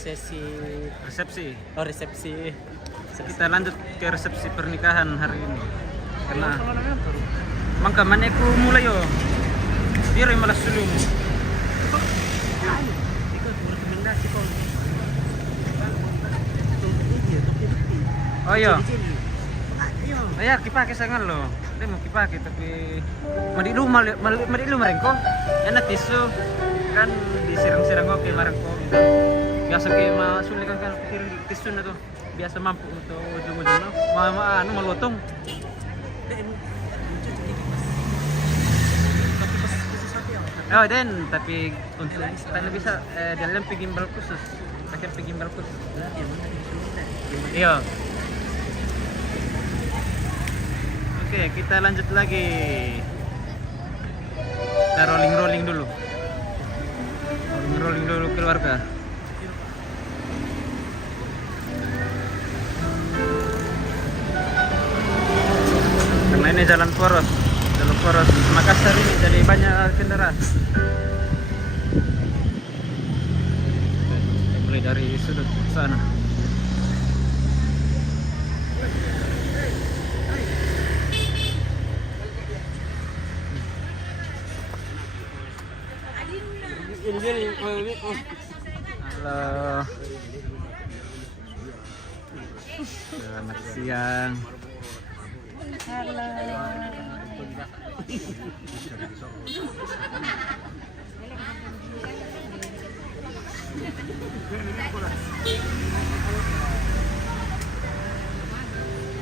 sesi Resepsi. oh resepsi. Kita lanjut ke resepsi pernikahan hari ini. Karena mangka mana aku mulai yo. Dia malas sulung. Ikut rekomendasi kok. Oh iya. Oh ya, kipake sangat lo. Dia mau kipake tapi madi lu merengko. Enak tisu kan disirang-sirang oke marengko. Biasa kayak mah sulit kan pikir tisu na tuh. Biasa mampu untuk ujung-ujungnya. Anu melotong. Oh dan tapi untuk karena bisa dalam gimbal khusus, pakai gimbal khusus. Iya. Oke, kita lanjut lagi. Kita rolling dulu. Rolling dulu keluarga. Karena ini jalan poros Makassar ini jadi banyak kendaraan. Mulai dari sudut sana. Halo. Selamat siang. Halo.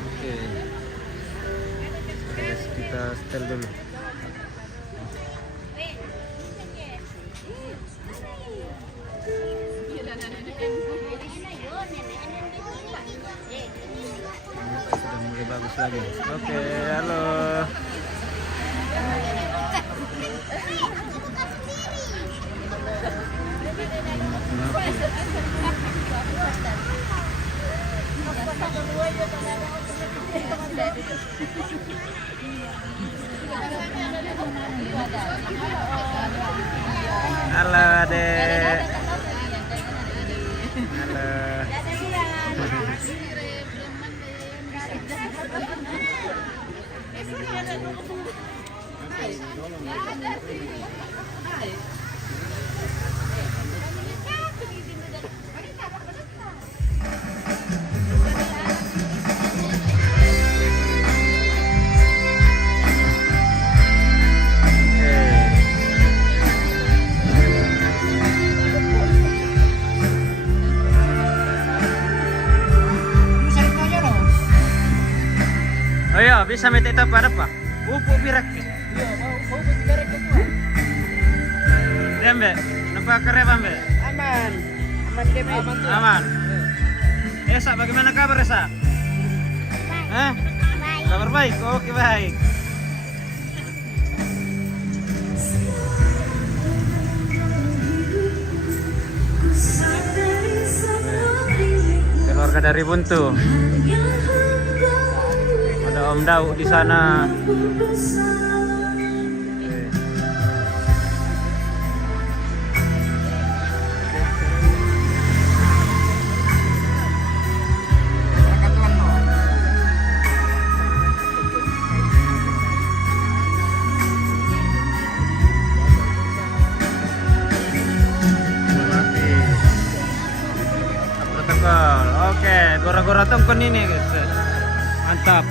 Oke. Kita setel dulu. Sudah mulai bagus lagi. Oke, halo. Halo adek. Halo. Oh iya, bisa minta itu pada apa? Pupuk pirak. Iya, mau bicara ke gua. Dembe, nampak keren Mbak? Aman. Aman Demi. Aman. Esa, bagaimana kabar Esa? Hah? Kabar baik. Oke, baik. Keluarga dari Buntu. Ada Om Dau di sana. Oke, gora-gora tongkon ini guys. Mantap.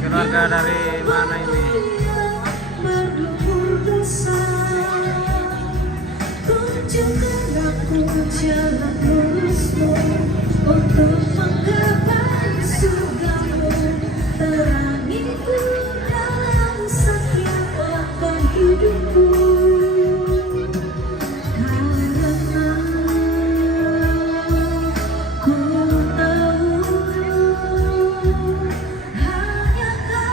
Keluarga dari mana ini? Jalan lurusmu untuk menggapai surgamu, terangiku dalam setiap langkah hidupku. Karena ku tahu hanya kau.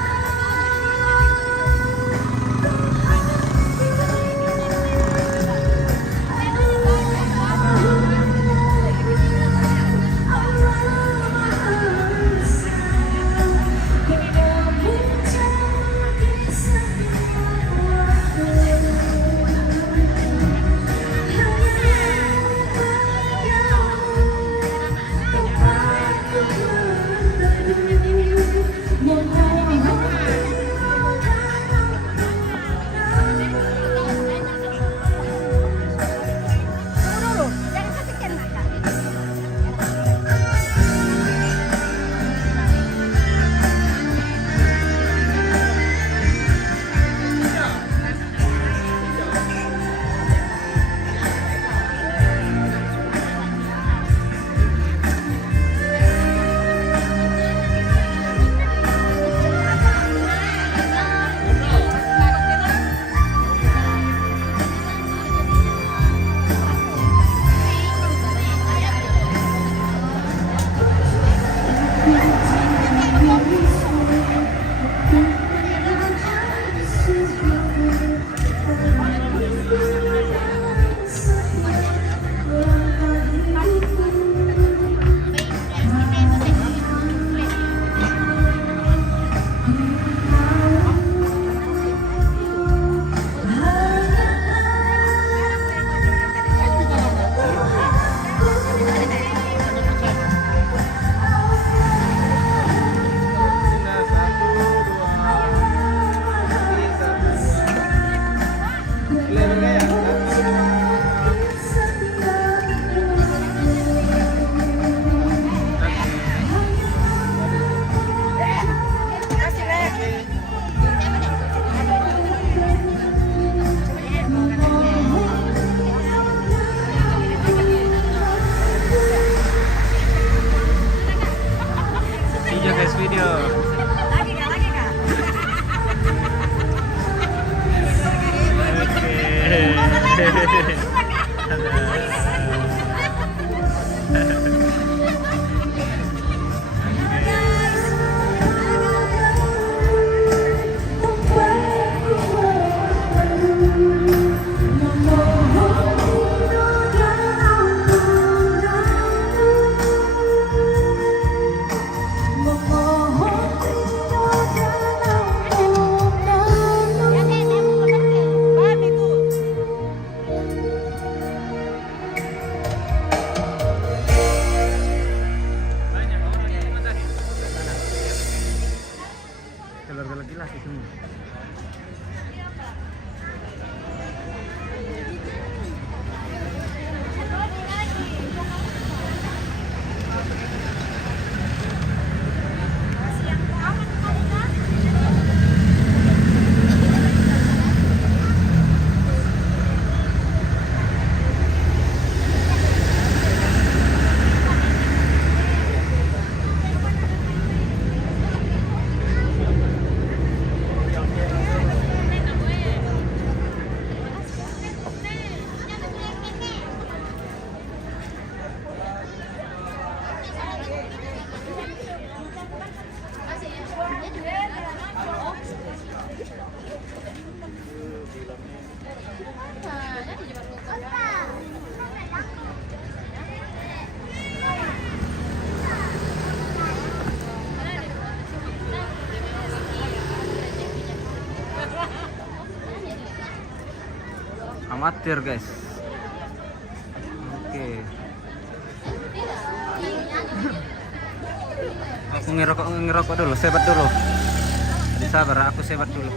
Video guys, video. Keluarga laki-laki semua. Amatir guys. Oke. Aku ngerokok dulu, sebat dulu. Sabar, aku sebat dulu.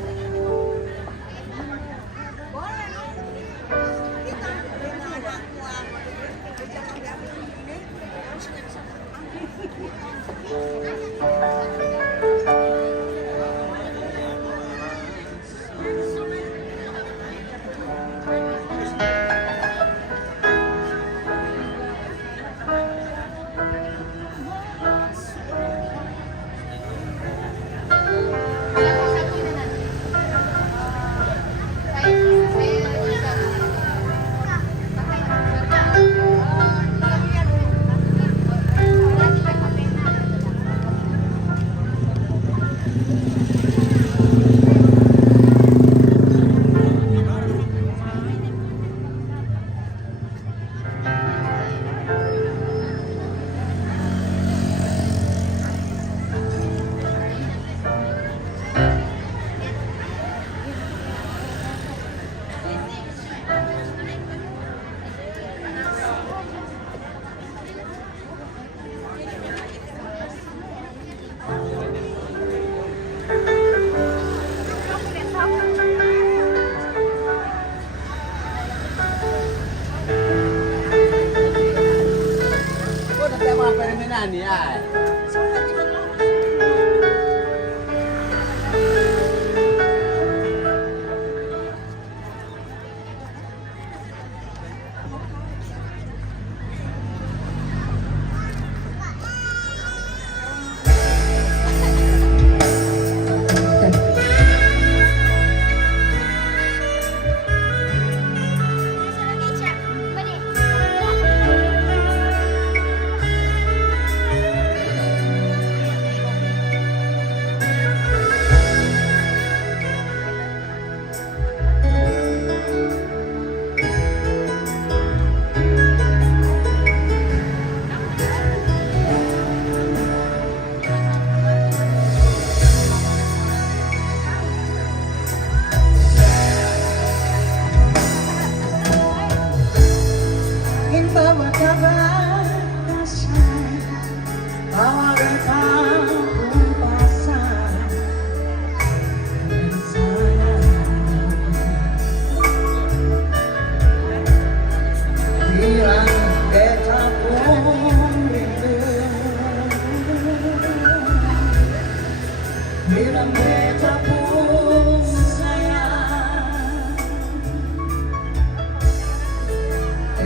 Nani ay.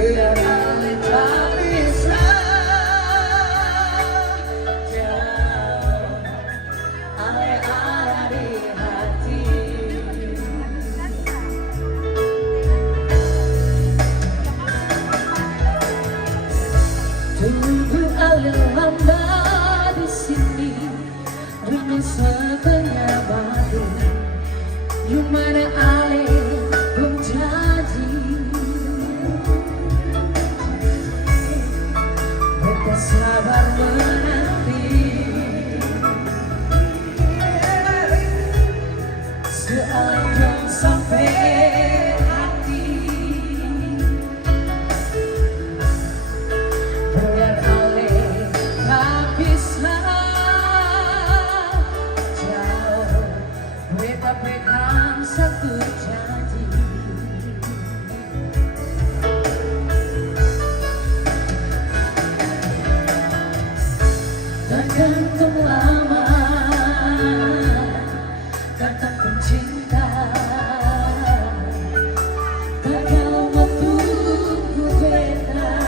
biar alih tak bisa jauh, alih ada di hati. Tunggu alih lama di sini dengan setengah batu. Yung mana alih kung janji, beta sabar menanti sealih sampai hati. Biar alih tak bisa jauh, beta pegang satu janji. Tergantung lama kata pencinta, tak kau mau tunggu beta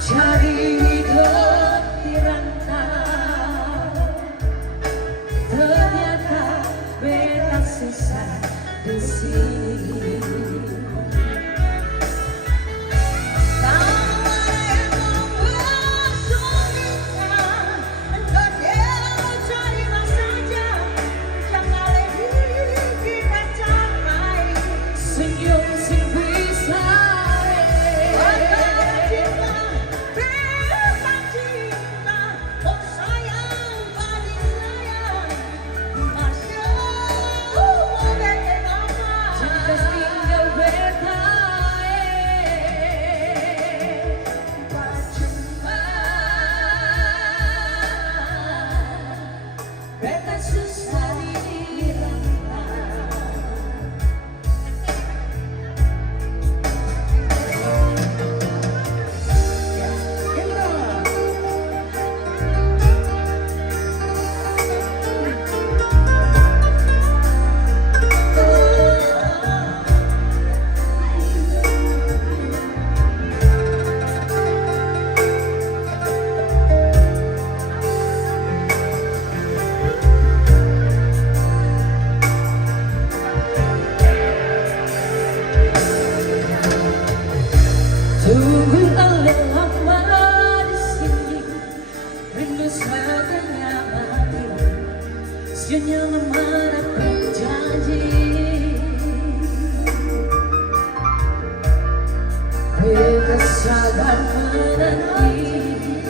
cari hidup di rantau. Ternyata beta sesat di sini. Senyum sing bisa jangan tinggal beta percuma, beta susah di rantau. Tunggu alih lama di sini, rindu setengah mati, senyum mengharapkan janji. Beta sabar menanti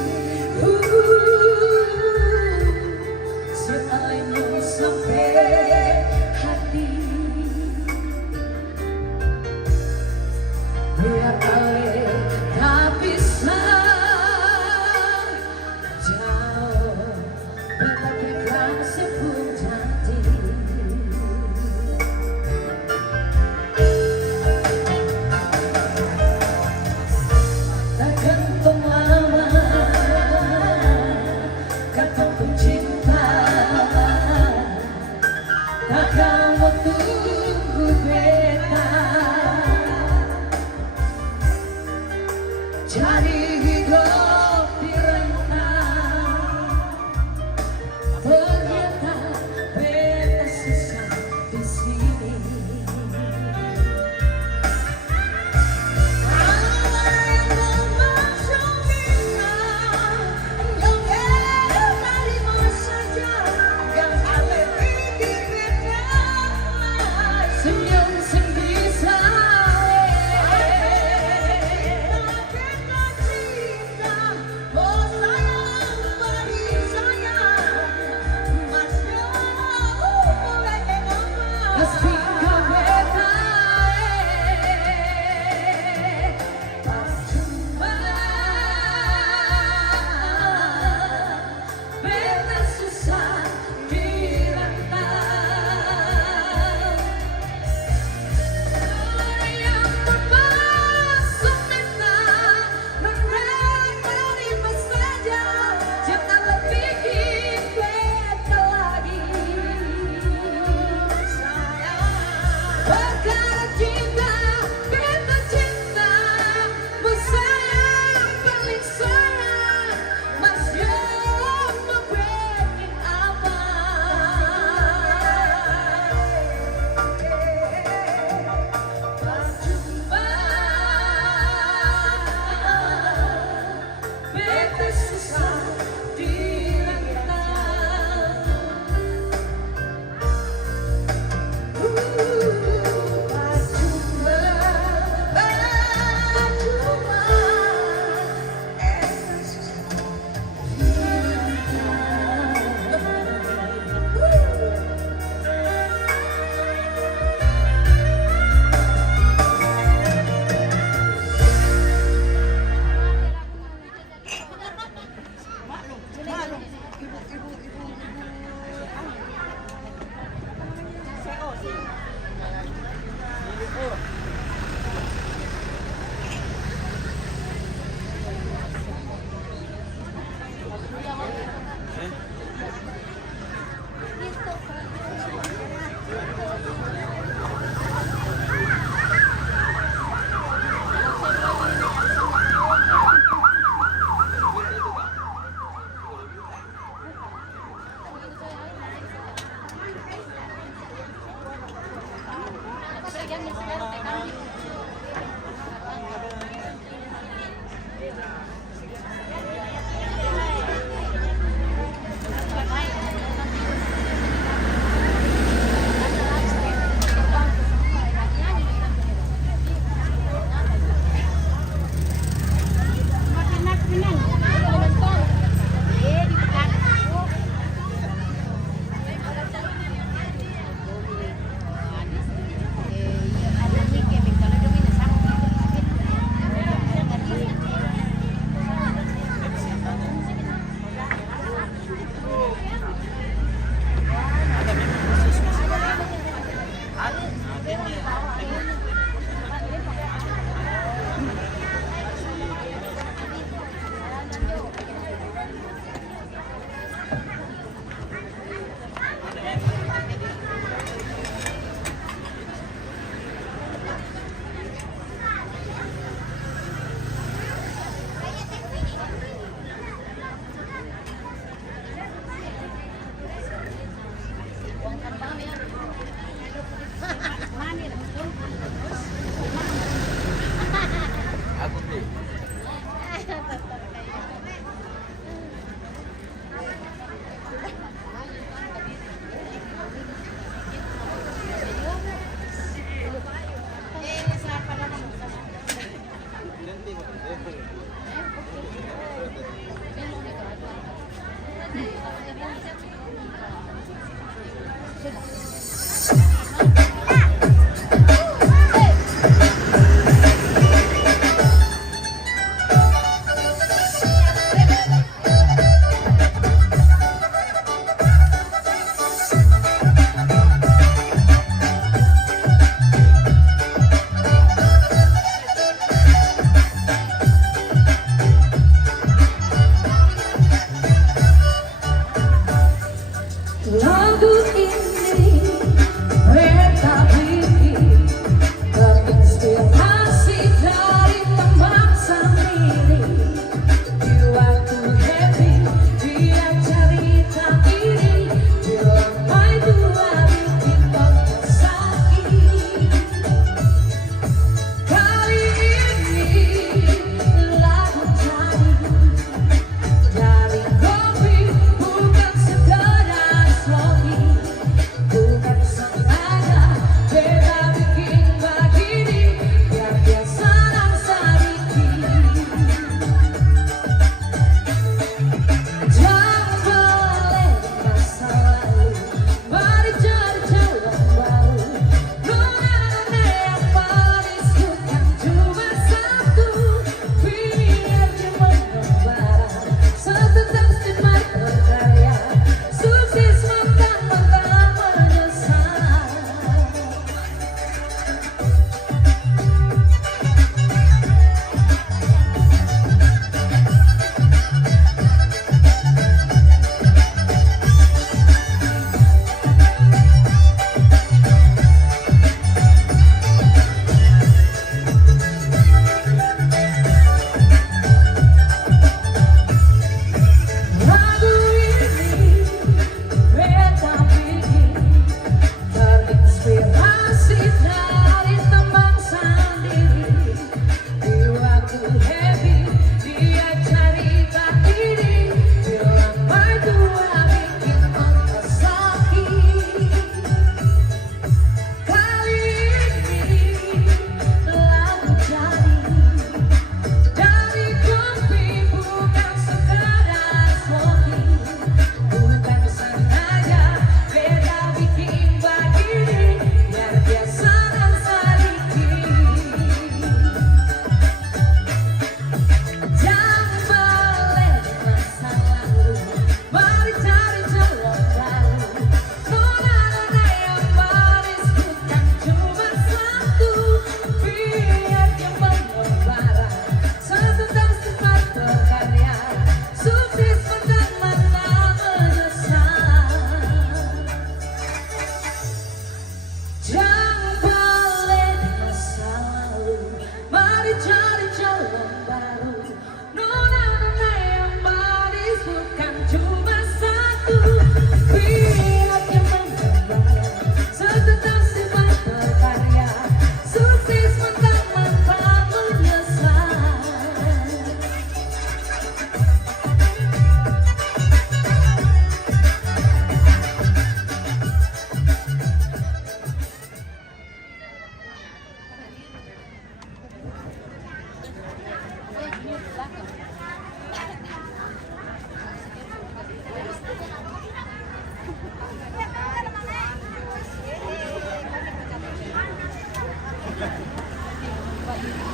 sealih sampai hati. Biar alih tak bisa jauh, beta pegang sepuluh janji. Tergantung lama kata pencinta, takkan mau tunggu beta cari hidup di rantau. Ternyata beta sesat di sini. Yang alih di beta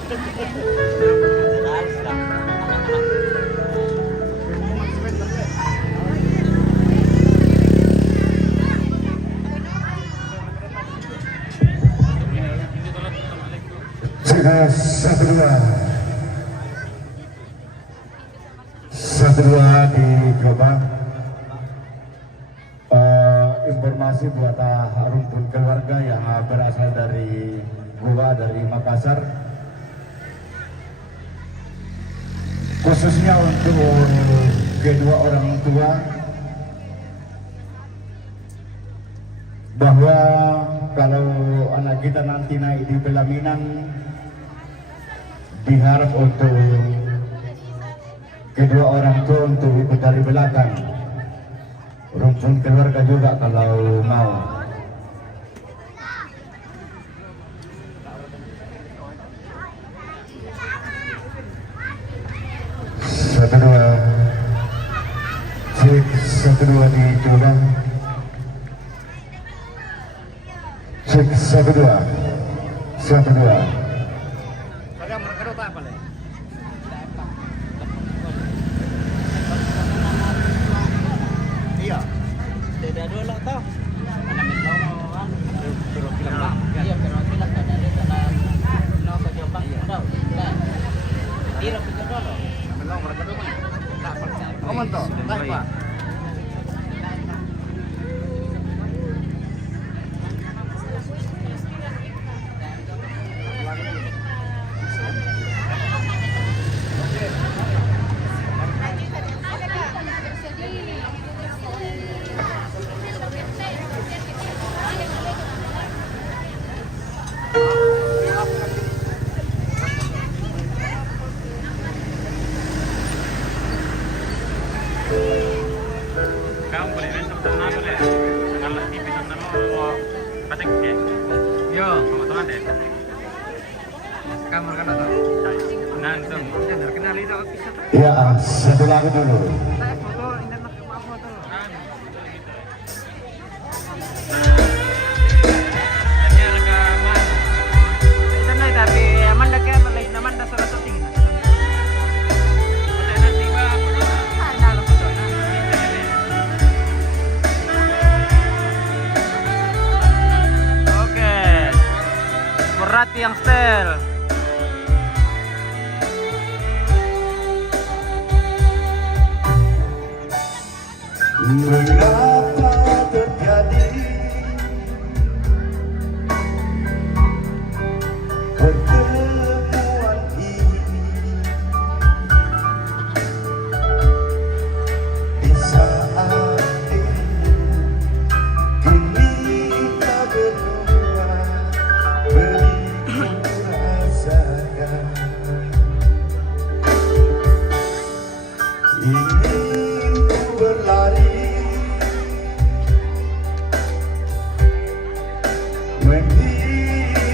Sudah 1-2 di Goba. Informasi buat rumpun keluarga yang berasal dari Goba, dari Makassar, khususnya untuk kedua orang tua, bahwa kalau anak kita nanti naik di pelaminan, diharap untuk kedua orang tua untuk ikut dari belakang, rumpun keluarga juga kalau mau. Satu dua dicoba. Cek 1-2. Iya. Tidak dulu toh. Mana minum pero film. Iya, pero film kan ada tanah no ke Jombang daw. Tiro ke dulu. Melong mereka dulu. Tak percaya. Oh, mantap. Baik, Pak. Kamu boleh besok teman boleh. Kalau TV teman mau patek ke. Yo, sama teman deh. Kamu kan tahu. Langsung. Jangan kenal itu bisa. Ya, satu lagi dulu. Saya foto internet maaf foto. Ini rekaman. Internet dari Amanda ke Amanda salah satu tinggi. Rati yang setel. Mengapa terjadi pertemuan ini di saat ini kita berdua rasakan ingin ku berlari menghindari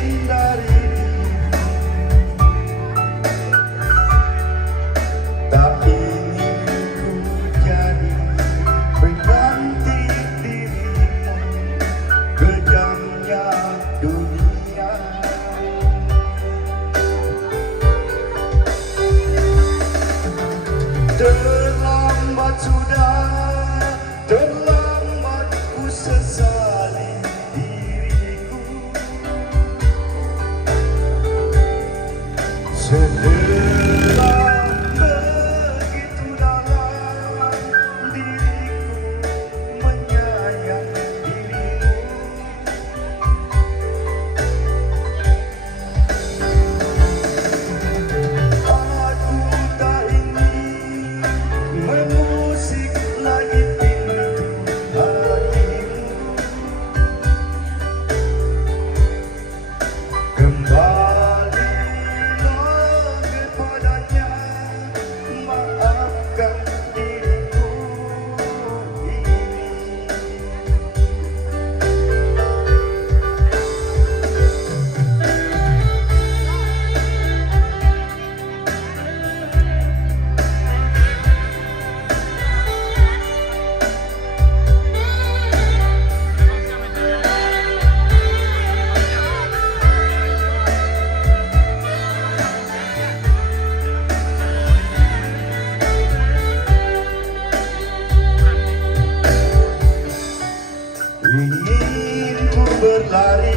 berlari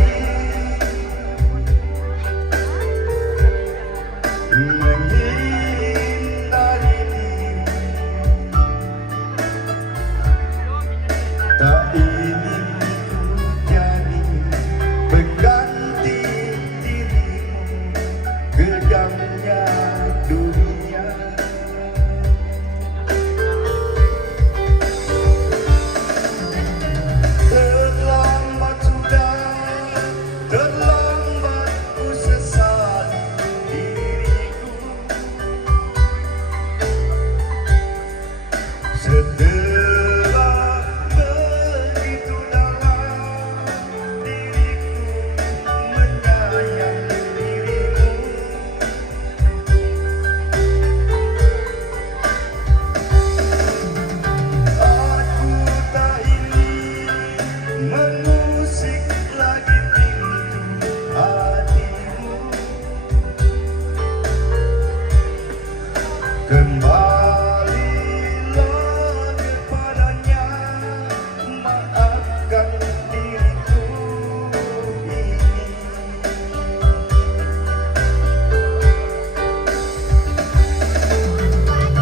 menghindari diri, tak ingin ku jadi pengganti dirimu, kejamnya dunia. Terlambat sudah, terlambat ku sesali diriku, setelah begitu dalam diriku menyayang dirimu. Aku tak ingin mengusik lagi pintu hatimu, kembalilah kepadanya, maafkan diriku ini.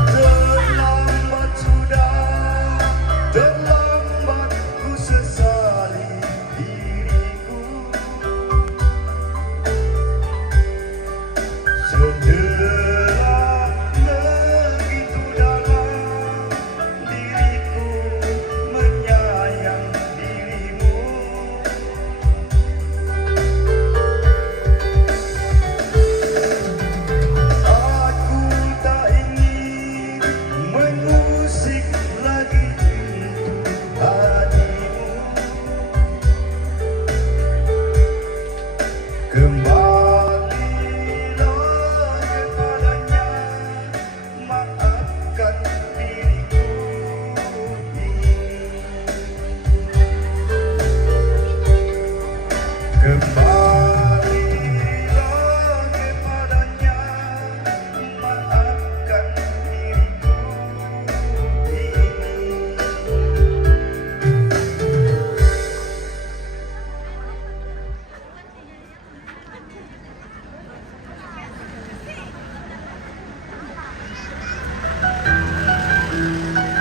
Terlambat sudah, terlambat ku sesali diriku, setelah begitu dalam diriku menyayang dirimu. Aku tak ingin mengusik lagi pintu hatimu, kembalilah kepadanya, maafkan diriku ini. Kembalilah kepadanya, maafkan diriku ini.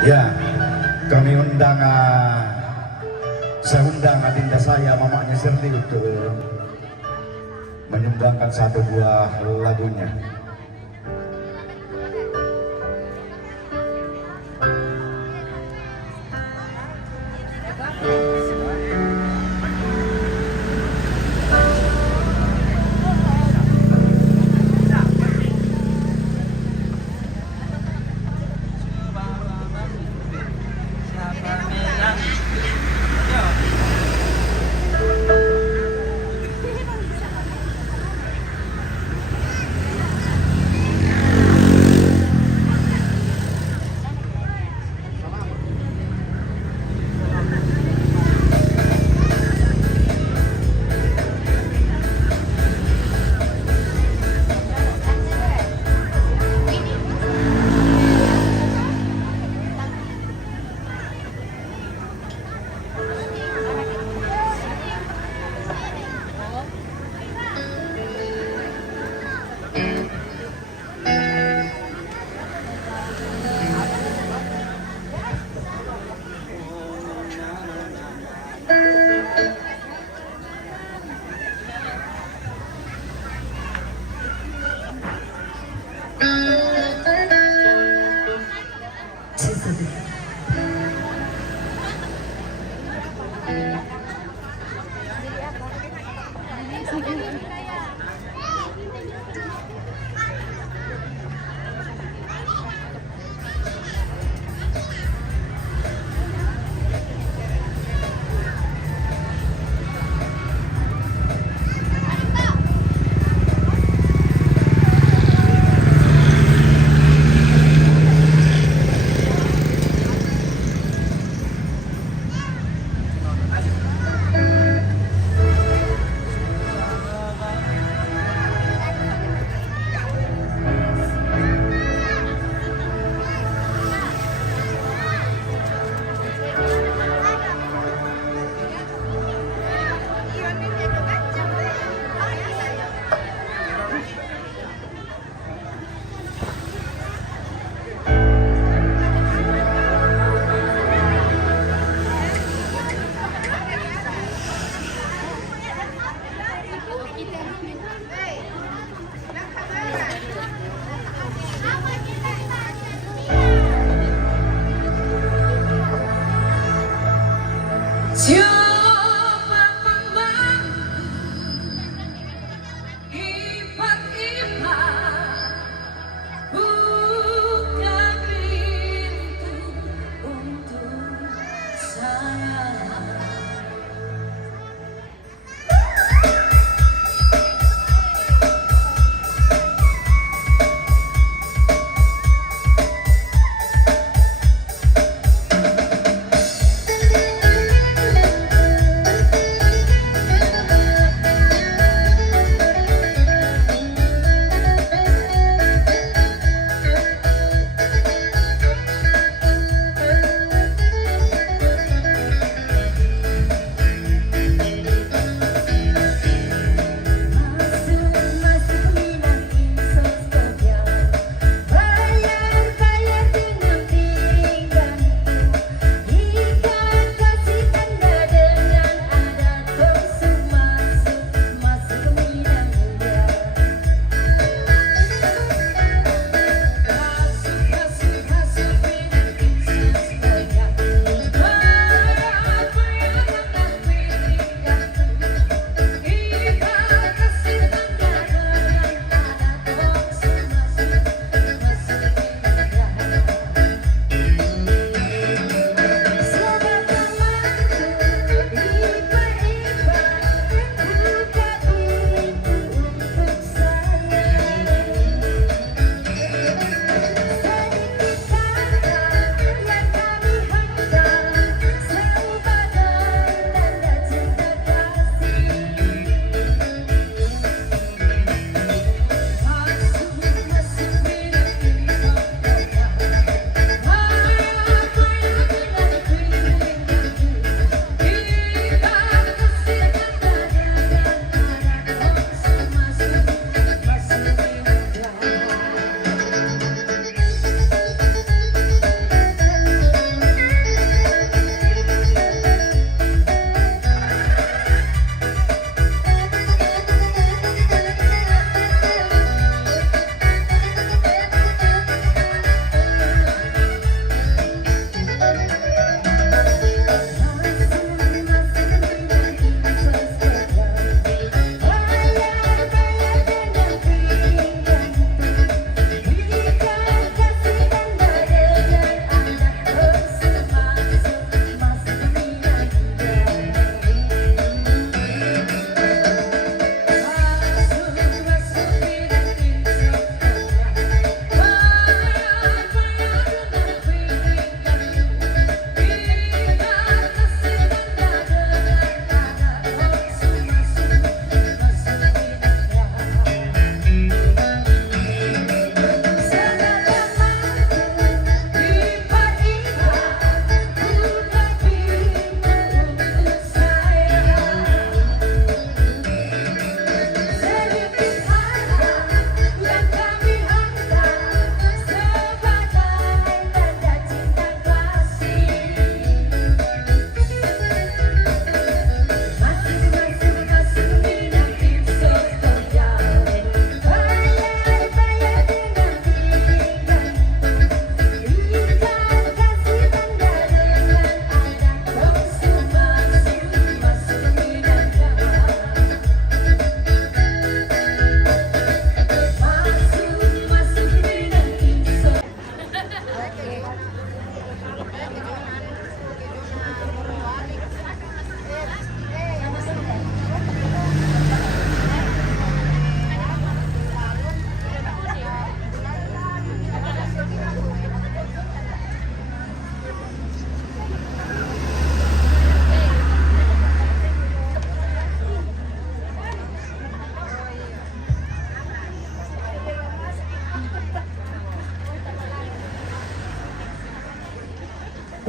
Ya, kami undang, saya undang adinda saya, mamanya Sirli untuk menyumbangkan satu buah lagunya.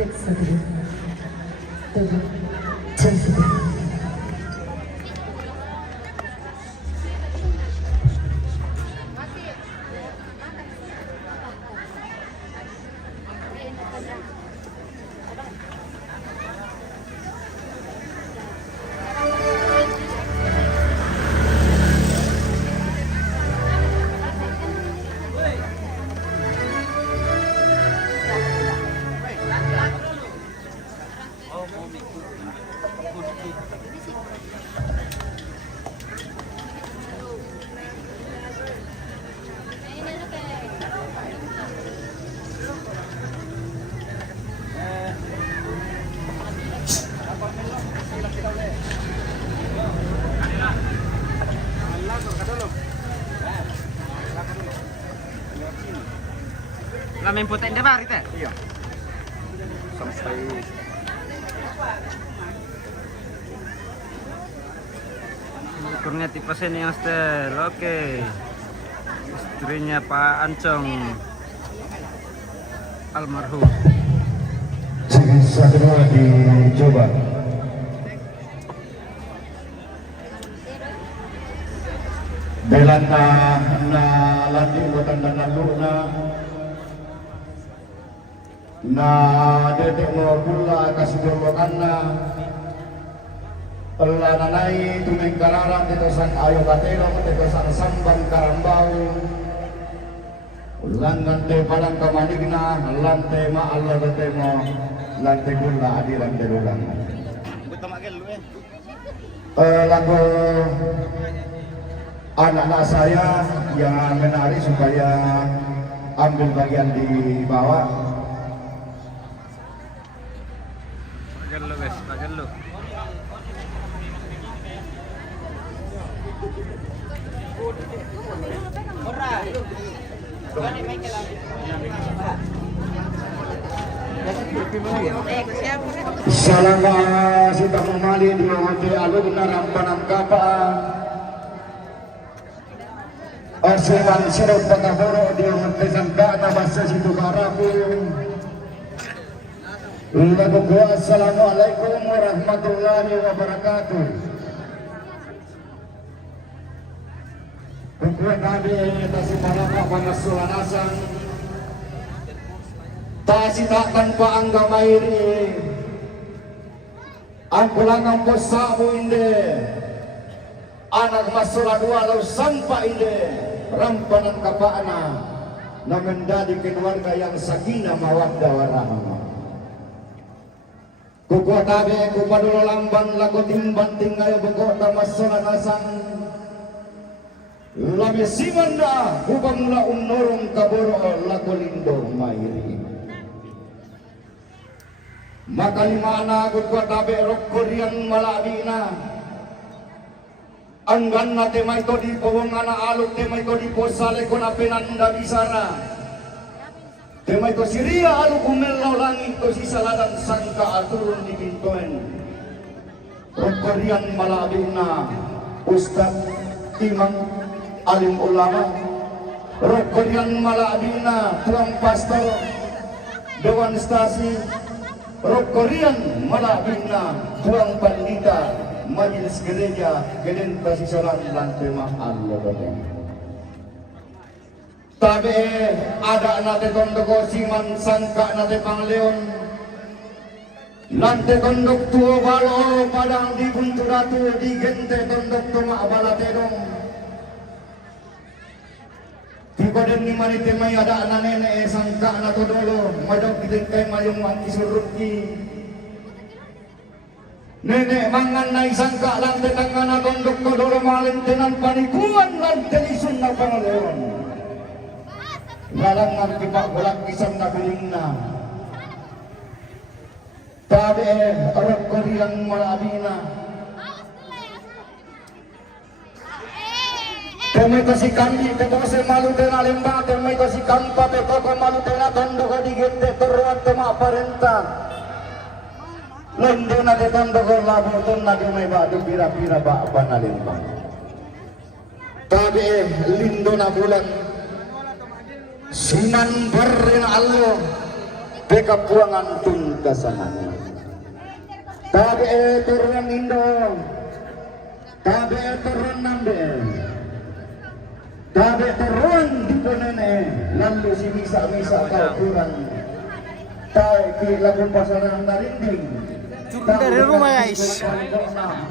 Texas, Texas. Lamin putek dia bari teh. Iya. Sampai Ukurnya tipe seni yang setel. Oke. Istrinya Pak Ancong almarhum. sisa kedua dicoba. Belanda na lati buatan dan luna na dedek mo pula kasudurwakan na pela nanay tumeng kararang dito sang ayo katero dito sang sambang karambau langante palang kamanigna lante maalla dete mo lante gula adi lante dulang lagu anak-anak saya yang menari supaya ambil bagian di bawah. Pakai lu guys, pakai lu. Salama sita memali di hati alumna rampanan kapa Asewan sirot pakaboro di hati sangkata bahasa situ baraku lagu gua assalamualaikum warahmatullahi wabarakatuh. Kukuan kami tasik malaka pangasulan asang tasita tanpa angga mairi ang kulangang posamu inde anak masula dua lau sampa inde rampanan kapaana na menjadi keluarga yang sakinah mawaddah warahmah. Kukuat tabi kupadulo lamban laku timban tinggal bukok tamasula nasang lami simanda hubang la unorong kaboro laku lindo mairi. Maka limana kukuat tabi rokkorian malabina anggan na temay to di pawangana alok temay to di posale ko na pinanda bisara temay to siria alok umelaw langit to si saladan sangka aturun di pintoen rokkorian malabina Ustaz Imam alim ulama rokkorian malabina tuang pastor dewan stasi rokkorian malabina tuang pandita majelis gereja gelenta sisaran lantai Allah badan. Tabe ada nate tondoko siman sangka nate pangleon lantai tondok tuo balo padang di bunturatu di gente tondok toma abalate dong. Tiba den ni manite may ada nene sangka nato dolo madok kiteng mayong wanti suruki. Nenek mangan naik sangka lantai tangan tondok kodoro malintenan panikuan lantai isun na pangaleon ngalangan kipak golak kisam na bilingna tabi arap koriang malabina temay kasikan di tetose malutena lemba temay kasikan pa petoko malutena tondok digente teruan tema parenta Lendo na de tondoko labutun na dumay badu pira-pira ba banalimbang. Tabi lindo na bulan sinan berin allo beka puangan tunta. kasangan. Tabi turun Indo, tabi turun Nambe, tabi turun di Ponene, lalu si misa-misa kau kurang. Tabi lagu pasaran narinding. Dari rumah guys.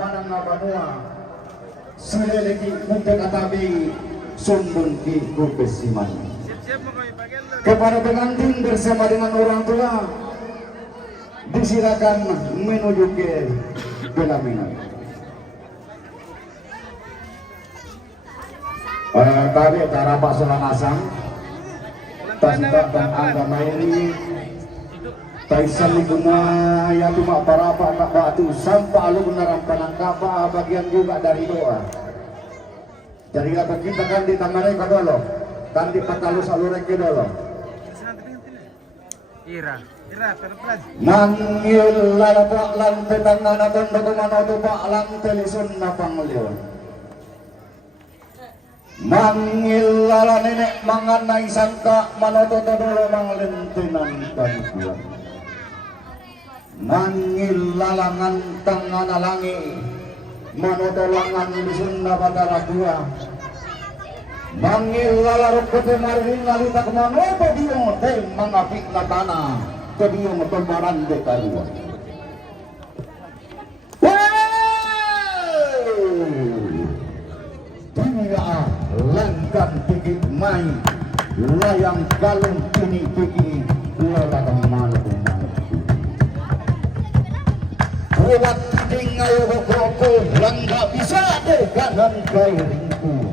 Mana ngabanua, sileleki mungkin katabi sumbun ki kupesiman. Kepada pengantin bersama dengan orang tua, disilakan menuju ke pelaminan. Tadi cara Pak Sulanasang, tasbih dan agama ini, taisan liguna ya cuma para pak batu sampai alu benaran penangkapa bagian juga dari doa. Jadi apa kita kan di tangannya kadolo, kan di patalus alurek kadolo. Ira terpelan. Manggil lalapa lantai tangan atau dokumen pak lantai lisun napang leon. Manggil lala nenek manganai sangka manoto dulu manglentenan bantuan. Manggil lalangan tangan alangi manoto langan lisun napadara dua. Manggil lalaruk kemarin lalu tak manoto diong teh mangapik natana kediong kemaran dekarua. Dunia langkan pikir main layang kalung kini pikir lalang malu buat tinggal koko langga bisa dengan kairingku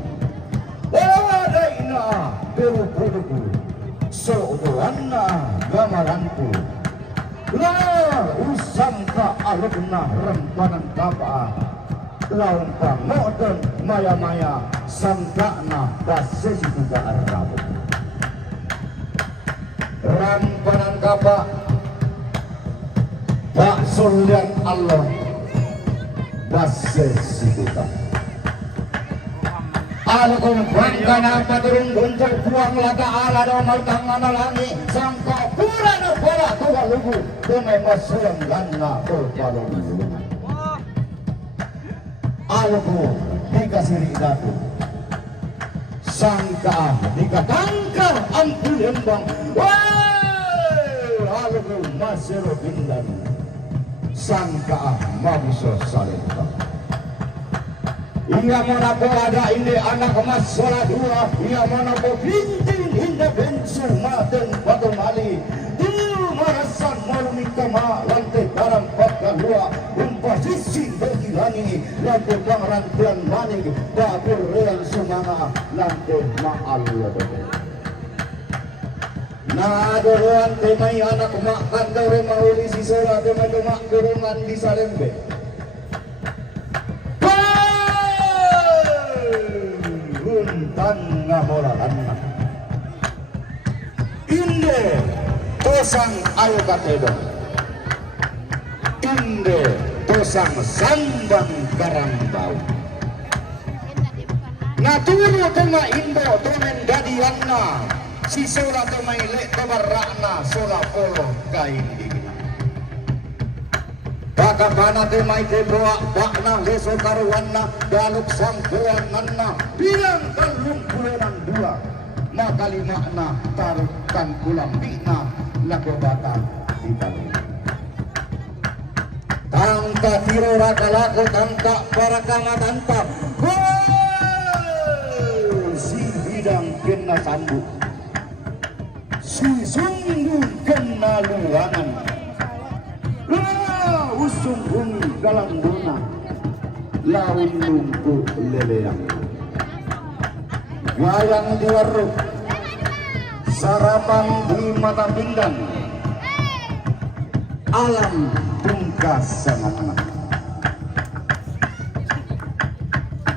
wadaina beru-beruku seodoanna gamaranku lah usangka alumna rempanan kapa lawan pamodon maya-maya sangkana basis juga arabu rampanan kapa Pak Sulian Allah basis juga alkum bangkana paturung gonjol buang laga ala domal tangan alangi sangka purana bola tua lugu dengan masulang lana berbalong alku dikasih ridatu sangka dikatangkar ampun embang alku masih robindan sangka mabuso salenta ia mana po ada ini anak emas salah dua ia mana po bintin hinda bensu maten batu mali marasan malumi kama lantai barang pakar dua posisi begilani lantai bang rantian manik babur real sumana lantai maal nah doruan temai anak mak kantor mauli si sora temai mak dorongan di Salembe guntan ngamola anak inde tosang ayo katedo inde tosang sambang karambau naturu tuma indo tomen dadianna si sola tuma ile tabarrakna sola polo kaindigna bakabana temai tebroa bakna leso karuanna daluk sangkuan nanna bilang kalung puluhan dua makali makna tarukan kulang bina laku batang di balik tangka tiro raka laku tangka para kama tantap si bidang kena sambut si sungguh kena luangan usung bumi galang dona laun lumpuh leleang wayang di warung sarapan di mata pinggang alam pungkas sangat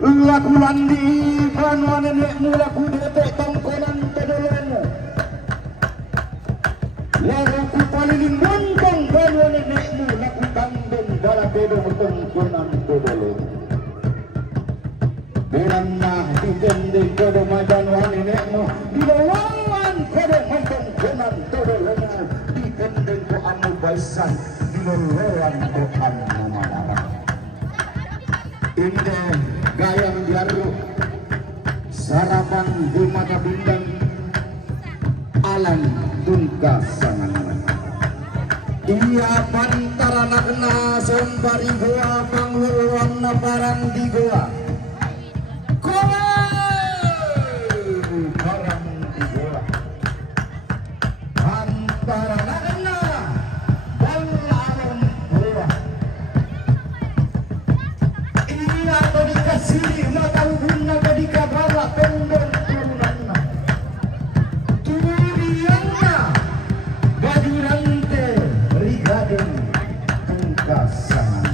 laku landi banua nenekmu laku detek tongkonan pedolemu laku palingin bontong banua nenekmu laku kandung dalam bedo tongkonan pedolemu Beranna ditendeng kodo majan wanenekmu dilawan kodo mantong kenan todo lemu ditendeng ko amu baisan diloloan doan nama darah. Inde gayang jaru sarapan di mata bintang alam tungka sanganan. Ia pantara nakna sembari goa pangluluan na barang di goa. Goa barang di goa. Pantara nakna balang goa. Ia tadi kasih mata guna tadi kabala pendon turunanna. Turianna badurante rigaden tungkasan.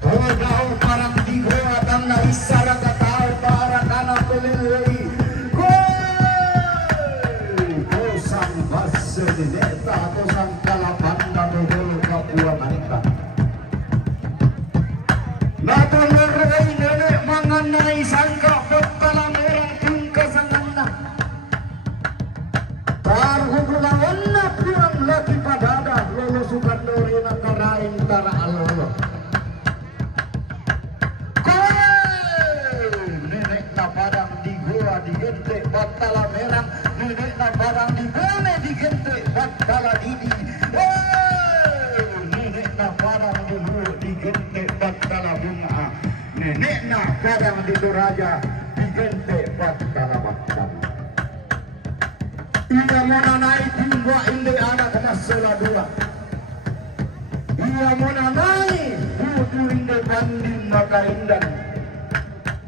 Todao parang di goa tanda isara katao para kana pelelei. Tosang basa di neta tosang kalapanda dodol kapua manita. Natulurgai nenek manganai sangka pekala merah tungkasananna. Tarhubulawanna pirang laki padada lolo sukandori na karain tara alolo. Nenek na barang di goa di gente batala merang. Nenek na barang di bone di gente batala didi. Nenek na barang di hulu di gente batala bunga. Nenek na barang di Toraja di gente batala batala. Ia monanai tinggal inde anak nasela dua. Ia monanai buku inde banding maka indan.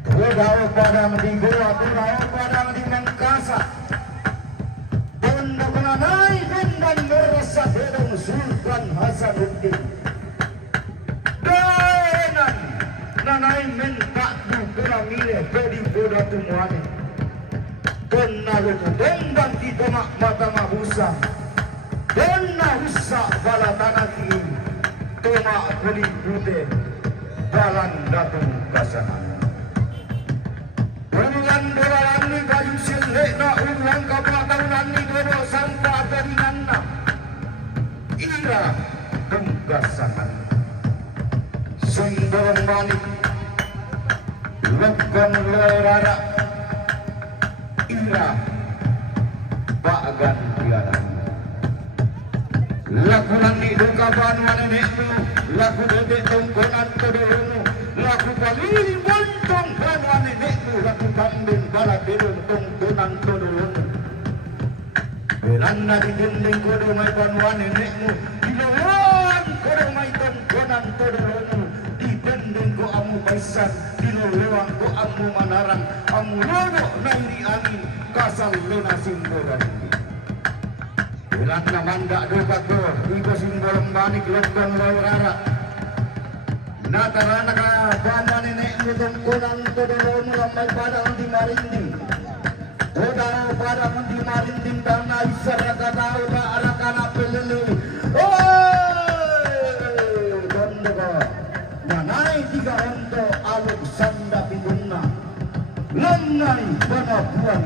Kodao padang di goa, kodao padang di Mangkasa. Bondo monanai bendan merasa bedong Sultan Hasanuddin. Denan nanai mentak du piramide pedi boda tumuane. Benalu dendang di tomak mata mabusa. Bena rusak bala tanah kiri. Tomak kulit putih. Balan datung kasangan. Ulang dolan ni kayu silek na ulang kapatahunan ni dodo sangka teringanna. Ira tungkasangan. Sumberong manik. Lekon lerara. Ira bagan tiada. Laku nandi duka banuan nenekmu, laku dedek tongkonan kedulumu, laku palili bontong banuan nenekmu, laku kambing bala dedung tongkonan kedulumu. Belanda di dinding kodo mai banuan nenekmu, di loloan kodo mai tongkonan kedulumu, di dinding ko amu baisan, di loloan ko amu manarang, amu lono nairi angin, kasal lena simboran. Belanda mandak dokat do, iko simbolong banik lokon lorara. Natarana ka bama nenekmu tongkonan kodolomu lamai padang di marindi. Kodao padang di marindi tanah isara katao ka arakana pelele. Dondo ka nanai tiga onto aluk sanda pidunna. Lamnai bana puan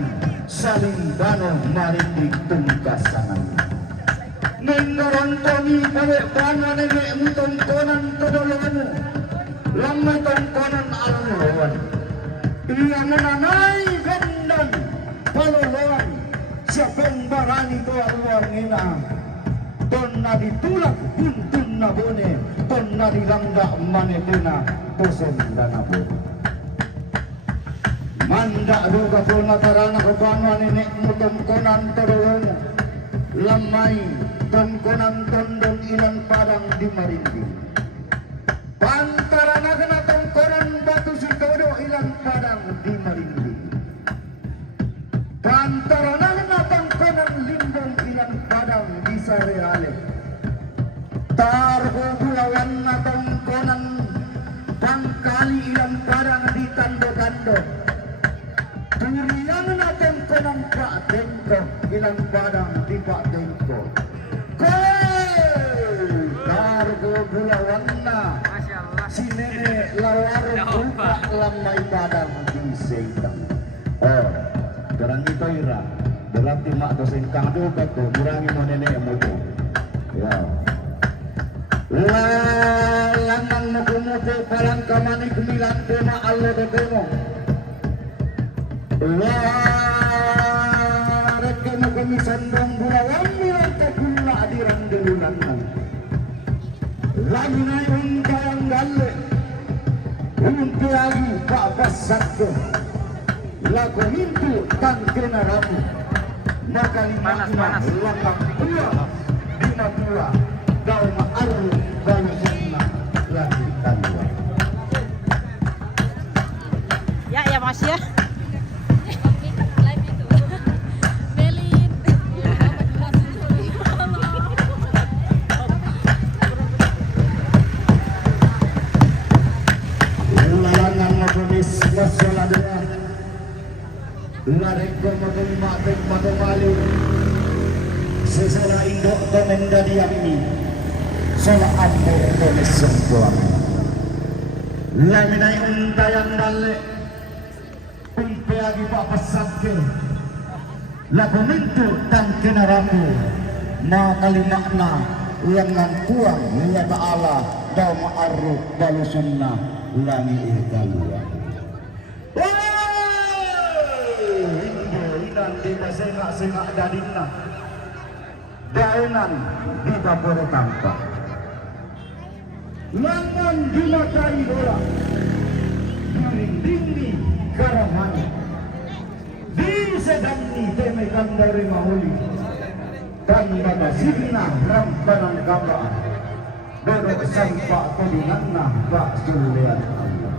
saling bano marindi tungkasangan. Nengorontongi balik bana nenekmu tongkonan kodolomu. Lamai tongkonan aluluan. Ia menanai gendan paluluan. Siapeng barani toa luar ngina. Tonna ditulak buntun nabone. Tonna dilangga manetena tosen danabone. Mandak duga puna tarana kebanuan nenekmu tongkonan kodolomu. Lamai tongkonan tondon ilang padang di marindi. Pantarana kena tongkonan batu sitodo ilang padang di marindi. Pantarana kena tongkonan lindung ilang padang di Sareale. Tarho bulawan na tongkonan pangkali ilang padang di Tando-Tando. Turiang na tongkonan Pak Dengko ilang padang di Pak Dengko. Tarho bulawan na si nenek lawarung buka lamai padang di Seitang. Oh, terang itu ira. Berarti mak dosen kang doka tu kurangi mo nenek mo tu. Ya. Lanang muku-muku palang kamani kumilan tema Allah demo. Reke muku sandang burawan milan takuna adiran delunan. Lagi na yung kayang galle. Unti lagi papasak ko. Lagu mintu tangke na ramu. Maka lima Panas. lakang tua. Lima tua. Kau ma'aru baru senang lagi tanwa. Ya Mas ya. Lalangan motonis masalah dengan larek komoton matek matomali sesala indok tomenda diami sola ambo tones sempuan laminai untayan dale umpe agi pak pesatke lagu mintu tangke naramu ma kalimakna ulangan kuang ya ta'ala daw ma'aruf balu sunnah ulangi ihkalua inan di sengak-sengak dadina daunan di baboro tampak langan dimakai bola dirindingi karamani di sedani temekan dari mahuli dan pada sirna rampanan kabah dorok sampak tudinganna bak sulian Allah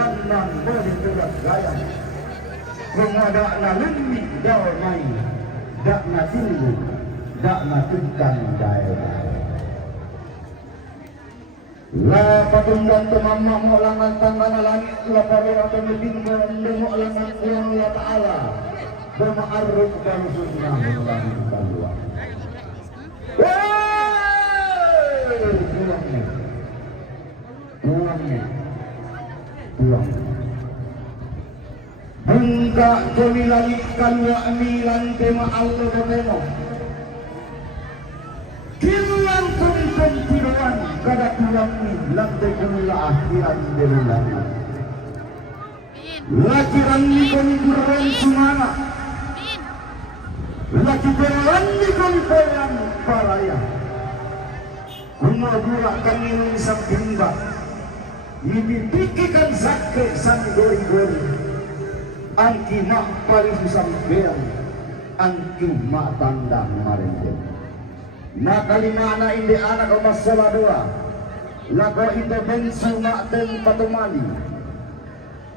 langan boleh berat gaya mengadak na lumi daw mai dak na tinggu dak na tungkan daerah la patunggan tumamma mo langan tangan langit la pare atau medinggo ndemo langan uang ya ta'ala berma'aruf dan sunnah ulangi kalua pulang bungka kami lagi kalua milan tema Allah bertemo kilang kumpul tiruan kada pulang ni lantai kumula akhiran berulang laki rangi kami buruan sumana laki berani kami poyan paraya kumabura kami ng isang timba ibibikikan sakit sang gori-gori angki mak paling sampean angki mak tandang marende maka lima anak ini anak omas salah dua lago itu bensu mak ten patumali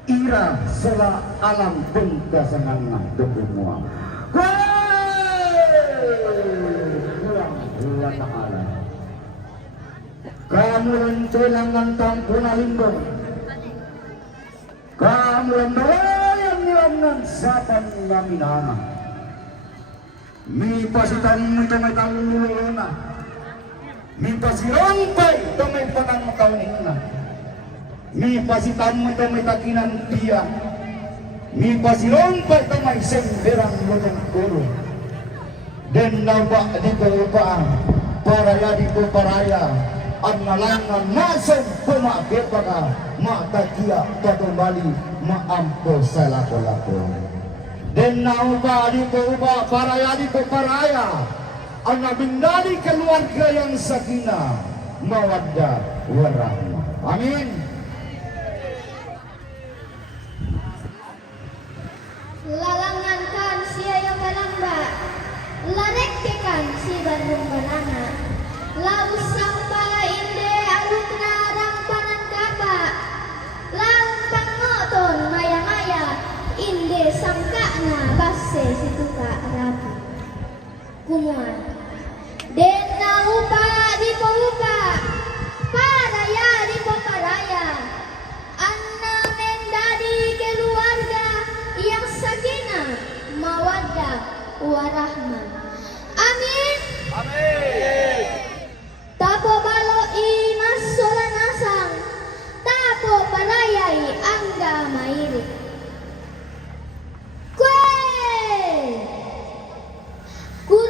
ira salah alam punta sanganah dokumua pulang ta'ala kamu rencelangan tampuna limbong kamu lembayan nilangan sapan laminana mi pasitan ito may taluluna mi pasirongpay ito may patang makaunina mi pasitan ito may takinan tiya mi pasirongpay ito may semberang lutong kuro den nabak dito upaan paraya dito paraya ang nalangan masong pumakit baka matakia patumbali maampo sa lako-lako den nauba dito uba paraya dito paraya ang nabindali keluarga yang sakinah mawaddah warahmah amin. Lalangankan siya yang balamba larekkekan si Bandung banana laus sampai inde aluk narang panan kapa laung pangoton maya-maya inde sangkana basse situka rapi kumuan den naupa di paupa paraya di paparaya anna mendadi keluarga yang sakinah mawaddah warahmah amin Amin. tapo balo imas solanasang tapo parayai angga mairi kue ku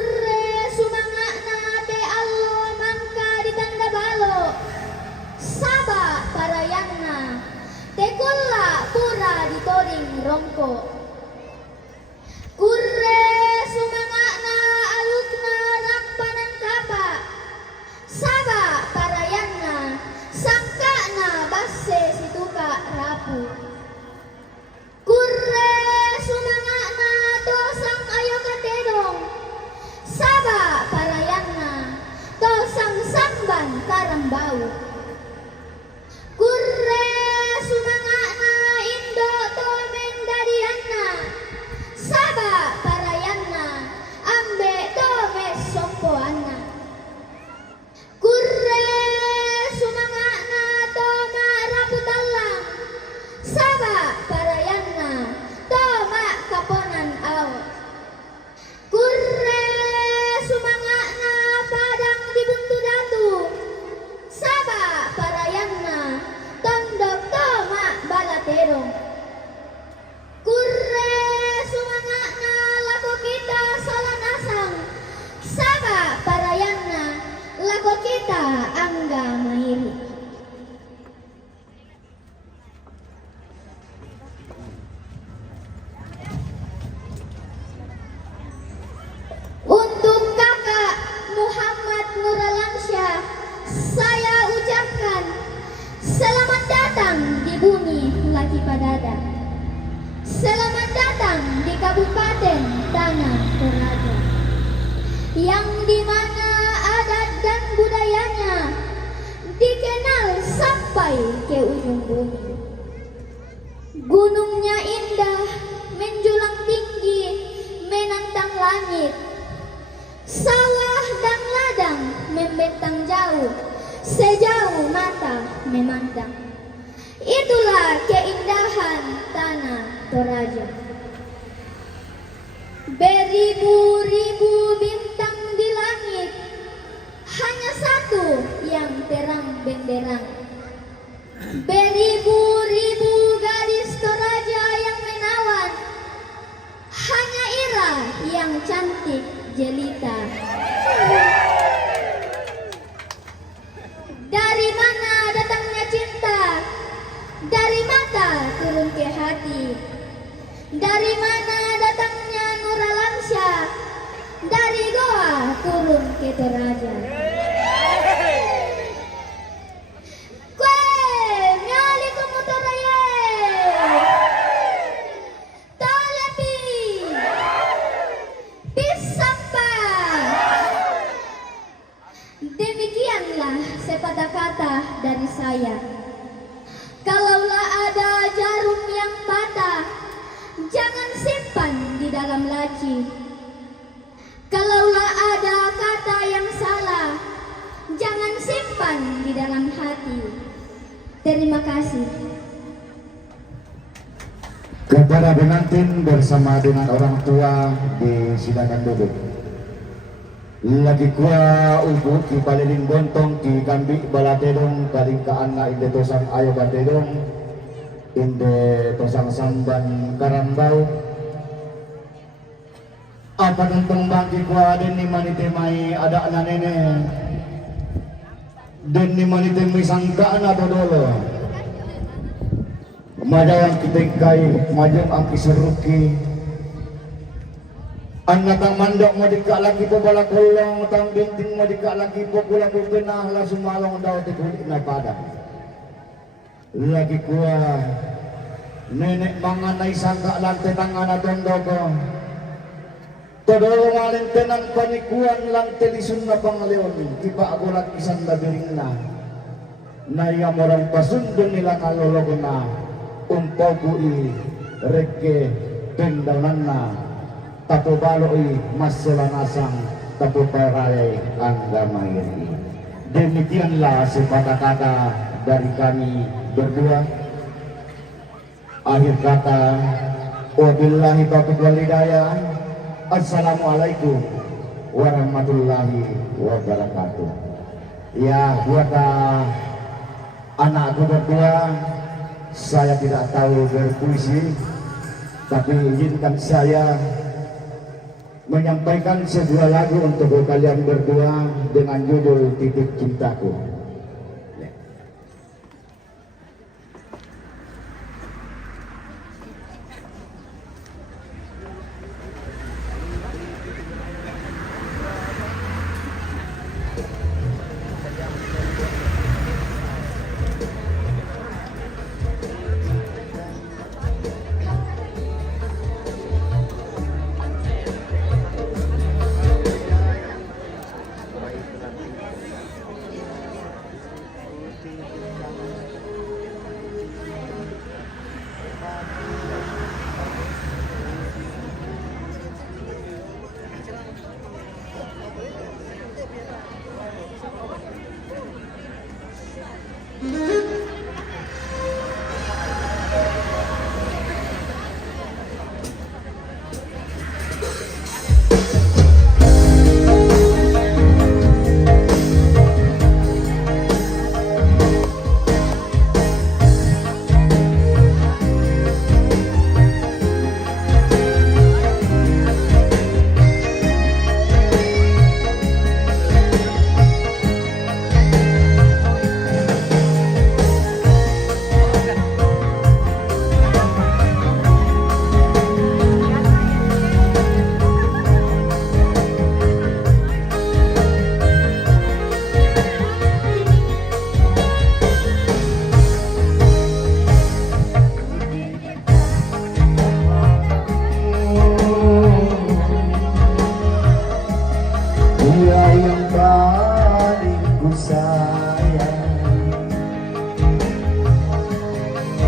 Tekolla pura ditoding rongko. Kurre sumangana alutna rampanan kapa. Saba parayanna sangkana basse situka rapu. Kurre sumangana tosang ayo katedong. Saba parayanna tosang samban karambau. Kurre sumangana indo tomen dadianna. Saba parayanna ambe tome sompoanna. Kurre sumangana toma raputallang. Saba parayanna toma kaponan au. Kurre sumangana padang dibuntu datu. Saba parayanna tondok toma balaterong. Kurre sumangana lako kita solanasang. Saba parayanna lako kita angga mairi. Untuk kakak Muhammad Nuralansyah, saya ucapkan selamat datang di bumi Laki Padada. Selamat datang di Kabupaten Tanah Toraja, yang dimana adat dan budayanya dikenal sampai ke ujung bumi. Gunungnya indah, menjulang tinggi, menantang langit. Sawah dan ladang membentang jauh, sejauh mata memandang. Itulah keindahan Tanah Toraja. Beribu-ribu bintang di langit, hanya satu yang terang benderang. Beribu-ribu gadis Toraja yang menawan, hanya Ira yang cantik jelita. Dari mana datangnya cinta? Dari mata turun ke hati. Dari mana datangnya Nuralansyah? Dari goa turun ke Toraja. Kue nyali kemutoraye. Tolepi. Pisapa. Demikianlah sepatah kata dari saya. Kalaulah ada jarum yang patah, jangan simpan di dalam laci. Kalaulah ada kata yang salah, jangan simpan di dalam hati. Terima kasih. Kepada pengantin bersama dengan orang tua disilakan duduk. Lagi kuah ubu ki paliling bontong ki kambi balatedong kaling kaana inde tosang ayo batedong inde tosang samban karambau. Apa tentang bangki kuah den ni manite mai ada na nene den ni manite mai sangka na dodolo. Majawang kitengkai majang ang kiseruki. Anak tang mandok mo dika lagi po bala kulong tang binting mo dika lagi po kulang po pinah la sumalong daw ti kulit na padang. Lagi kuah nenek manganay sangka lante tang ana tondo ko. Todo malin tenang panikuan lang telisun na pangaleon tiba agulat isang labiring na. Naya morang pasundon nila kalologo na umpaw bui reke tendanan na. Tapo baloi masolanasang tapo paray angga mairi. Demikianlah sepatah kata dari kami berdua. Akhir kata, wabillahi taufiq wal hidayah. Assalamualaikum warahmatullahi wabarakatuh. Ya, buat anakku berdua, saya tidak tahu berpuisi, tapi izinkan saya menyampaikan sebuah lagu untuk kalian berdua dengan judul Titik Cintaku.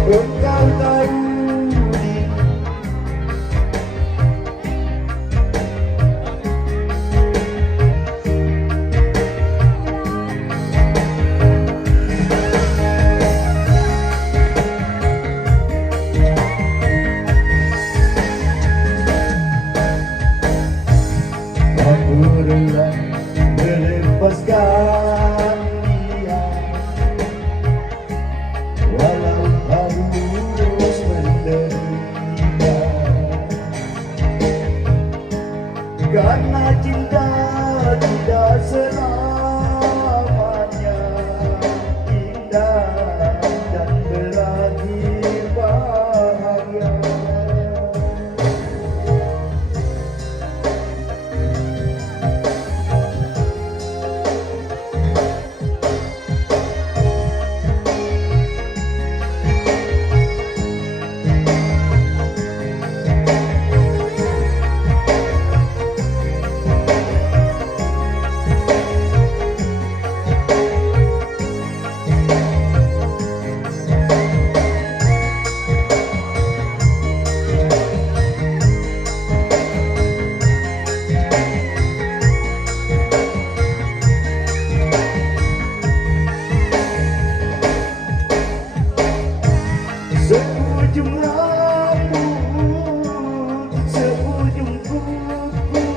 Engkau tahu aku rela melepaskan dia, walau harus menderita, karena cinta tidak selamanya indah dan berakhir bahagia. Seujung rambut, seujung kuku,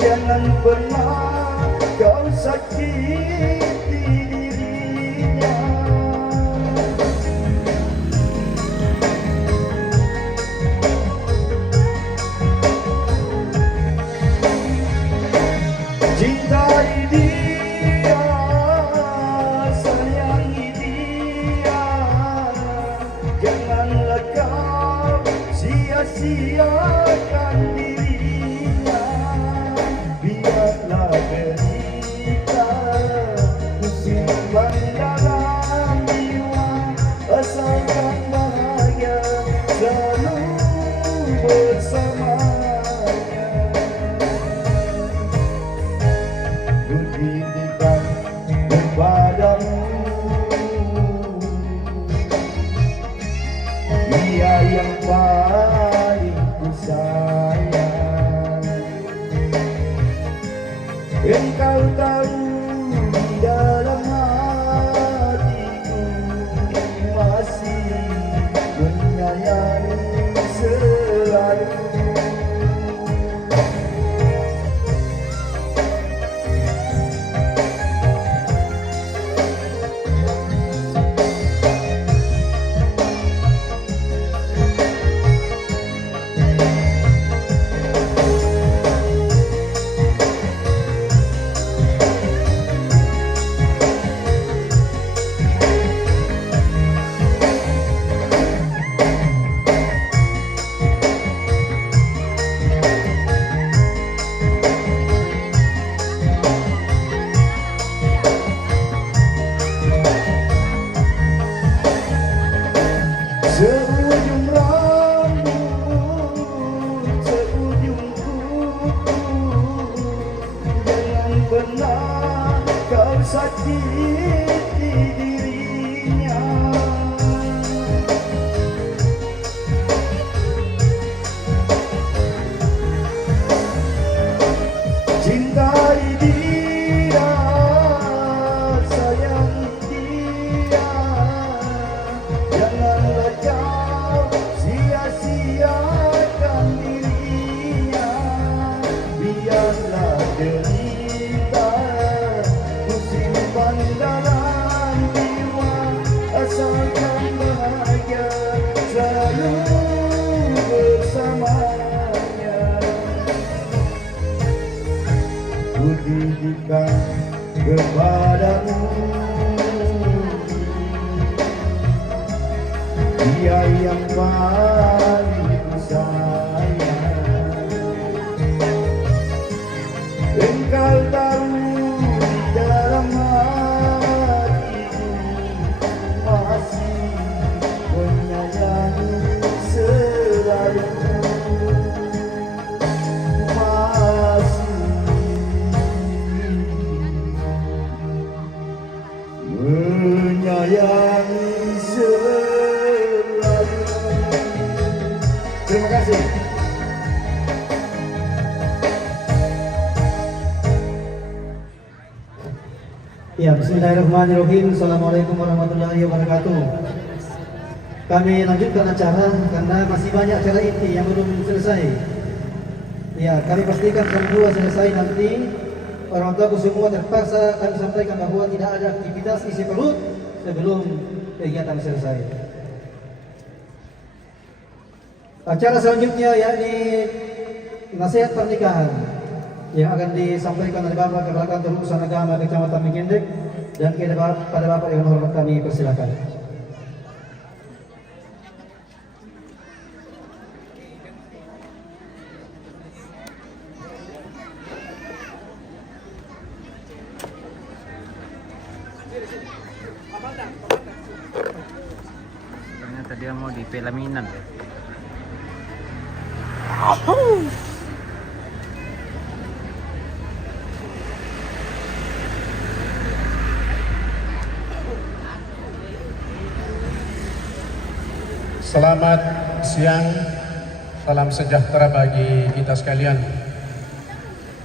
jangan pernah kau sakiti dirinya. Cintai dia, sayangi dia, janganlah kau sia-siakan dirinya. Biarlah derita ku simpan dalam jiwa, asalkan bahagia selalu bersamanya. Ku titipkan kepadamu dia yang paling ku sayang. Engkau tahu di dalam hatiku masih menyayangi selalu. Seujung rambut, seujung kuku, jangan pernah kau sakiti dirinya. Cintai dia, sayangi dia, janganlah kau sia-siakan dirinya. Biarlah derita ku simpan dalam jiwa, asalkan bahagia selalu bersamanya. Ku titipkan kepadamu dia yang paling ku sayang. Engkau tahu di dalam hatiku masih menyayangi selalu. Masih menyayangi selalu. Ya, bismillahirrahmanirrahim. Assalamualaikum warahmatullahi wabarakatuh. Kami lanjutkan acara karena masih banyak acara inti yang belum selesai. Ya, kami pastikan semua selesai nanti. Orang tua semua terpaksa kami sampaikan bahwa tidak ada aktivitas isi perut sebelum kegiatan selesai. Acara selanjutnya yakni nasihat pernikahan yang akan disampaikan oleh Bapak Kepala Kantor Urusan Agama Kecamatan Megendek dan kepada Bapak yang hormat kami persilakan. Ternyata dia mau di pelaminan ya. Selamat siang, salam sejahtera bagi kita sekalian.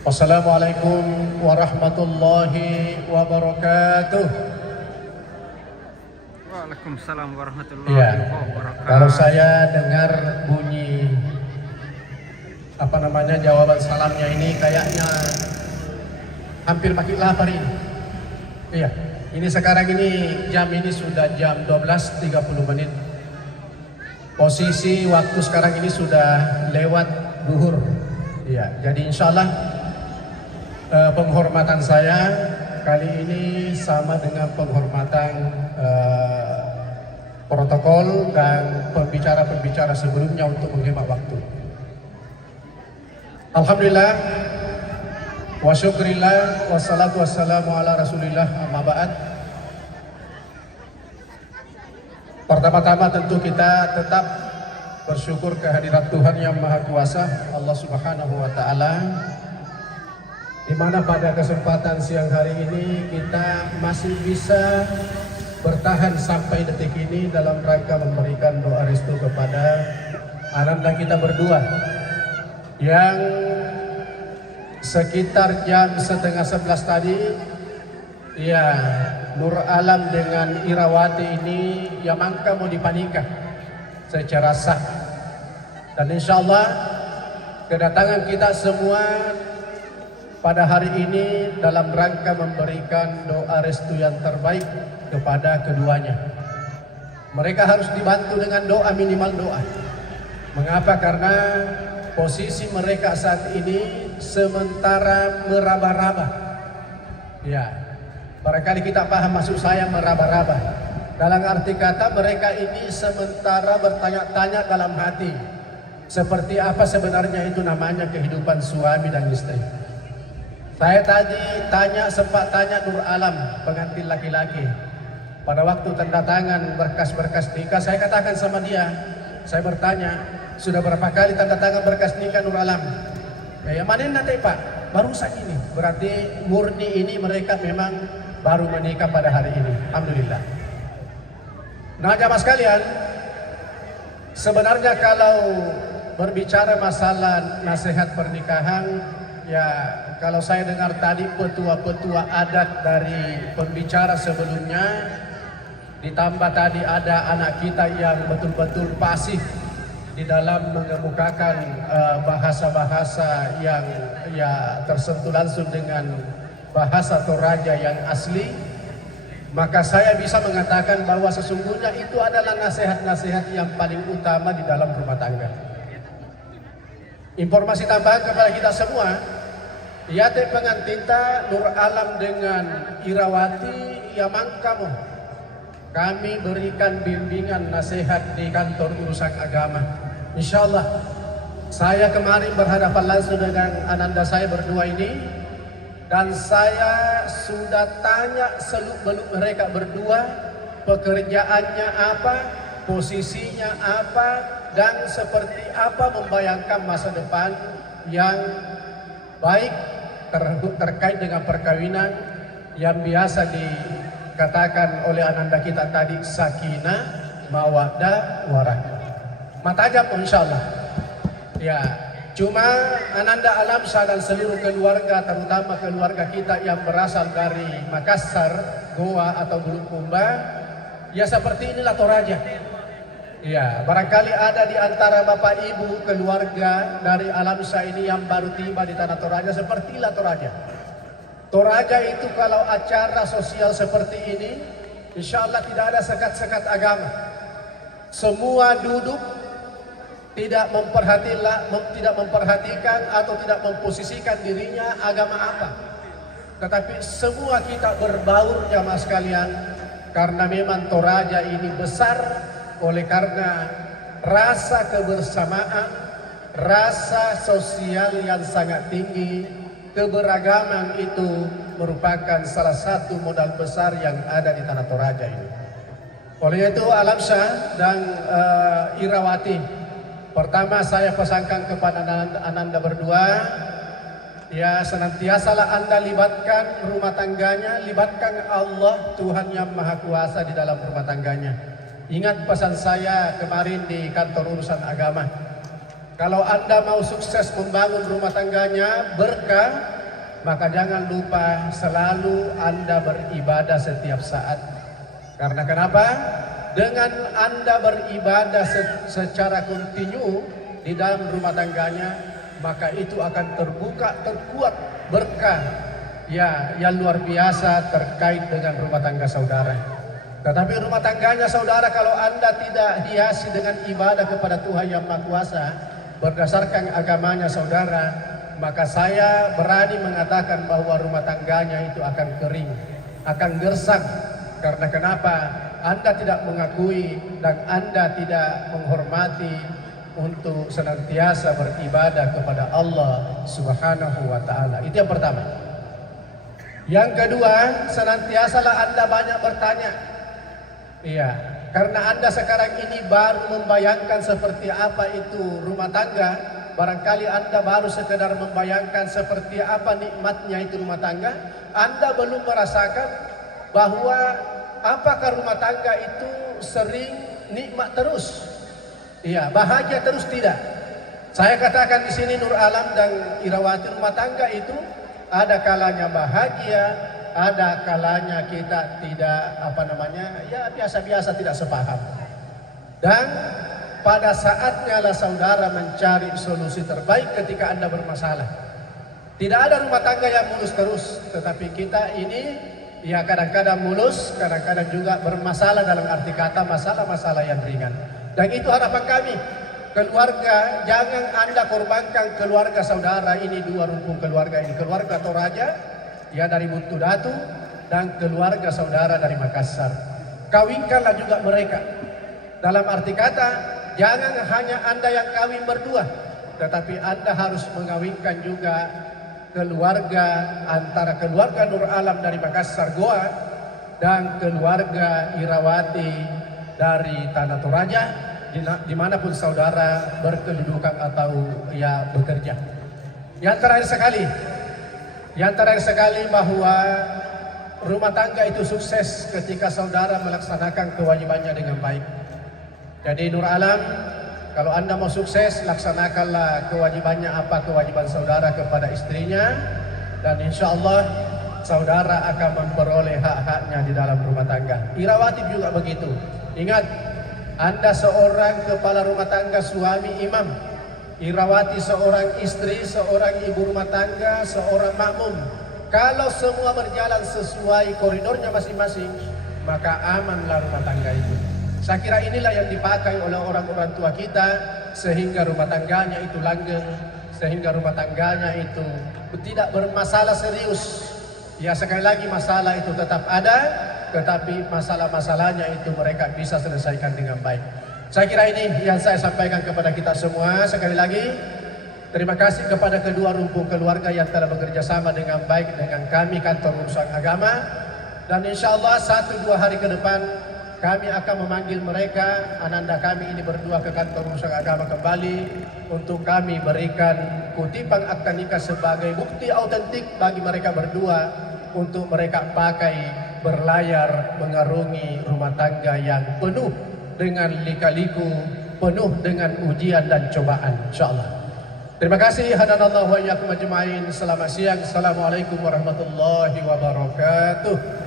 Wassalamualaikum warahmatullahi wabarakatuh. Waalaikumsalam warahmatullahi Ya, wabarakatuh. kalau saya dengar bunyi jawaban salamnya ini kayaknya hampir makin lapar ini. Iya, ini sekarang ini jam ini sudah jam 12.30 menit. Posisi waktu sekarang ini sudah lewat duhur. Iya, jadi insya Allah penghormatan saya kali ini sama dengan penghormatan protokol dan pembicara-pembicara sebelumnya untuk menghemat waktu. Alhamdulillah wa syukrillah wassalatu wassalamu ala rasulillah amma ba'd. Pertama-tama tentu kita tetap bersyukur kehadirat Tuhan yang Maha Kuasa, Allah Subhanahu wa taala, di mana pada kesempatan siang hari ini kita masih bisa bertahan sampai detik ini dalam rangka memberikan doa restu kepada ananda kita berdua yang sekitar jam 10:30 tadi, ya, Nur Alam dengan Irawati ini yang mangka mau dipanikah secara sah. Dan insya Allah kedatangan kita semua pada hari ini dalam rangka memberikan doa restu yang terbaik kepada keduanya. Mereka harus dibantu dengan doa, minimal doa. Mengapa? Karena posisi mereka saat ini sementara meraba-raba. Ya, barangkali kita paham maksud saya meraba-raba. Dalam arti kata mereka ini sementara bertanya-tanya dalam hati, seperti apa sebenarnya itu namanya kehidupan suami dan istri. Saya tadi sempat tanya Nur Alam, pengantin laki-laki. Pada waktu tanda tangan berkas-berkas nikah, saya katakan sama dia, saya bertanya, sudah berapa kali tanda tangan berkas nikah Nur Alam? Ya, mana nanti Pak? Baru saat ini. Berarti murni ini mereka memang baru menikah pada hari ini. Alhamdulillah. Nah, jamaah sekalian, sebenarnya kalau berbicara masalah nasihat pernikahan, ya kalau saya dengar tadi petua-petua adat dari pembicara sebelumnya, ditambah tadi ada anak kita yang betul-betul fasih di dalam mengemukakan bahasa-bahasa yang ya tersentuh langsung dengan bahasa Toraja yang asli, maka saya bisa mengatakan bahwa sesungguhnya itu adalah nasihat-nasihat yang paling utama di dalam rumah tangga. Informasi tambahan kepada kita semua, ya teh pengantinta Nur Alam dengan Irawati ya mangkamu kami berikan bimbingan nasihat di kantor urusan agama. Insya Allah saya kemarin berhadapan langsung dengan ananda saya berdua ini, dan saya sudah tanya seluk-beluk mereka berdua, pekerjaannya apa, posisinya apa, dan seperti apa membayangkan masa depan yang baik terkait dengan perkawinan yang biasa dikatakan oleh ananda kita tadi sakinah, mawaddah, warahmah. Matajab insyaallah. Ya, Cuma Ananda Alamsyah dan seluruh keluarga, terutama keluarga kita yang berasal dari Makassar, Goa atau Bulukumba, ya seperti inilah Toraja. Ya, barangkali ada di antara Bapak Ibu keluarga dari Alamsyah ini yang baru tiba di tanah Toraja, sepertilah Toraja. Toraja itu kalau acara sosial seperti ini, insya Allah tidak ada sekat-sekat agama. Semua duduk, tidak memperhatikan atau tidak memposisikan dirinya agama apa. Tetapi semua kita berbaur jamaah sekalian, karena memang Toraja ini besar, oleh karena rasa kebersamaan, rasa sosial yang sangat tinggi, keberagaman itu merupakan salah satu modal besar yang ada di tanah Toraja ini. Oleh itu Alamsyah dan Irawati, pertama saya pesankan kepada Ananda berdua, ya senantiasalah Anda libatkan rumah tangganya, libatkan Allah Tuhan yang Maha Kuasa di dalam rumah tangganya. Ingat pesan saya kemarin di kantor urusan agama, kalau Anda mau sukses membangun rumah tangganya berkah, maka jangan lupa selalu Anda beribadah setiap saat. Karena kenapa? Dengan Anda beribadah secara kontinu di dalam rumah tangganya, maka itu akan terbuka, terkuat berkah ya yang luar biasa terkait dengan rumah tangga saudara. Tetapi rumah tangganya saudara kalau Anda tidak hiasi dengan ibadah kepada Tuhan yang Maha Kuasa berdasarkan agamanya saudara, maka saya berani mengatakan bahwa rumah tangganya itu akan kering, akan gersang. Karena kenapa? Anda tidak mengakui dan Anda tidak menghormati untuk senantiasa beribadah kepada Allah Subhanahu wa Ta'ala. Itu yang pertama. Yang kedua, senantiasalah Anda banyak bertanya. Iya, karena Anda sekarang ini baru membayangkan seperti apa itu rumah tangga. Barangkali Anda baru sekedar membayangkan seperti apa nikmatnya itu rumah tangga. Anda belum merasakan bahwa apakah rumah tangga itu sering nikmat terus, iya bahagia terus, tidak. Saya katakan di sini Nur Alam dan Irawati, rumah tangga itu ada kalanya bahagia, ada kalanya kita tidak ya biasa-biasa tidak sepaham. Dan pada saatnya lah saudara mencari solusi terbaik ketika Anda bermasalah. Tidak ada rumah tangga yang mulus terus, tetapi kita ini ya kadang-kadang mulus, kadang-kadang juga bermasalah dalam arti kata masalah-masalah yang ringan. Dan itu harapan kami, keluarga, jangan Anda korbankan keluarga saudara ini, dua rumpun keluarga ini, keluarga Toraja ya dari Buntu Datu dan keluarga saudara dari Makassar. Kawinkanlah juga mereka. Dalam arti kata, jangan hanya Anda yang kawin berdua, tetapi Anda harus mengawinkan juga keluarga, antara keluarga Nur Alam dari Makassar Goa dan keluarga Irawati dari Tanah Toraja, dimanapun saudara berkedudukan atau ya bekerja. Yang terakhir sekali bahwa rumah tangga itu sukses ketika saudara melaksanakan kewajibannya dengan baik. Jadi Nur Alam, kalau Anda mau sukses, laksanakanlah kewajibannya apa kewajiban saudara kepada istrinya, dan insya Allah saudara akan memperoleh hak-haknya di dalam rumah tangga. Irawati juga begitu. Ingat, Anda seorang kepala rumah tangga, suami imam. Irawati seorang istri, seorang ibu rumah tangga, seorang makmum. Kalau semua berjalan sesuai koridornya masing-masing, maka amanlah rumah tangga itu. Saya kira inilah yang dipakai oleh orang-orang tua kita, sehingga rumah tangganya itu langgeng, sehingga rumah tangganya itu tidak bermasalah serius. Ya sekali lagi masalah itu tetap ada, tetapi masalah-masalahnya itu mereka bisa selesaikan dengan baik. Saya kira ini yang saya sampaikan kepada kita semua. Sekali lagi, terima kasih kepada kedua rumpun keluarga yang telah bekerja sama dengan baik dengan kami kantor urusan agama. Dan insya Allah 1-2 hari ke depan kami akan memanggil mereka, ananda kami ini berdua ke kantor urusan agama kembali untuk kami berikan kutipan akta nikah sebagai bukti autentik bagi mereka berdua untuk mereka pakai berlayar mengarungi rumah tangga yang penuh dengan lika-liku, penuh dengan ujian dan cobaan, insyaallah. Terima kasih hadanallahu wa iyyakum ajmain. Selamat siang. Assalamualaikum warahmatullahi wabarakatuh.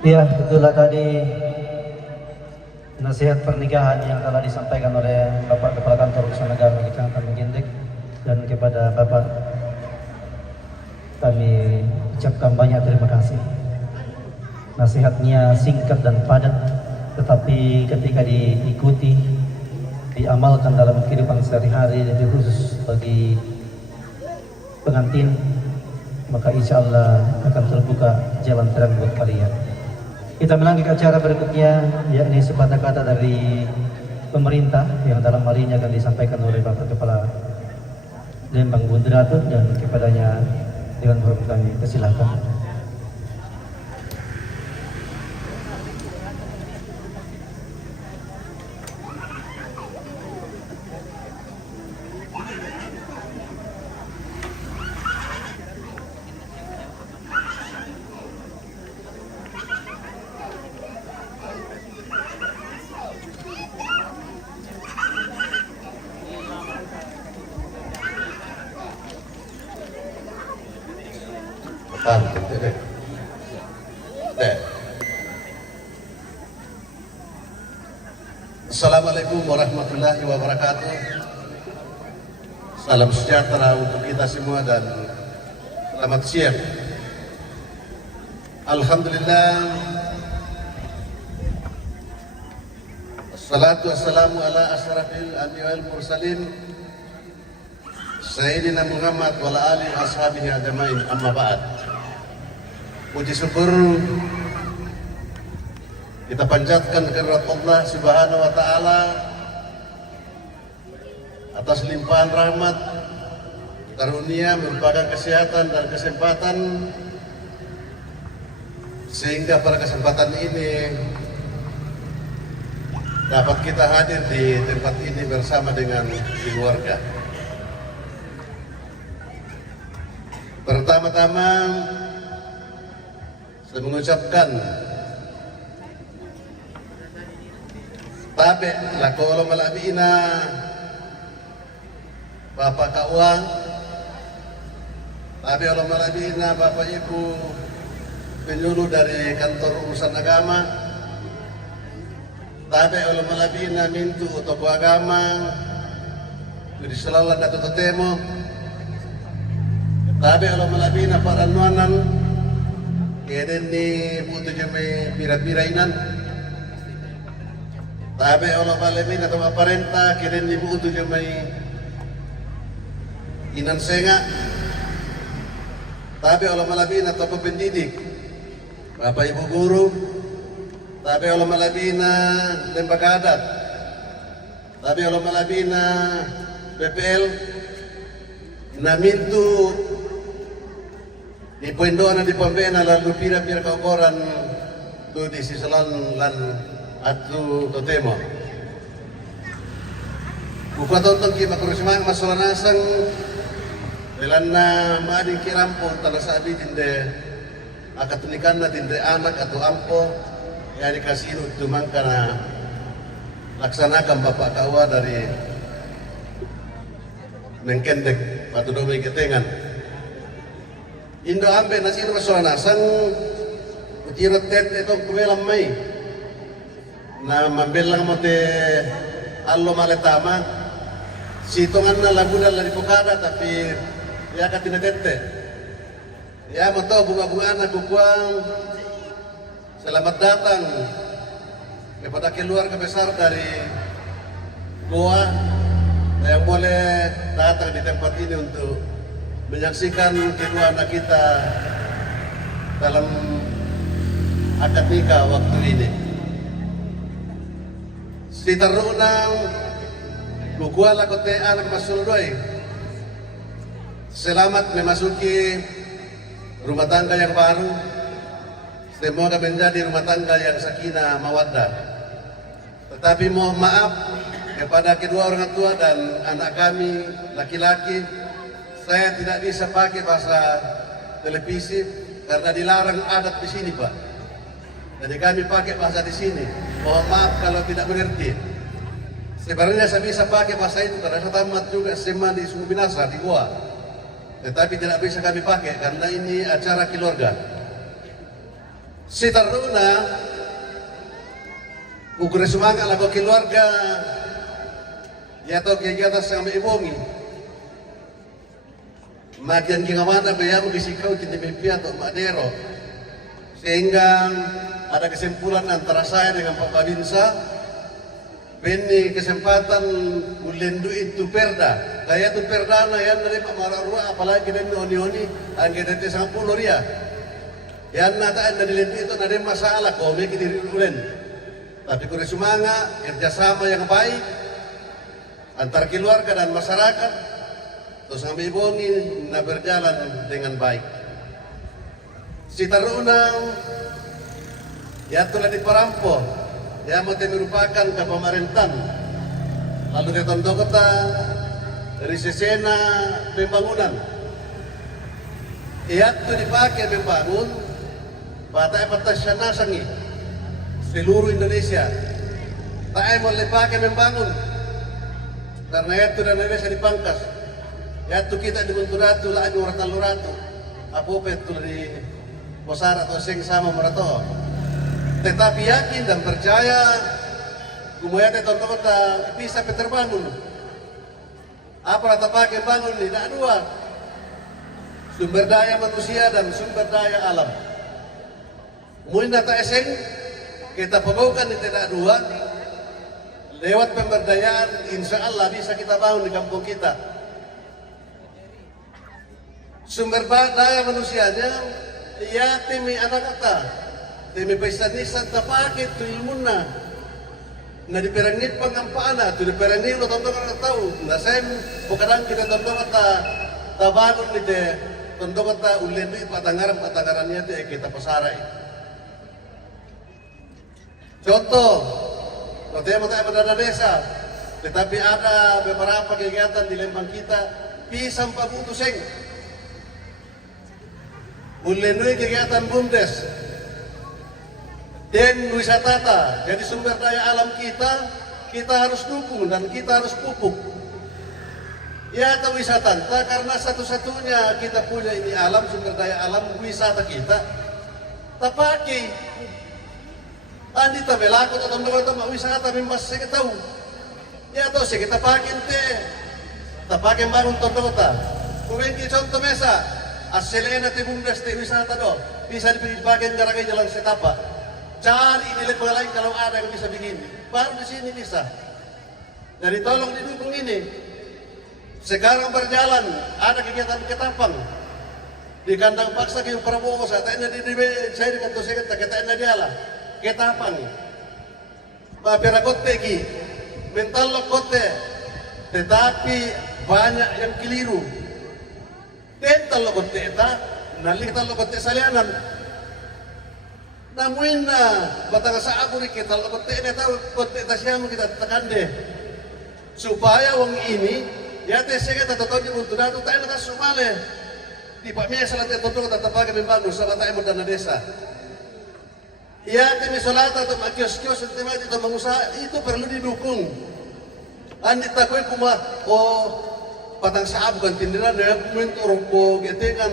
Ya, itulah tadi nasihat pernikahan yang telah disampaikan oleh Bapak Kepala Kantor Urusan Agama Kecamatan Megintek, dan kepada Bapak kami ucapkan banyak terima kasih. Nasihatnya singkat dan padat, tetapi ketika diikuti, diamalkan dalam kehidupan sehari-hari, lebih khusus bagi pengantin, maka insya Allah akan terbuka jalan terang buat kalian. Kita melanjutkan acara berikutnya, yakni sepatah kata dari pemerintah yang dalam hal ini akan disampaikan oleh Bapak Kepala Lembang Bundratur, dan kepadanya dengan hormat kami persilakan. Assalamualaikum warahmatullahi wabarakatuh. Salam sejahtera untuk kita semua dan selamat siang. Alhamdulillah, assalatu wassalamu ala asyrafil anbiya wal mursalin Sayyidina Muhammad wa ala alihi ashabihi ajmain, amma ba'd. Puji syukur kita panjatkan kehadirat Allah Subhanahu wa taala atas limpahan rahmat karunia merupakan kesehatan dan kesempatan, sehingga pada kesempatan ini dapat kita hadir di tempat ini bersama dengan keluarga. Pertama-tama saya mengucapkan tabe lakolo malabina Bapak Kauang, tabe olo malabina Bapak Ibu penyuluh dari kantor urusan agama, tabe olo malabina mintu toko agama di selalan Dato Totemo, tabe olo malabina para nuanan keden ni butuh jeme pira-pirainan, tabe Allah balemin atau aparenta keden ibu utu jamai inan senga, tabe Allah malabin atau pendidik, bapak ibu guru, tabe Allah malabina lembaga adat, tabe Allah malabina BPL, namintu di poindoan di pembena lalu pira-pira kaukoran tu di sisalan lan atu totemo. Buka tonton kita kurusimang masalah nasang Belana maading kirampo tala sabi tinde akatunikan na tinde anak atau ampo ya dikasih tumangka na laksanakan Bapak Kawa dari Mengkendek Batu Domai Ketengan. Indo ambe nasi itu masalah nasang utirot tete itu kumelam mai na mambelang mo te allo maletama sitongan na labudan lari pokada tapi ya katinatete ya mo to bunga-bungaan na kukuang selamat datang kepada keluarga besar dari Goa yang boleh datang di tempat ini untuk menyaksikan kedua anak kita dalam akad nikah waktu ini. Si tarunang kukuha la kote anak masuldoy Selamat memasuki rumah tangga yang baru. Semoga menjadi rumah tangga yang sakinah mawaddah. Tetapi mohon maaf kepada kedua orang tua dan anak kami laki-laki, saya tidak bisa pakai bahasa televisi karena dilarang adat di sini, Pak. Jadi kami pakai bahasa di sini. Mohon maaf kalau tidak mengerti. Sebenarnya saya bisa pakai bahasa itu karena saya tamat juga SMA di Sumber Binasa di Goa. Tetapi tidak bisa kami pakai karena ini acara keluarga. Sitaruna ukur semangat lagu keluarga ya atau kegiatan sama ibongi. Makian kingamana bayamu kisikau cinta mimpi atau madero. Sehingga ada kesimpulan antara saya dengan Pak Babinsa. Beni kesempatan ulendu itu perda. Kaya itu perda na yan dari Pak Mararua apalagi dari oni-oni angge dari 10 ria. Yan nataan dari lendu itu ada masalah kau meki diri ulen. Tapi kure semangat kerjasama yang baik antar keluarga dan masyarakat terus kami bongi na berjalan dengan baik. Sitarunang ya telah diperampo ya mau merupakan ke pemerintahan lalu ke Tondo Kota dari sesena pembangunan ia itu dipakai membangun batas nasangi seluruh Indonesia tak mau dipakai membangun karena itu dan Indonesia dipangkas ya itu kita di Bunturatu lagi orang-orang apa itu di Posara atau sing sama merato. Tetapi yakin dan percaya kemudian Tondo Kota bisa terbangun. Apa rata pakai bangun ini? Tidak dua. Sumber daya manusia dan sumber daya alam. Mungkin data eseng kita pegawkan di tidak dua. Lewat pemberdayaan insya Allah bisa kita bangun di kampung kita. Sumber daya manusianya ya timi anak kata. Demi pesan-pesan tapakit tu ilmuna na diperangit pangampana tu diperangit lo tonton kan tahu na sem bukan kita tonton kata tabangun ni te tonton kata ulen ni patangarannya te kita pasarai contoh kalau dia mau pada desa tetapi ada beberapa kegiatan di Lembang kita pisang pabutu seng ulen ni kegiatan bumdes dan wisata, jadi sumber daya alam kita harus dukung dan kita harus pupuk. Ya atau wisata, karena satu-satunya kita punya ini alam, sumber daya alam, wisata kita. Tak pakai. Andi tak belaku atau teman-teman wisata memang saya tahu. Ya atau saya kita pakai teh, tak pakai bangun tonton-tonton. Kemudian contoh mesa, asalnya nanti bumdes teh wisata do, bisa dipakai gara-gara jalan setapak. Cari nilai lain kalau ada yang bisa begini. Baru di sini bisa. Jadi tolong didukung ini. Sekarang berjalan ada kegiatan ketapang di kandang paksa ke Prabowo. Saya tanya saya di kantor saya tanya dia lah. Ketapang. Mapera koteki, mental kote. Tetapi banyak yang keliru. Dental kote eta, nalitan kote salianan. Namun batang sa aku nih kita kalau kote ini tahu kote tasyam kita tekan deh supaya wong ini ya tese kita totonya untuk datu tak ada sumale di pak mia salat itu tuh tetap pakai membangun salat tak mau dana desa ya temi salat atau kios-kios itu mengusaha itu perlu didukung andi takoi kuma batang sa aku kan tindiran ya mentor ko getengan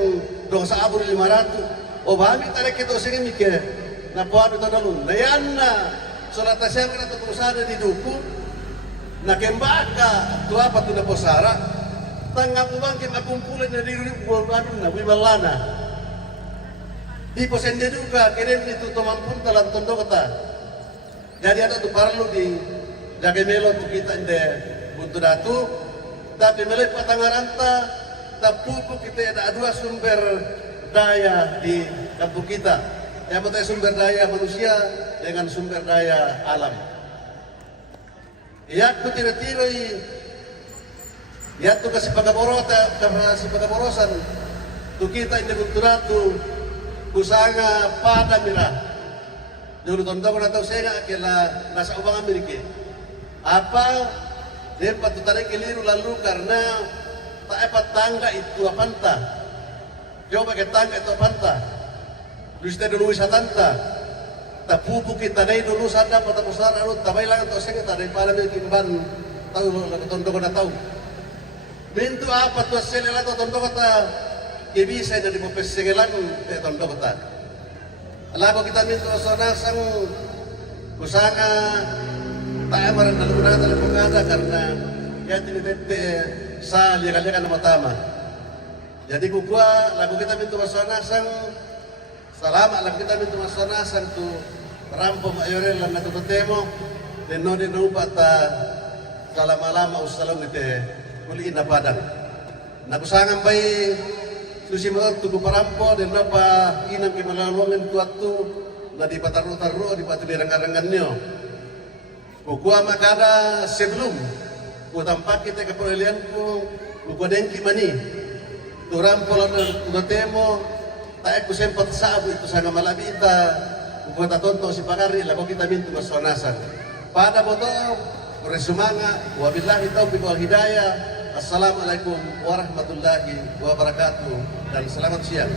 dong sa aku 500 bami tarik kita sini mikir na puan itu dulu, na yan na surat tasyam kena tu perusahaan didukung, na kembaka tu apa tu na posara, tangga pubang kim akumpulan na diri bulan na wibalana. Di posen juga kirim itu tomampun dalam Tondo Kota. Jadi ada tu perlu di jaga melo tu kita inde buntu datu, tapi melek patangaranta, tapi pupuk kita ada dua sumber daya di kampung kita. Yang pertama sumber daya manusia dengan sumber daya alam. Ya, aku tira-tira Ya tu kasi pagkaborosan, tu kita hindi kulturatu, kusanga pada mira. Dulu tonton ko na tao saya nga kila nasa ubang Amerika. Apa? Dia patutari keliru lalu karena tak dapat tangga itu apanta. Coba ke tangga itu apanta. Dulu dulu wisatanta. Tapupu kita na dulu sada patapusar anu tabay lang to saya tadi para may kimban tahu tonton ko na tao. Bintu apa tu sila to tonton ko ta kibisa na di mo pesengelan tonton ko ta. Alago kita minto sana sang kusanga tayo maran daluna tayo pangada karena ya tinitete sa liya-liya na matama. Jadi kukua lagu kita minto sana sang salamat lagu kita minto sana sang tu rampo mayorel lang natutemo deno pata salama-lama usalong ite kuliin na padang. Nakusangan bay susi mo tugu parampo den pa inang kimalaluangan tuatu na di pataru-taru di patudirang-arangan nyo. Kukua makada sebelum ku tampak kita keperlian ku kukua dengki mani tu rampo lan tu temo tak ku sempat sabu itu sangat malabita kukua tatonto si pakari lagu kita mintu masonasan pada boto resumanga wabillahi taufiq wal hidayah. Assalamualaikum warahmatullahi wabarakatuh dan selamat siang.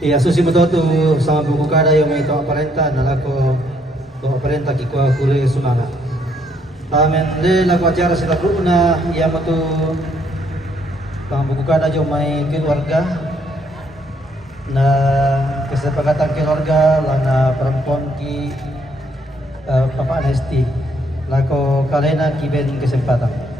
Iya, susi betul tu sama buku kada yang may aparenta nalako to aparenta kikwa kule sumanga. Tamen le lagu acara sila na iya matu pang buku kada yang may keluarga na kesepakatan keluarga lana perempuan ki Papa Anesti lako kalena kiben kesempatan.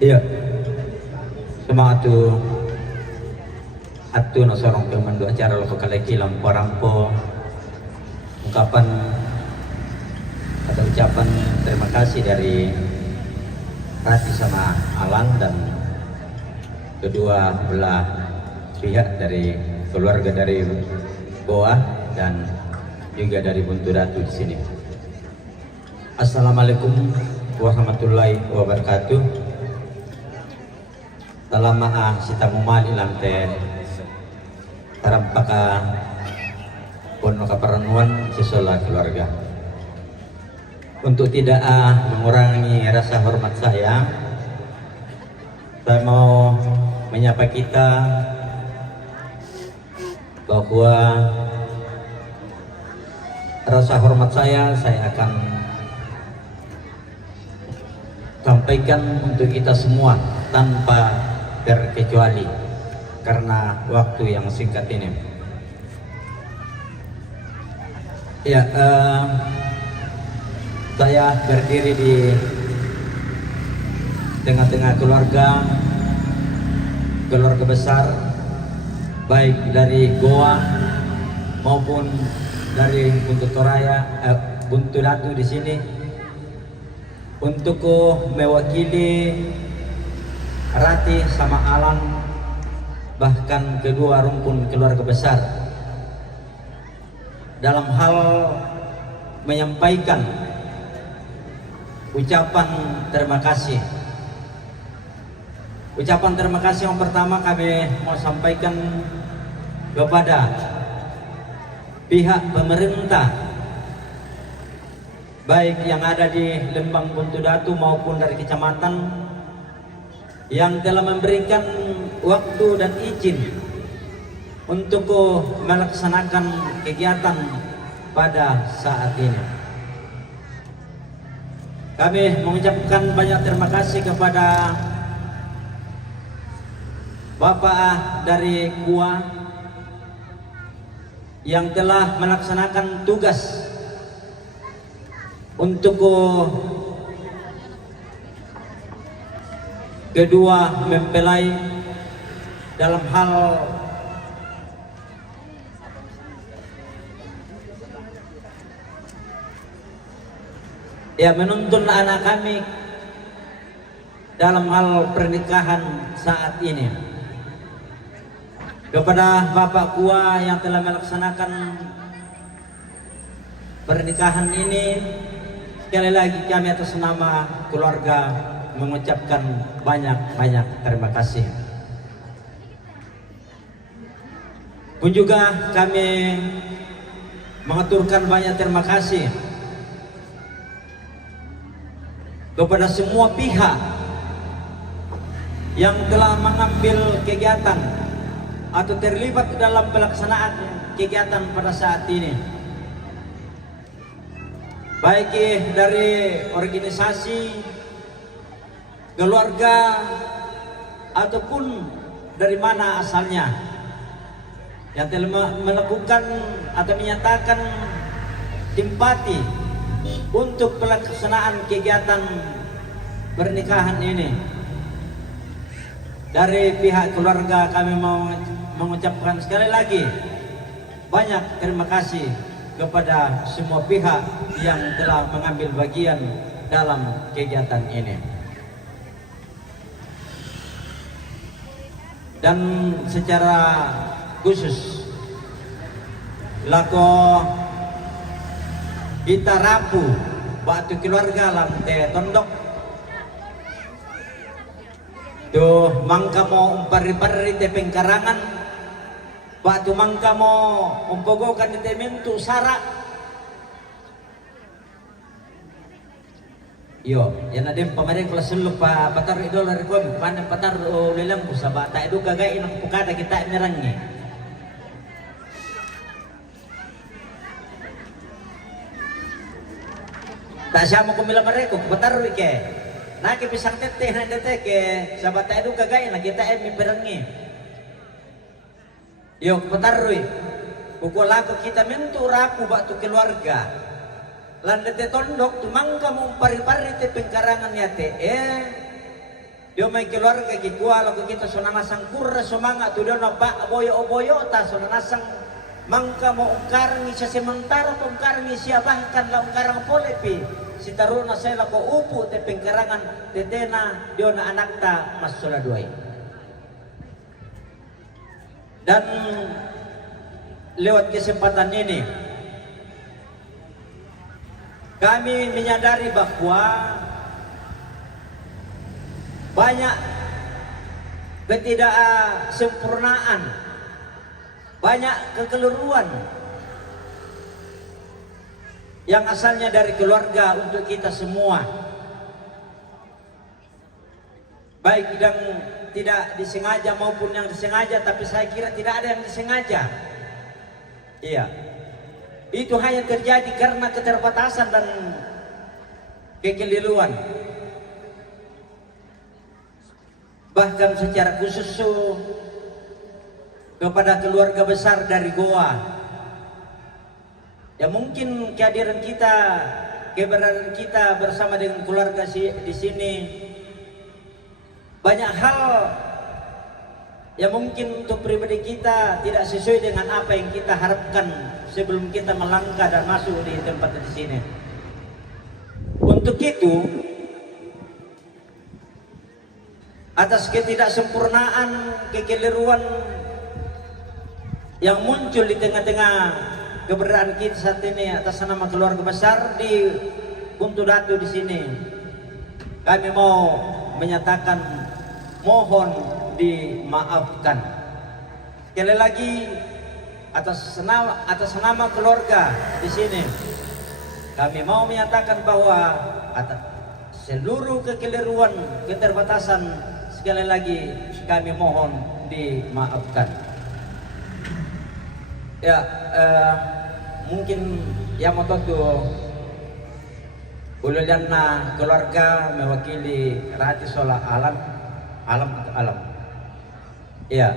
Iya, semangat tu atu no sorong pemandu acara lo kaleki lampo ungkapan atau ucapan terima kasih dari Rati sama Alang dan kedua belah pihak dari keluarga dari Goa dan juga dari Buntu Datu di sini. Assalamualaikum warahmatullahi wabarakatuh. Talama sita mumali lante tarampaka pono kaparanuan sesola keluarga. Untuk tidak mengurangi rasa hormat saya mau menyapa kita bahwa rasa hormat saya akan sampaikan untuk kita semua tanpa terkecuali karena waktu yang singkat ini. Ya, saya berdiri di tengah-tengah keluarga besar, baik dari Goa maupun dari Buntu Toraya, Buntu Datu di sini, untuk mewakili Rati sama Alang, bahkan kedua rumpun keluarga besar dalam hal menyampaikan ucapan terima kasih. Ucapan terima kasih yang pertama kami mau sampaikan kepada pihak pemerintah baik yang ada di Lembang Buntu Datu maupun dari kecamatan yang telah memberikan waktu dan izin untuk melaksanakan kegiatan pada saat ini. Kami mengucapkan banyak terima kasih kepada Bapak dari Gua yang telah melaksanakan tugas untuk kedua mempelai dalam hal menuntun anak kami dalam hal pernikahan saat ini. Kepada Bapak Kua yang telah melaksanakan pernikahan ini, sekali lagi kami atas nama keluarga mengucapkan banyak-banyak terima kasih. Pun juga kami mengaturkan banyak terima kasih kepada semua pihak yang telah mengambil kegiatan atau terlibat dalam pelaksanaan kegiatan pada saat ini, baik dari organisasi, keluarga, ataupun dari mana asalnya, yang telah melakukan atau menyatakan simpati untuk pelaksanaan kegiatan pernikahan ini. Dari pihak keluarga kami mau mengucapkan sekali lagi banyak terima kasih kepada semua pihak yang telah mengambil bagian dalam kegiatan ini. Dan secara khusus lako kita rapu waktu keluarga lantai tondok tuh mangka mau umpari-pari te pengkarangan, waktu mangka mau umpogokan di tementu sarak. Yo, yan na din pamarin ko sulok pa patar idol rekom panen patar lelam ko sa bata edu kagay ng pukada kita merangi. Tak siya mo kumila mareko patar ke. Naki pisang tete na tete ke sa bata edu kagay na kita mi perangi. Yo patar ukula ko kita mentu raku batu keluarga. Landete tondok tumangka mo pari-pari te pengkarangan ya te dia may keluarga ki kuala ko kita sonanasang kurra somanga tu dia na ba boyo ta sonanasang mangka mo ungkarngi sa sementara ungkarngi siya bahkan la ungkarang polepi si taruna saya ko upu te pengkarangan tetena dia na anak ta mas soladuay. Dan lewat kesempatan ini kami menyadari bahwa banyak ketidaksempurnaan, banyak kekeliruan yang asalnya dari keluarga untuk kita semua, baik yang tidak disengaja maupun yang disengaja, tapi saya kira tidak ada yang disengaja. Iya. Itu hanya terjadi karena keterbatasan dan kekeliruan. Bahkan secara khusus kepada keluarga besar dari Goa, ya mungkin kehadiran kita, keberadaan kita bersama dengan keluarga di sini banyak hal yang mungkin untuk pribadi kita tidak sesuai dengan apa yang kita harapkan sebelum kita melangkah dan masuk di tempat di sini. Untuk itu, atas ketidaksempurnaan, kekeliruan yang muncul di tengah-tengah keberadaan kita saat ini atas nama keluarga besar di Buntu Datu di sini, kami mau menyatakan mohon dimaafkan. Sekali lagi atas nama keluarga di sini kami mau menyatakan bahwa atas seluruh kekeliruan, keterbatasan, sekali lagi kami mohon dimaafkan. Ya, mungkin yang mau tuh ulilana keluarga mewakili Rati Sola alam. Ya,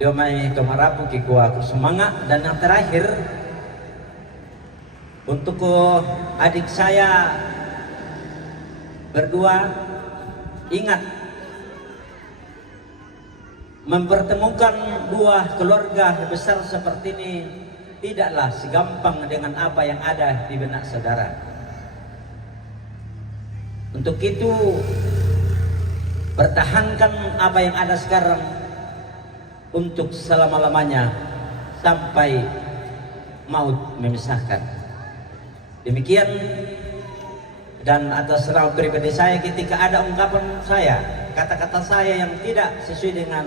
Dia mai kemarapu kiku aku semangat. Dan yang terakhir untuk adik saya berdua, ingat mempertemukan dua keluarga besar seperti ini tidaklah segampang dengan apa yang ada di benak saudara. Untuk itu pertahankan apa yang ada sekarang untuk selama-lamanya sampai maut memisahkan. Demikian, dan atas nama pribadi saya ketika ada ungkapan saya, kata-kata saya yang tidak sesuai dengan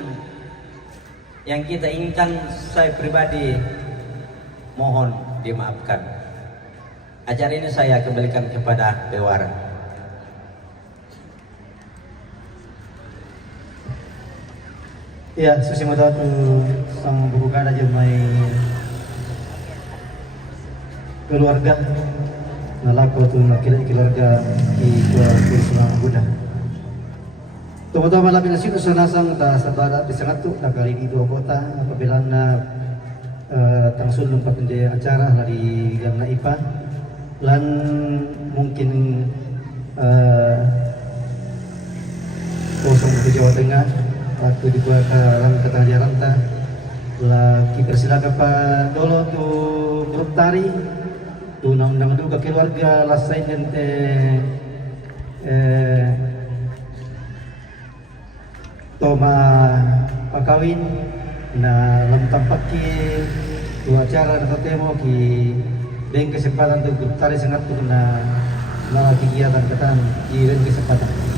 yang kita inginkan, saya pribadi mohon dimaafkan. Acara ini saya kembalikan kepada Bewara. Ya, susimata tu sang bukan aja mai keluarga nalako tu nakila keluarga di Kursunang Buddha. Tama-tama labi na sino sa nasang ta sa barat di sangat tu nakali di dua kota apabila na tangsul lumpat di acara dari Gangna IPA lan mungkin kosong di Jawa Tengah waktu dibuat ke Tanah Jaranta lah kita silakan Pak Dolo tu grup tari tu nang juga keluarga lasain dente toma pakawin na lam tampak ki tu acara na temo ki dengan kesempatan tu grup tari sangat tu na kegiatan ketan iren kesempatan.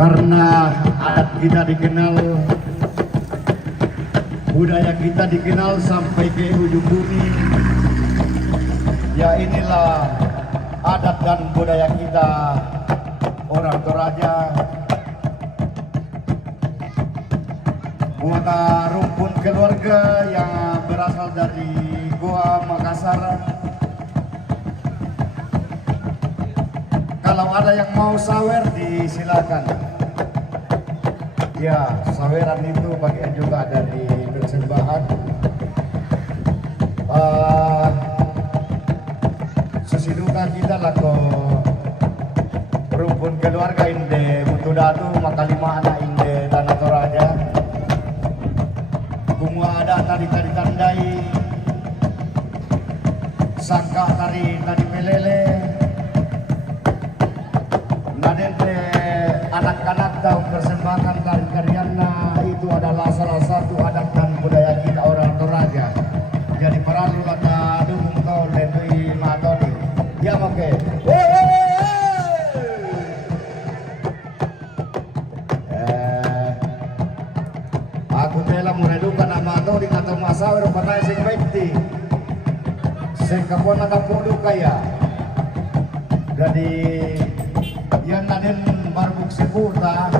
Karena adat kita dikenal, budaya kita dikenal sampai ke ujung bumi. Ya inilah adat dan budaya kita orang Toraja. buat rumpun keluarga yang berasal dari Goa Makassar. Kalau ada yang mau sawer disilakan. Ya, saweran itu bagian juga dari persembahan. Sesiduka kita laku rumpun keluarga inde Mutu Datu makalima anak inde Tanah Toraja. Kumua ada tadi tandai sangka tadi melele. Nadente anak-anak tahu persembahkan tarian-tariannya itu adalah salah satu adat dan budaya kita orang Toraja. Jadi perlu kata dukung kau lebih matoni. Ya oke. Aku telah meredukan nama atau di kata masawer pada sing baikti. Sing kapon nakapudu kaya. Jadi yang naden barbuk sepurta.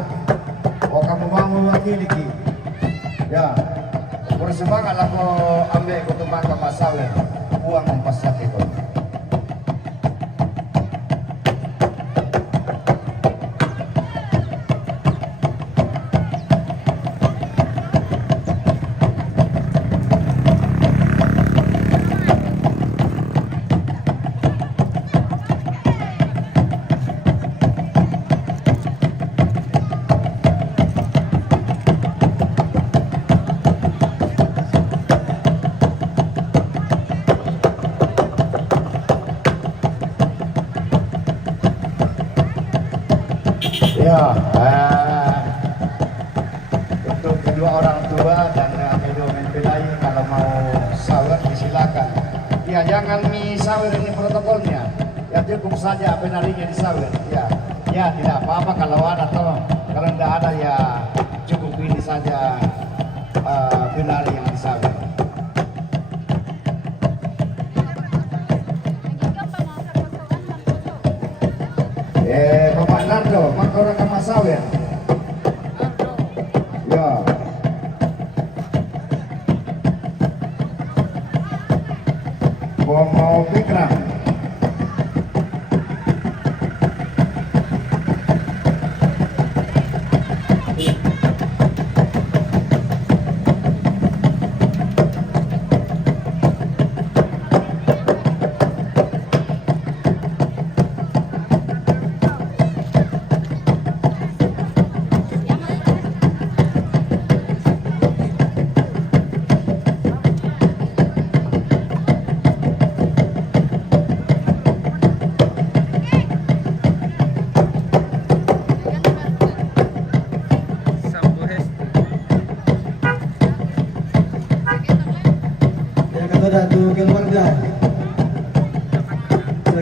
Oh kamu bangun wakili ki. Ya. Bersemangat aku ambil ketumbang ke masawer. Uang mempesak itu. Ya, untuk kedua orang tua dan kedua mempelai kalau mau sawer disilakan. Ya, jangan sawer ini protokolnya. Ya cukup saja penarinya disawer. Ya tidak apa-apa kalau ada atau kalau tidak ada ya cukup ini saja penari yang disawer. Bapak Nardo, makora ka masawer. Ya. Mau pikram. Datu keluarga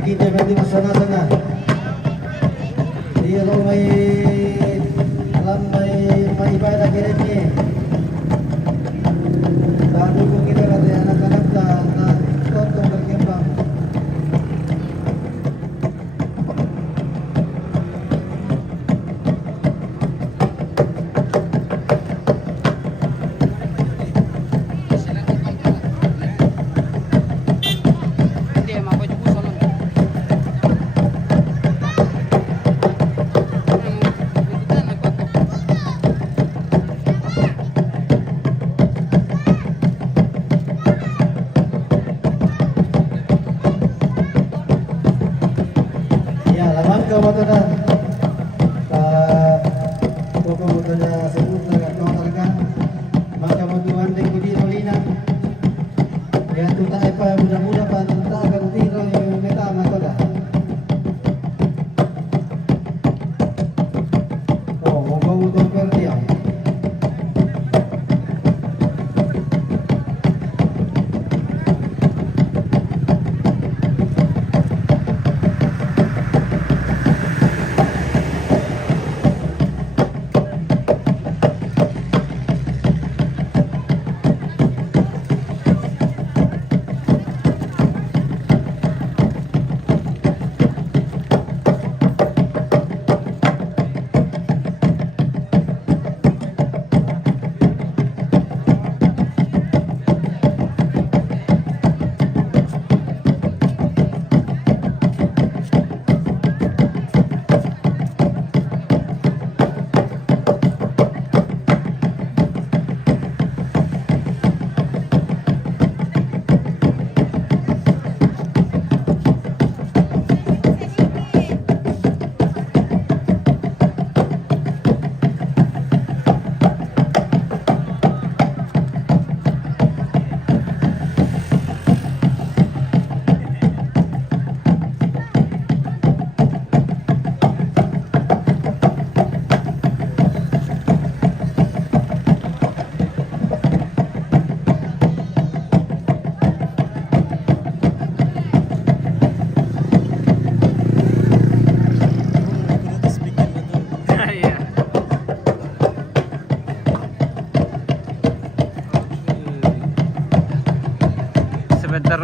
kita berarti masalah tengah dia rumai mai ibadah kiranya dan dukung kita berarti anak-anak dan tonton berkembang.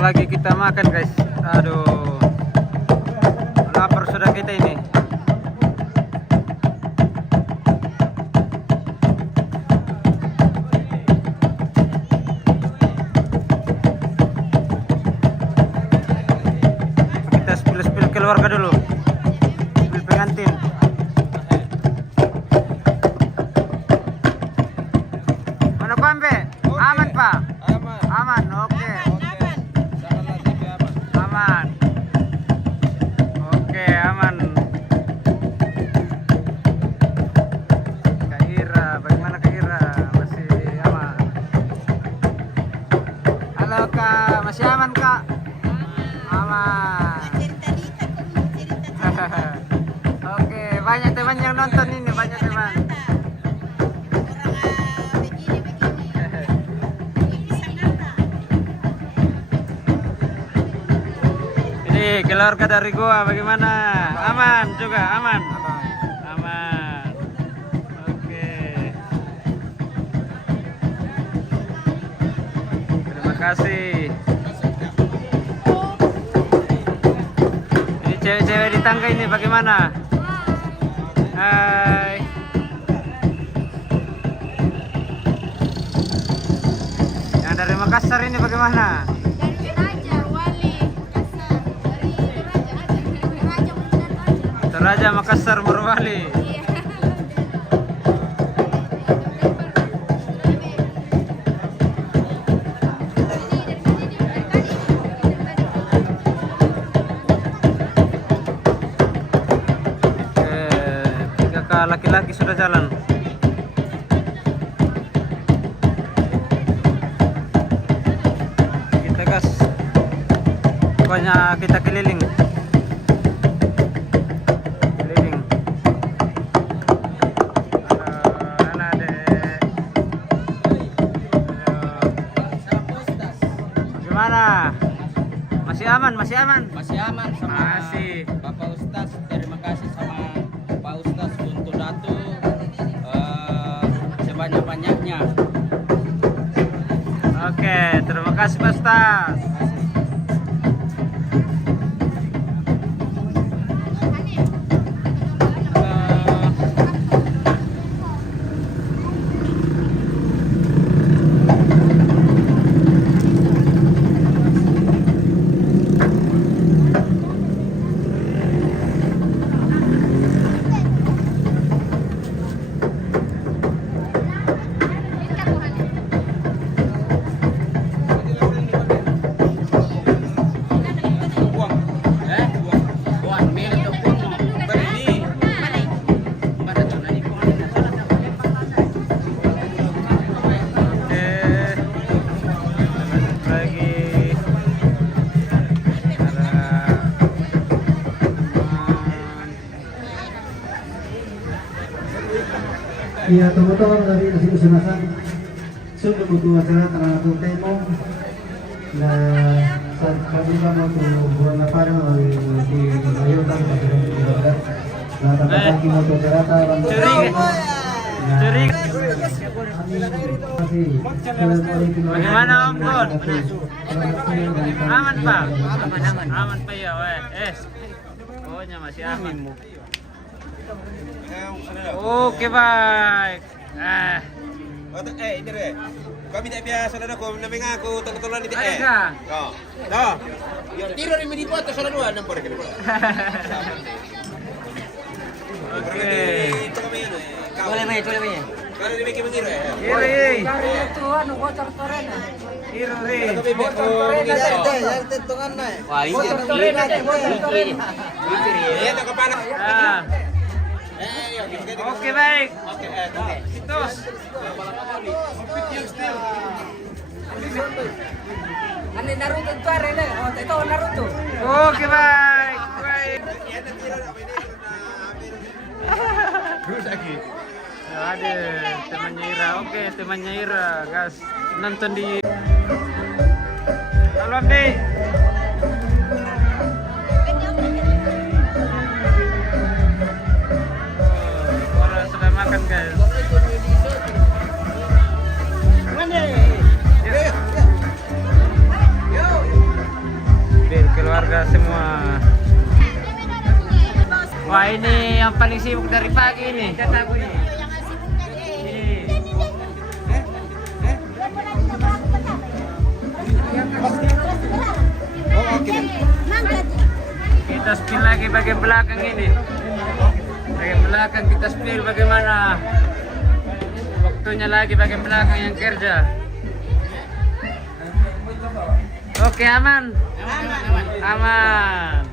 lagi kita makan guys. Aduh, lapar sudah kita ini. Kita spill keluarga dulu, spill pengantin. Mana Pambe? Aman Pak? Aman, oke. Aman. Oke, aman. Kak Ira, bagaimana Kak Ira? Masih aman? Halo Kak, masih aman Kak? Aman. Oke, banyak teman yang nonton ini, banyak teman. Ini keluarga dari gua bagaimana? Aman juga, aman. Aman. Oke. Terima kasih. Ini cewek-cewek di tangga ini bagaimana? Hai. Yang dari Makassar ini bagaimana? Raja Makassar Morowali. Tiga laki-laki sudah jalan. Kita gas. Pokoknya kita keliling. Gimana? Masih aman, masih aman? Masih aman sama Masih. Bapak Ustaz. Terima kasih sama Pak Ustaz untuk datu sebanyak-banyaknya. Oke, terima kasih Pak Ustaz. Ya, teman-teman dari Nasi Usunasan sudah butuh acara Tanah Temo. Nah, saat kami mau bulan apa di Bayutan pada nah tanpa kaki mau cerita Curi. Bagaimana Om Kun? Aman Pak? Aman Pak ya weh. Pokoknya masih aman. Oke baik. Ini deh. Kami tak biasa dah aku nak mengaku tolong ni Ada kah? Dah. Tidur di midi foto salah dua nombor ke. Oke. Boleh mai. Kalau dia bikin mengiru ya. Iri. Itu anu bocor torena. Iri. Bocor torena teh. Wah, ini Bocor torena teh, bocor torena. Ya tak kepala. Ah. Oke baik. Oke, Terus. Ane Naruto itu arena. Oh, itu Naruto. Oke baik. Baik. Terus lagi. Ada temannya Ira. Oke, temannya Ira, guys. Nonton di Halo Abdi. Orang sudah makan, guys. Wah, ini yang paling sibuk dari pagi ini. Kata aku nih. Kita spill lagi bagian belakang ini. Bagian belakang kita spill bagaimana. Waktunya lagi bagian belakang yang kerja. Oke, aman. Aman.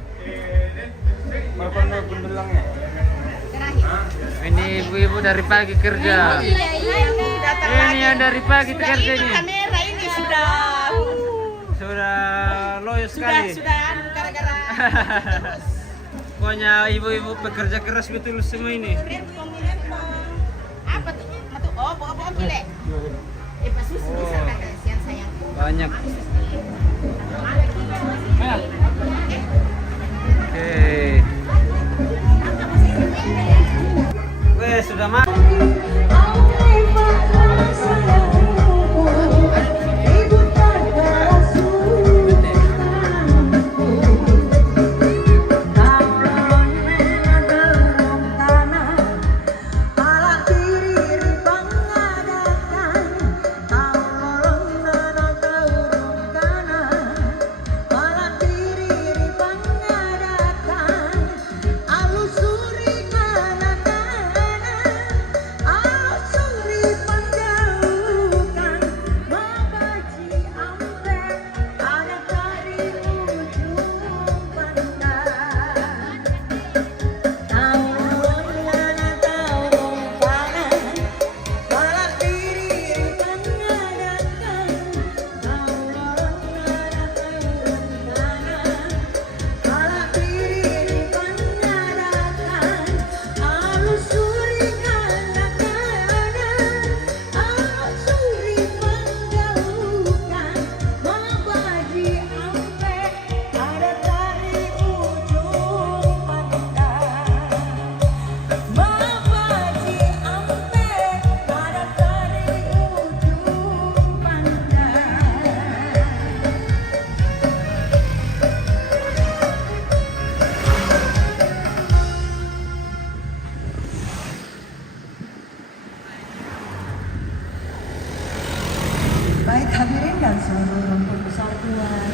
Ini ibu-ibu dari pagi kerja. Ini yang dari pagi kerjanya. Kamera ini Sudah loyo sekali. sudah gara-gara Pokoknya ibu-ibu pekerja keras betul semua ini. apa tuh? Oh, pokok-pokok gile. Pas susu bisa kan kasihan sayang. Banyak. Oke. Weh, sudah mati. Baik hadirin dan seluruh rumput persatuan.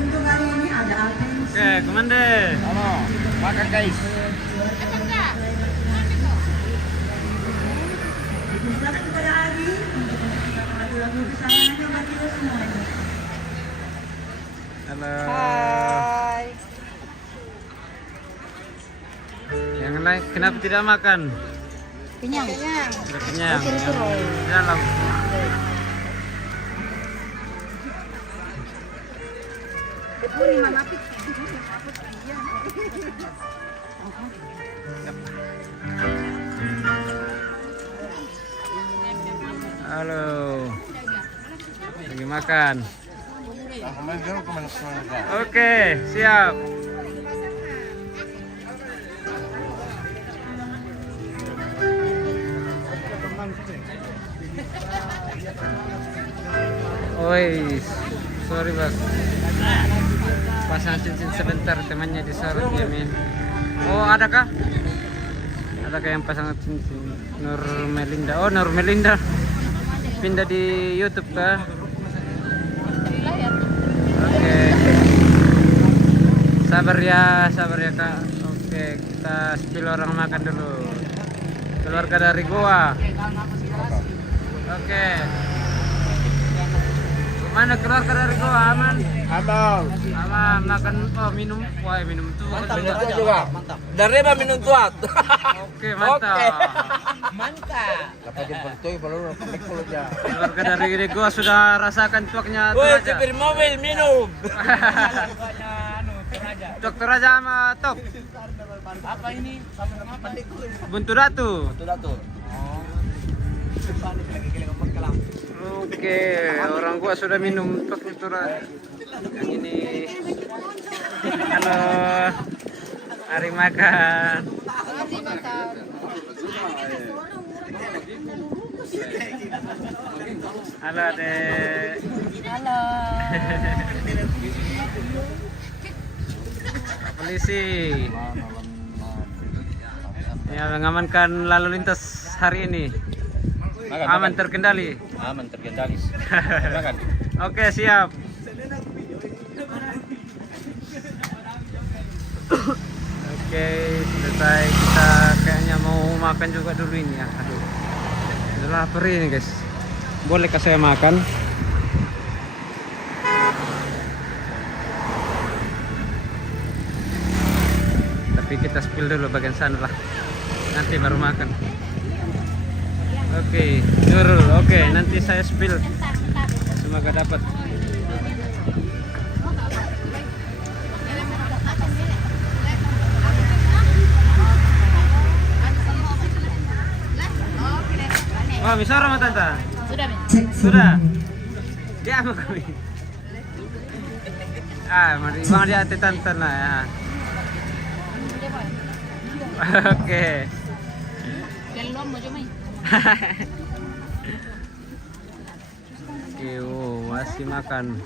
Untuk hari ini ada atensi. Oke, komande. Halo, makan guys. Khusus kepada Adi untuk menyanyikan lagu-lagu kesayangannya buat kita semuanya. Halo. Hai. Yang lain kenapa tidak makan? Kenyang. Sudah kenyang. Dalam. Halo. Lagi makan. Oke, siap. Oi, sorry bang. Pasang cincin sebentar, temannya disorot ya min. Oh, adakah? Adakah yang pasang cincin? Nur Melinda. Oh, Nur Melinda. Pindah di YouTube kah? Oke. Sabar ya Kak. Oke, kita spill orang makan dulu. Keluarga dari gua. Oke. Mana keluarga dari gua? Aman? Aman. Aman, makan, oh minum. Wah, minum tuh. Mantap, juga. Dari apa minum tuat? Oke, mantap. Mantap. Dapat dibentuk baru kulitnya. Keluarga dari gua sudah rasakan tuaknya Woi, Toraja. supir mobil minum. Dokter Raja sama Tok. Apa ini? Buntu Datu. Oke, orang gua sudah minum tuaknya Toraja. Yang ini. Halo. Mari makan. Halo Adek. Halo. Polisi. Ya, mengamankan lalu lintas hari ini. Aman terkendali. Aman terkendali. Silakan. Oke, siap. Oke, selesai. Kita kayaknya mau makan juga dulu ini ya. Aduh, udah lapar ini guys. Bolehkah saya makan? Tapi kita spill dulu bagian sana lah. Nanti baru makan. Oke, Nurul. Oke, nanti saya spill. Semoga dapat. Wah, misora sama tante? Sudah, Ben. Sudah. Dia sama kami. Mari bang dia hati tante lah ya. Oke. Belum mau coba. Masih makan.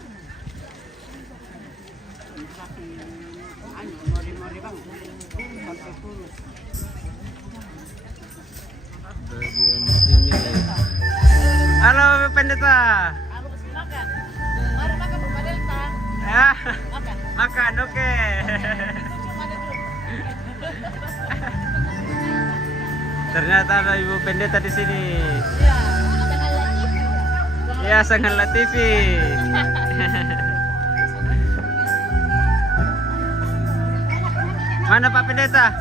Bagian sini. Halo pendeta. Aku mesti makan. Mari makan Bapak Delta. Ya. Makan. Makan, oke. Ternyata ada ibu pendeta di sini. Ya, sangat Latifi. Mana Pak Pendeta?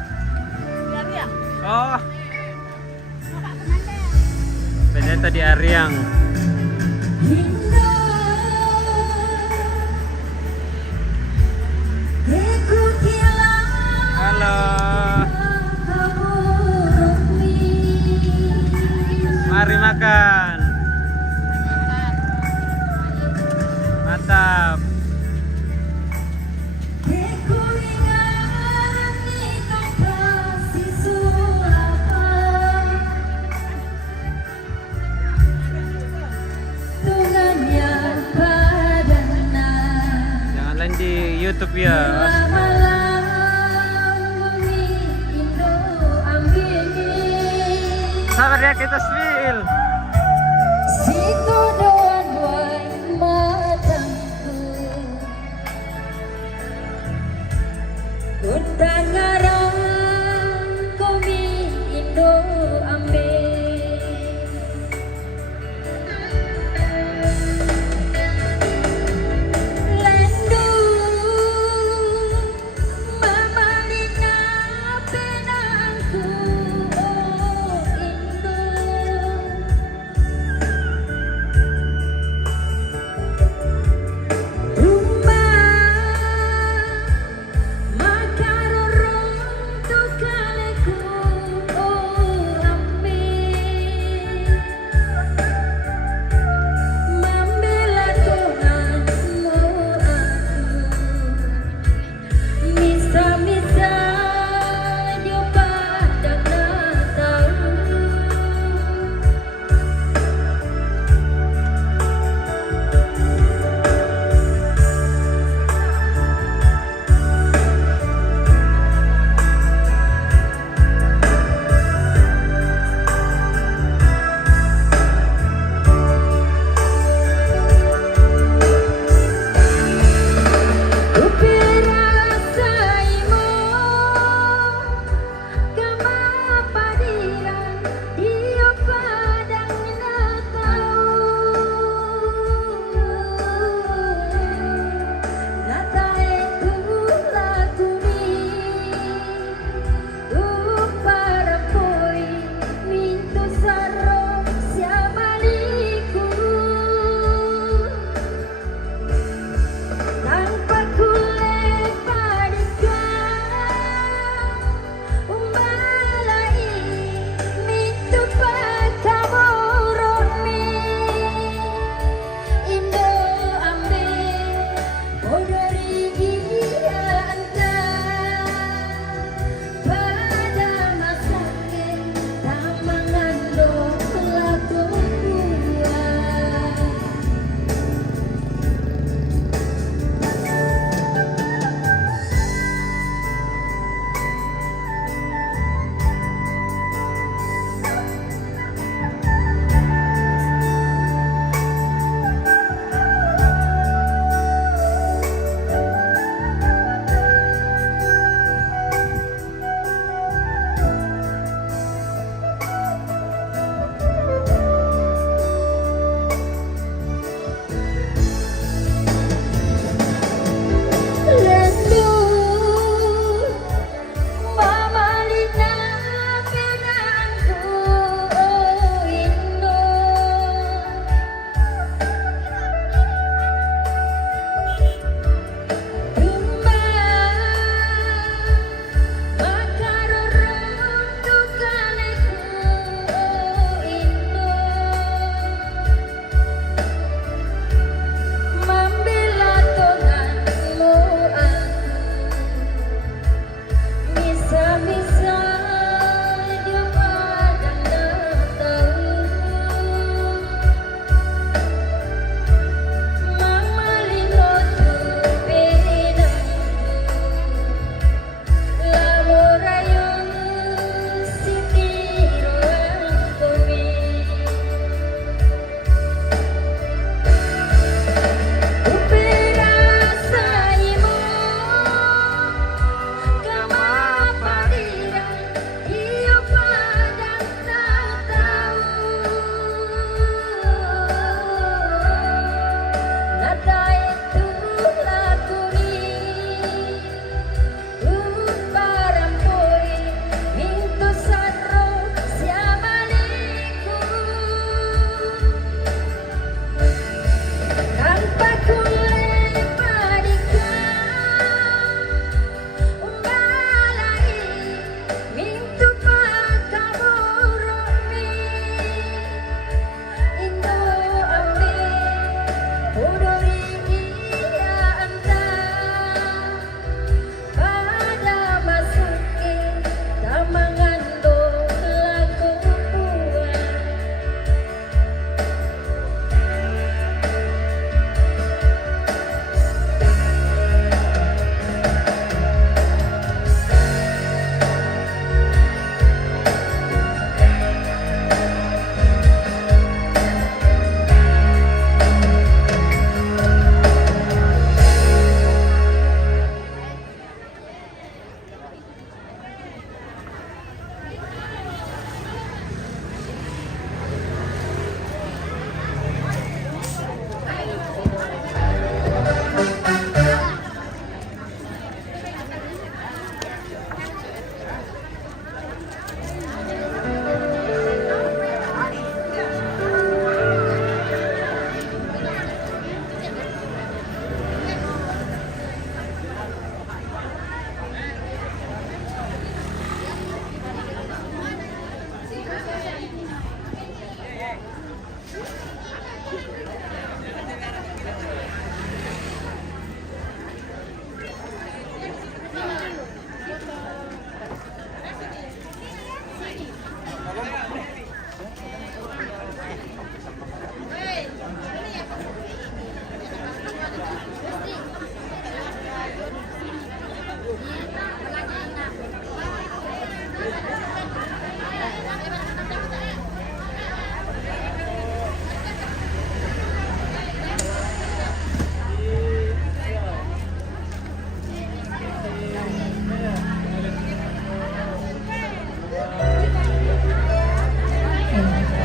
Oh, pendeta di Ariang. Halo. Mari makan. Mantap. Jangan lain di YouTube ya. Sabar ya, kita spill.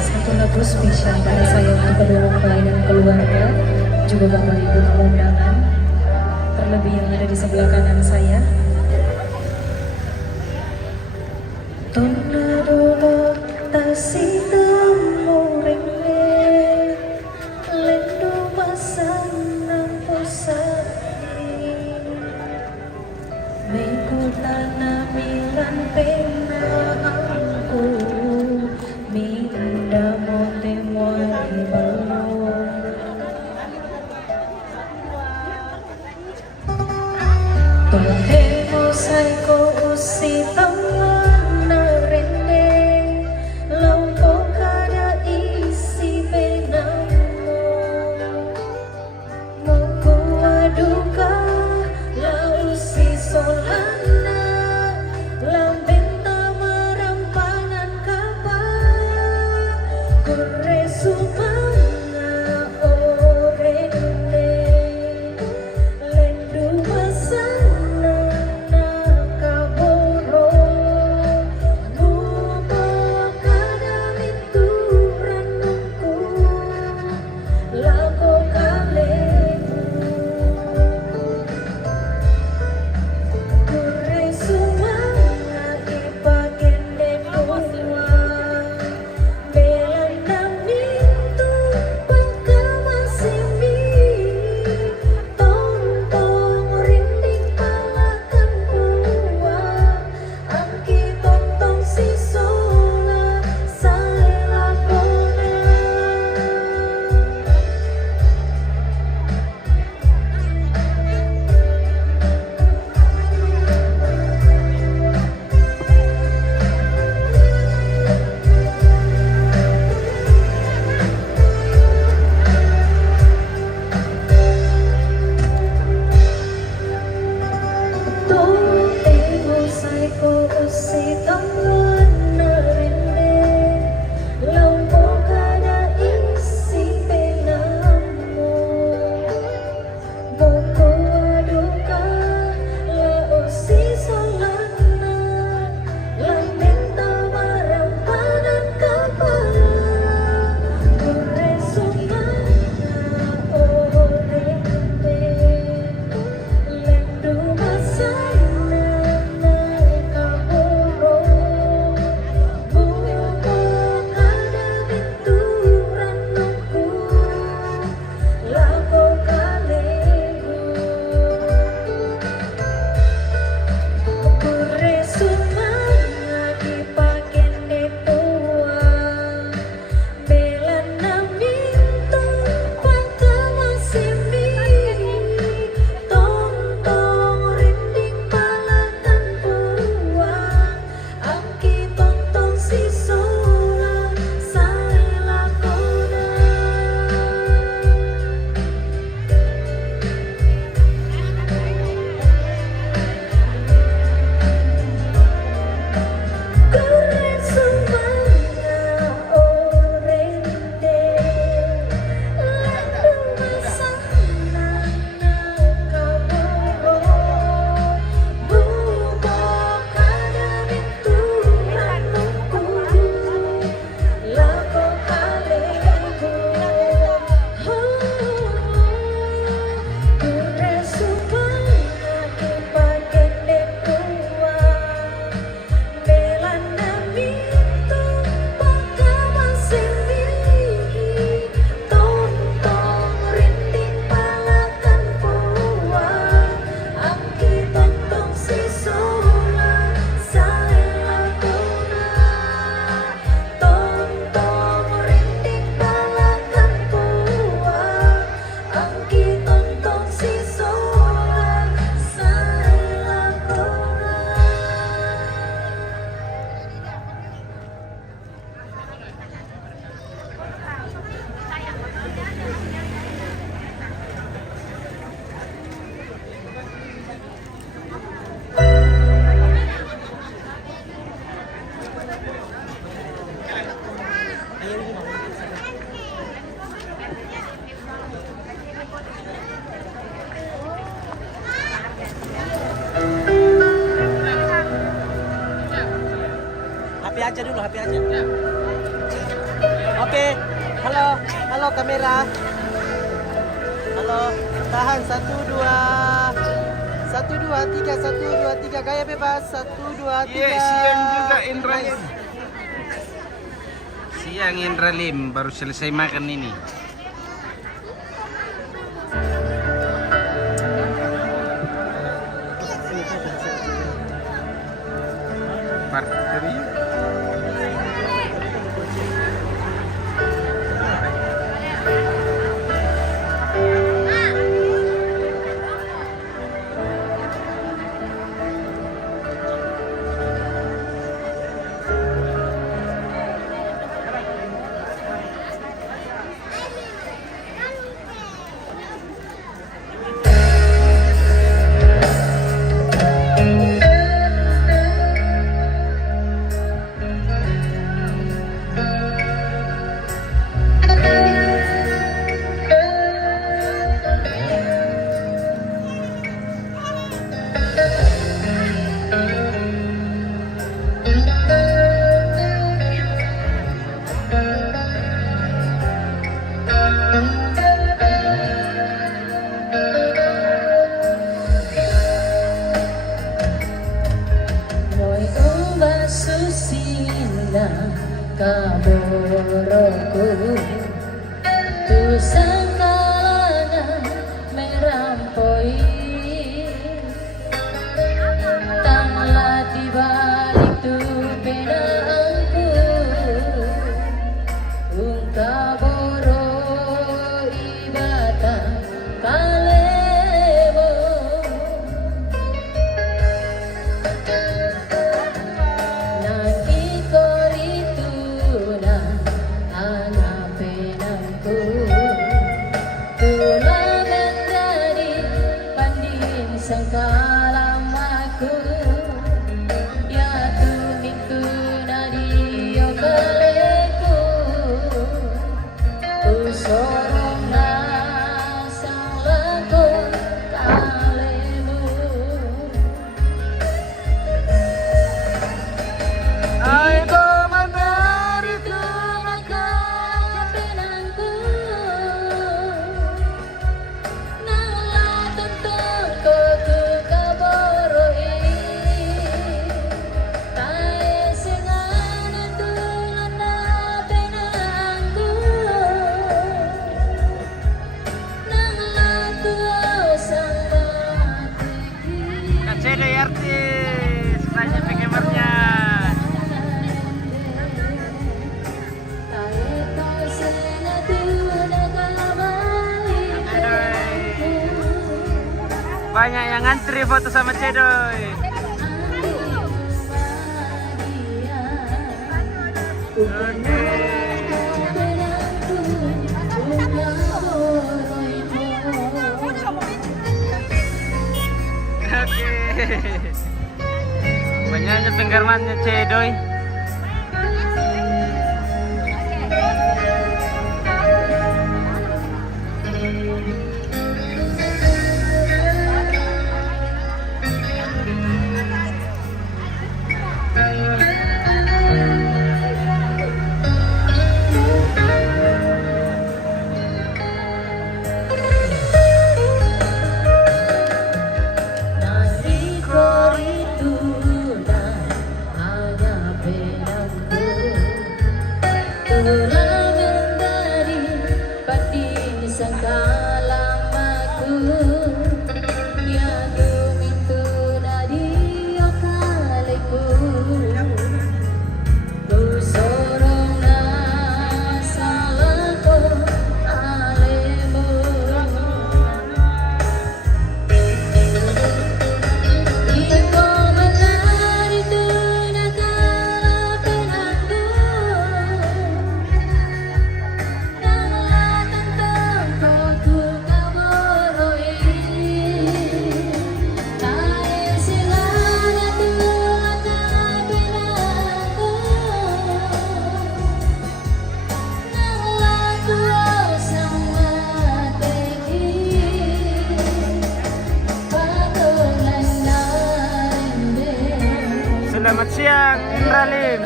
Satu lagu spesial dari saya untuk kedua mempelai dan keluarga, juga Bapak Ibu tamu undangan, terlebih yang ada di sebelah kanan saya. Tornado tasih temu rene, lendo masanang posai, mengkutana milan pena aku, minda mote mote balong. Totemo saiko usi taman na rene, lampo kada isi penamo, moko aduka la usi solana, lambenta marampangan kapa, kurre sumanga orene, lendu masana nakaboro, mupo kada mituran nungku, lako kalemu, kurre sumanga ipagende tua, belandang itu pagkamasimi, tontong rinting palakan kuah, angki tontong si sola saya lakona. aja dulu, HP aja. Oke, halo kamera. Halo, tahan 1 2 3 gaya bebas 1 2 3. Siang juga Indra Lim. Siang Indra Lim baru selesai makan ini. Parteri. Moy umbah susina kaboroku tusang kalana merampoi tanglah di balik tu penaangku ungkaboro ibata kalebo sangkalamaku ya tumiku nadio kaleku usorong nasang laku kalemu Ayo menari maka penangku nala tentang koku kaboroi tae sengan tulana penangku nala tuau sama Kak Cedo artis, banyak penggemarnya. Banyak yang ngantri foto sama Cedoy. Oke. Banyaknya penggemarnya Cedoy. Selamat siang, Indra Lim.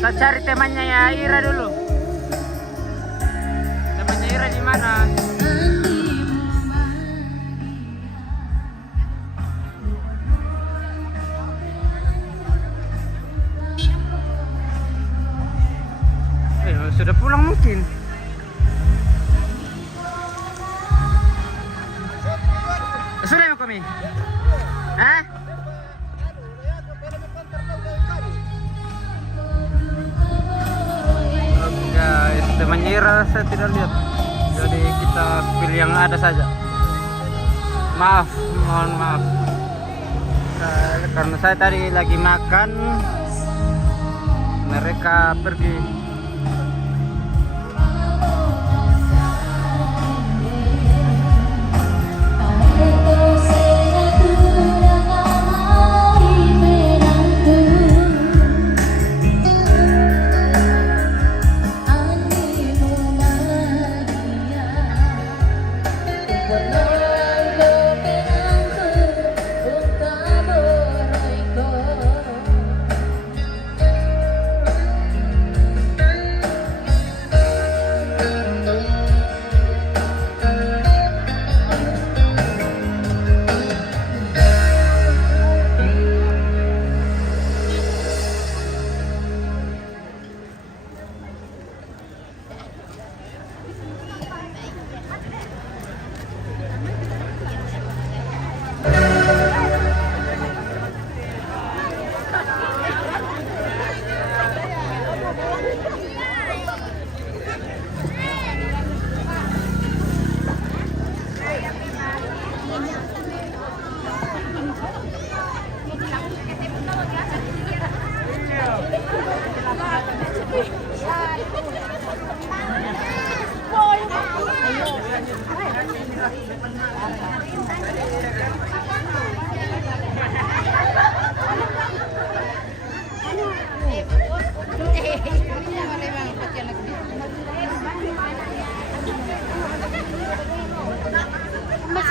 Saya cari temannya ya Ira dulu. Temannya Ira di mana? Sudah pulang mungkin. Sudah mau kami? Hah? Oke guys, temannya Ira saya tidak lihat. Jadi kita pilih yang ada saja. Maaf, mohon maaf. Karena saya tadi lagi makan, mereka pergi.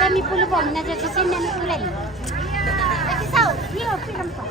Kami puluh bom na sa sinin na kulay. Kasi sao, hero film pa.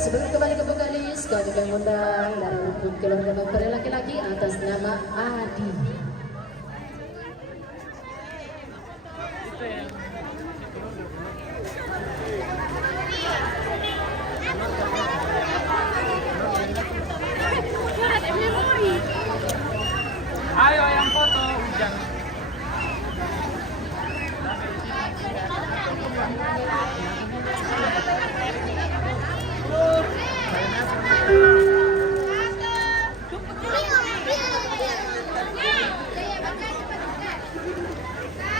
sebelum kembali ke vokalis, kami mengundang dari rumpun keluarga mempelai laki-laki atas nama Adi. Ayo yang foto hujan.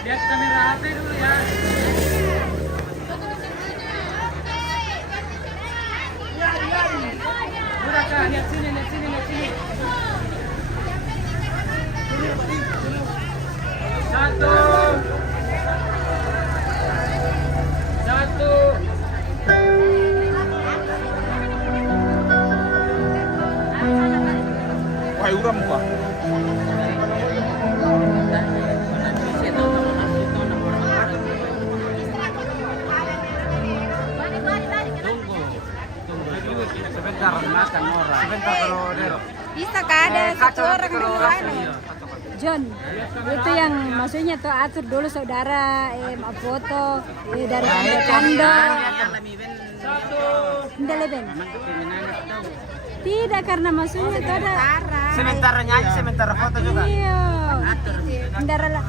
Lihat kamera HP dulu ya. Udah Kak, lihat sini, lihat sini, lihat sini. Satu. Wah, uram muka. Sebentar makan orang. Sebentar kalau bisa kak ada satu orang dulu John, itu yang maksudnya tuh atur dulu saudara, foto dari tanda. Tidak karena maksudnya itu ada. Sementara nyanyi, sementara foto juga. Iya. Sementara lah.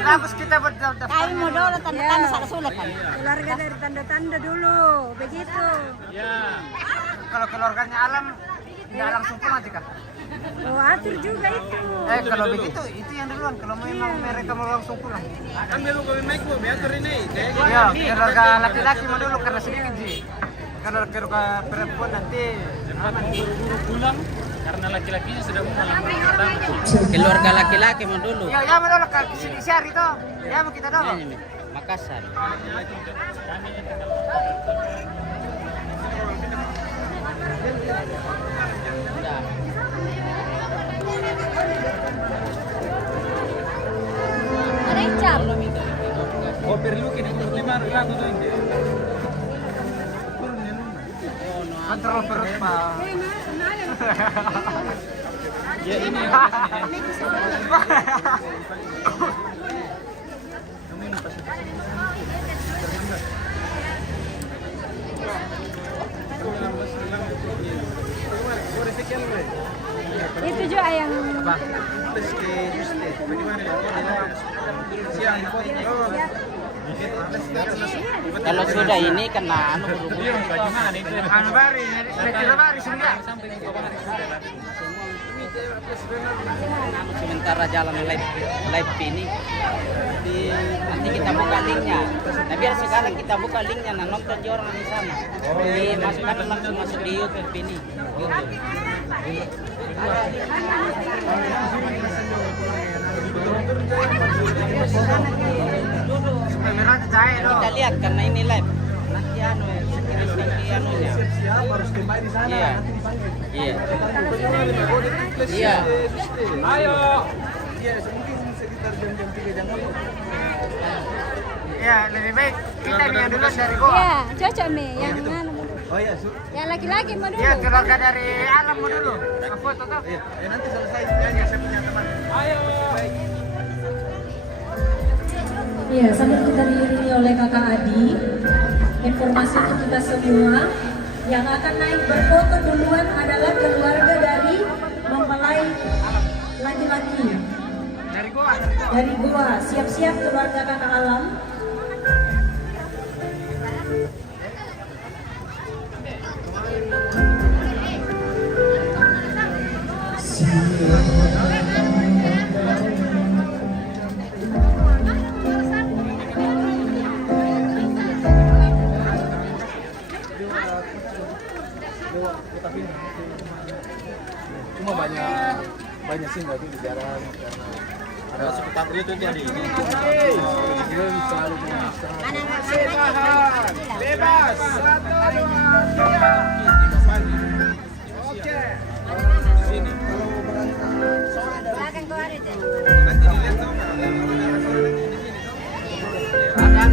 Bagus kita buat kami mau dulu tanda-tanda salah sulit kan. Keluarga dari tanda-tanda dulu, begitu. Ya. Kalau keluarganya Alam, tidak langsung pulang aja kak. Oh, atur juga itu. Kalau begitu itu yang duluan. Kalau memang mereka mau langsung pulang. Ambil lu kalau mic gua, atur ini. Iya, keluarga laki-laki mau dulu karena sedikit sih. Kalau keluarga perempuan nanti buru-buru pulang karena laki-lakinya sudah pulang. Keluarga laki-laki mau dulu. Ya, ya mau dulu ke sini Syari toh. Ya mau kita dulu. Makassar. Recap. Oh, perlu kini lima lagu tuh ini. Kontrol perut pak. Ya ini. Itu juga yang apa? Kalau sudah ini kena sementara jalan live ini nanti kita buka linknya. Nah biar sekarang kita buka linknya, nah nonton orang di sana. Masukkan langsung masuk di YouTube ini. YouTube. Kita lihat karena ini live. Nanti anunya. Iya. Iya. Iya. Ayo. Ya, lebih baik kita yang dulu dari gua. ya cocok nih yang mana Oh iya, yang laki-laki mau dulu. Iya, keluarga dari Alam mau dulu. Foto tuh. Iya. Nanti selesai semuanya saya punya teman. Ayo. Iya, sambil kita diiringi oleh kakak Adi, informasi untuk kita semua, yang akan naik berfoto duluan adalah keluarga dari mempelai laki-laki. Dari gua, siap-siap keluarga kakak Alam. Cuma banyak sih nggak di jalan karena ada sekitar itu tadi. Selalu Bebas. 1, 2, 3. Oke. Sini. Belakang keluar itu. Nanti dilihat dong. Ada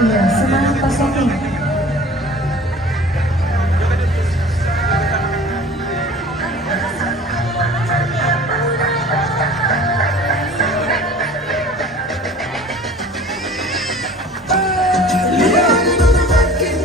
Iya, semangat Pak Sofi. Lihat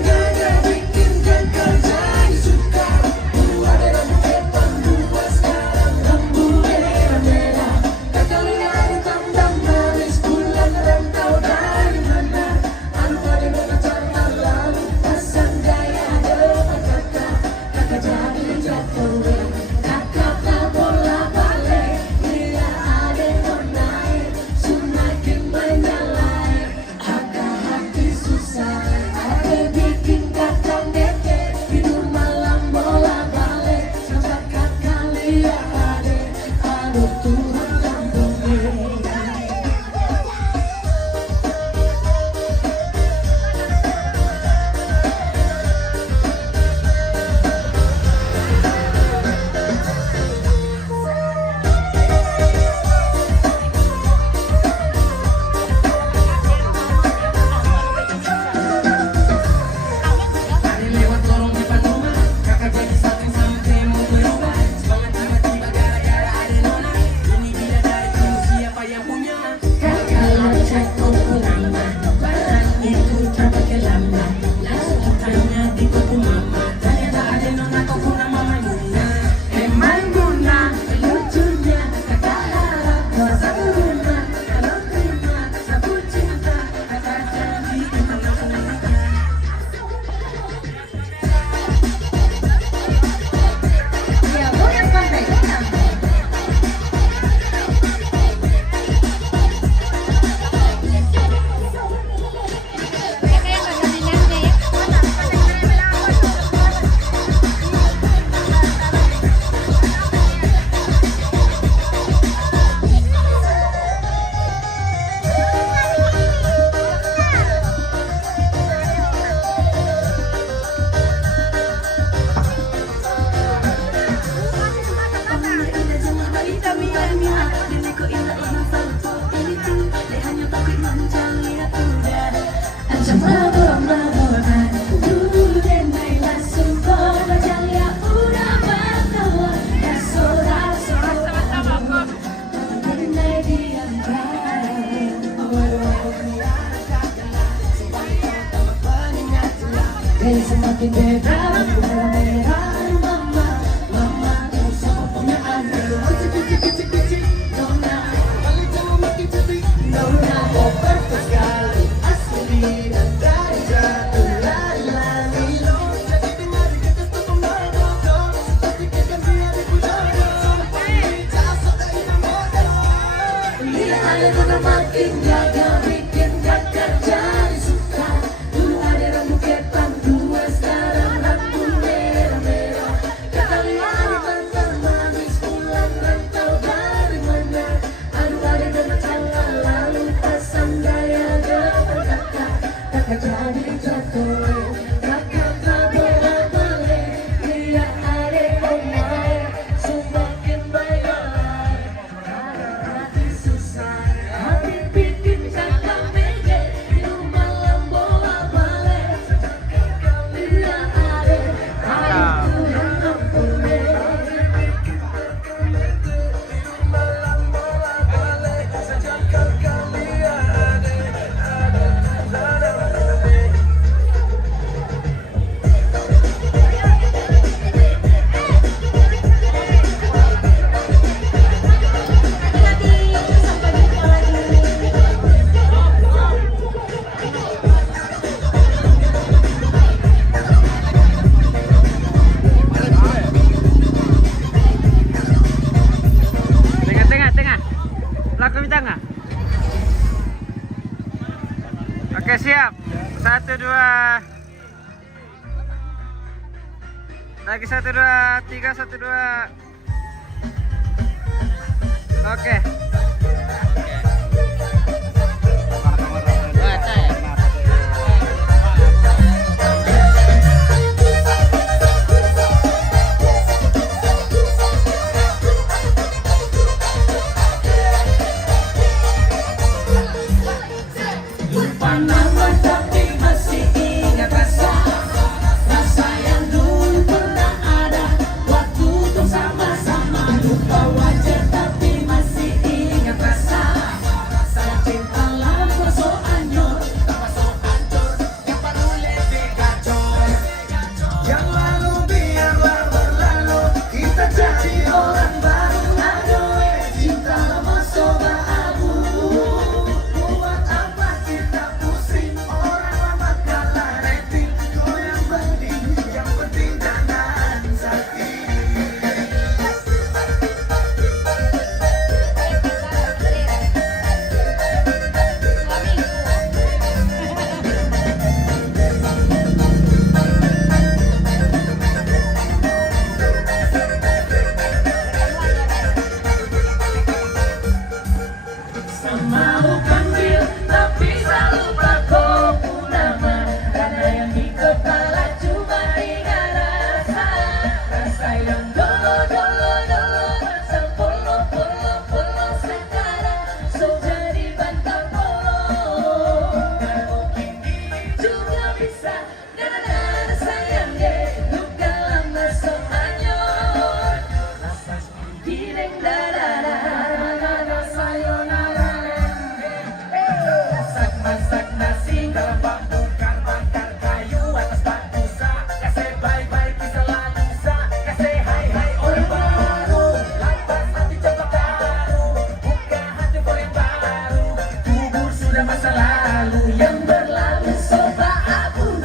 Hei semakin beda merah-merah mama, mama kau sama punya anak. Kecil-kecil nona, balik jauh makin cantik nona. Kau perfect sekali, asli dan dari jatuh lari-lari lo. Jadi dengar kita tuh pembodoh, seperti kita biar dipujodoh. Jasa dari model, lihat ada nona makin jaga, bikin kakak jadi suka. Dulu ada rambut ketam, dua sekarang rambut merah-merah. Kata lihat mantan manis pulang rantau dari mana. Aduh ada dengan tangan lalu pasang gaya depan kakak. Kakak jadi jatuh, kakak tak boleh-boleh. Lihat ada omai, semakin banyak. Ada hati susah, hati bikin kakak mege. Tidur malam bola-balik. Lihat ada Tuhan ampuni. Tengah. Belakang tengah. Oke, siap. 1, 2. Lagi 1, 2, 3, 1, 2. Oke. Lupa nama tapi masih ingat rasa yang dulu pernah ada waktu itu sama-sama. Lupa wajah tapi masih ingat rasa cinta lama so hancur, yang baru lebih kacau. Yang lalu biarlah berlalu, kita jadi orang baru. Aduh, cinta lama so abu. Buat apa kita pusing, orang lama kalah rating. Kau yang penting jangan sakit. Mau panggil tapi selalu lupa kau nama. Karena yang di kepala cuma ingat rasa yang dulu rasa polo sekarang so jadi bantal polo. Dan mungkin juga bisa karena sayang luka lama so hanyut. Rasa direng darah sayonara. Masak nasi dalam bak bukan bakar kayu atas batu sa. Kasih bye-bye kisah lalu sa. Kasih hai-hai orang baru. Lantas hati coba baru. Buka hati for yang baru. Kubur sudah masa lalu yang berlalu soba abu.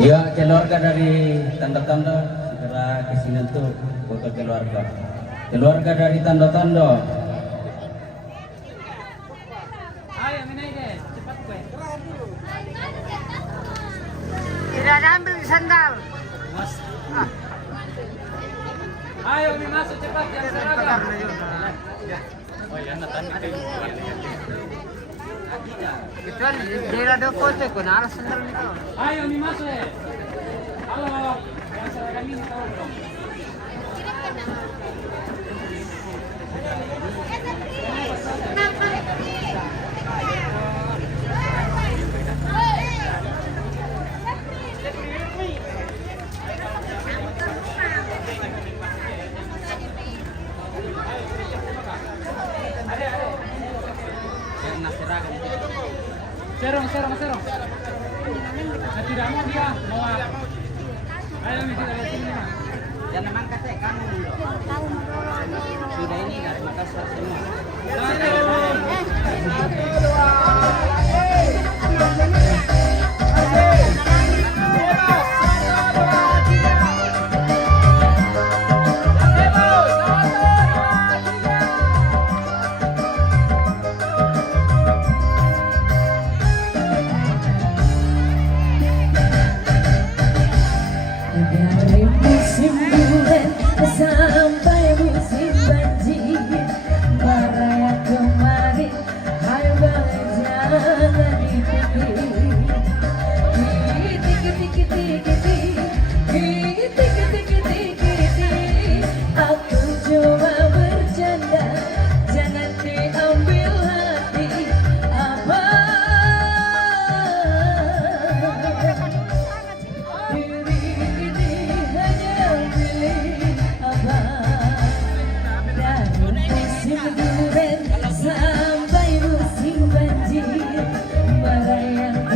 Ya, keluarga dari tanda-tanda segera ke sini untuk foto keluarga. Keluarga dari tanda-tanda. Ayo minai deh, cepat gue. Tidak ada ambil sandal. Ayo mi masuk cepat yang seragam. Oh ya, natan itu. Kecuali dia ada foto ko na alas sandal nito. Ayo mi masuk eh. Halo, yang seragam ini tahu dong. Serong. Nah, tidak mau dia, mau apa? Ayo kita lihat sini. Dan memang kata kamu sudah ini dari Makassar semua. Dari musim bulan sampai musim banjir, merayap kemarin, hai boleh jangan dipikir. Kiti, aku cuma bercanda, jangan diambil hati. Apa diri ini hanya milik abang. Dari musim durian sampai musim banjir, merayap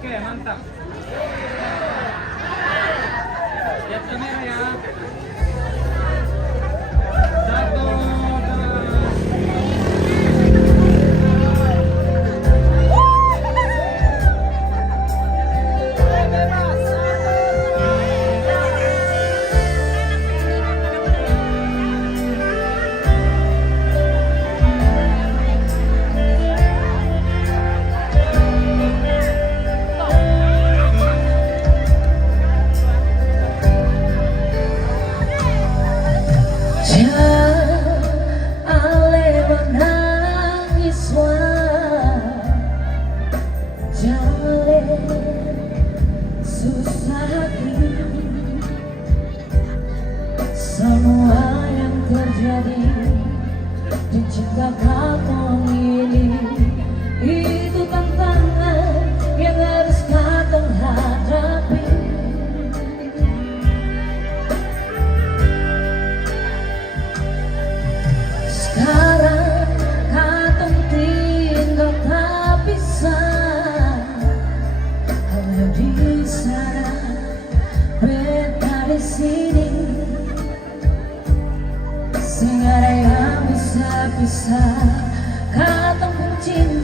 Oke, mantap. Lihat kamera ya. 1, cinta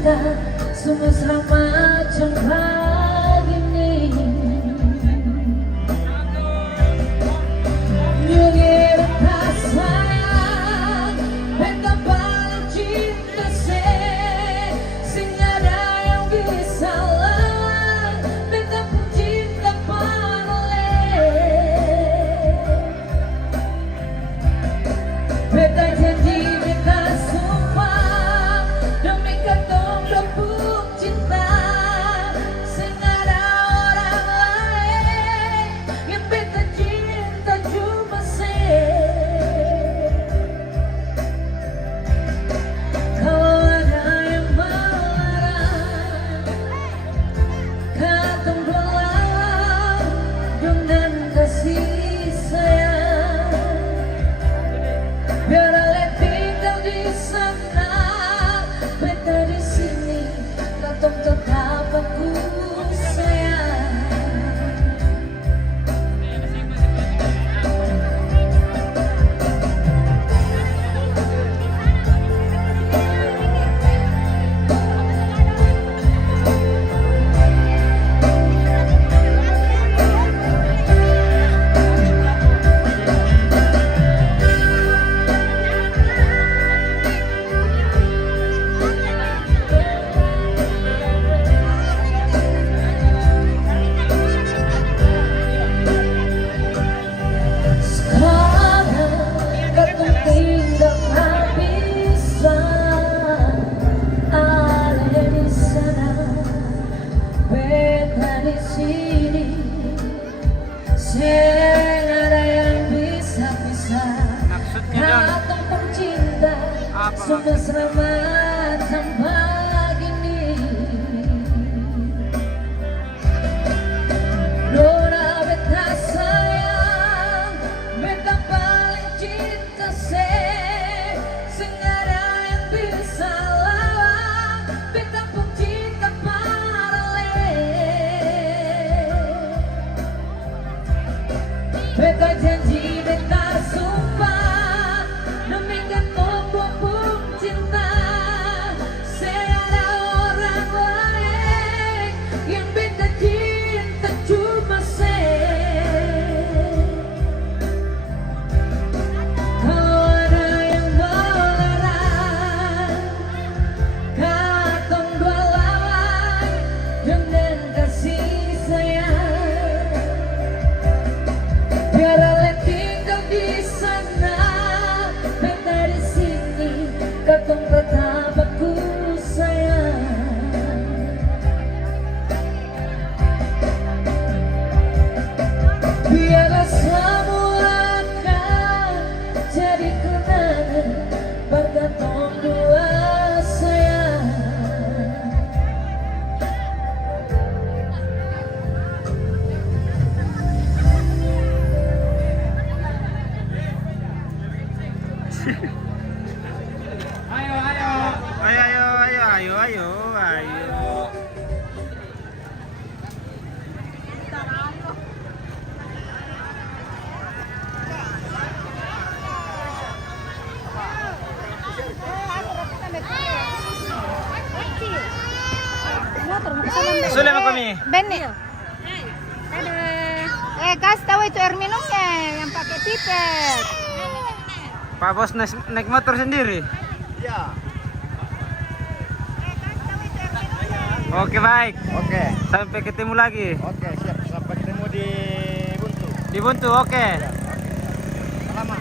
motor mau kesana Ben. Sudah mau kami. Ben nih. Kasih tahu itu air minumnya yang pakai pipet. Pak Bos naik motor sendiri. Iya. Oke baik. Oke. Sampai ketemu lagi. Oke, siap. Sampai ketemu di Buntu. Di Buntu, oke. Selamat.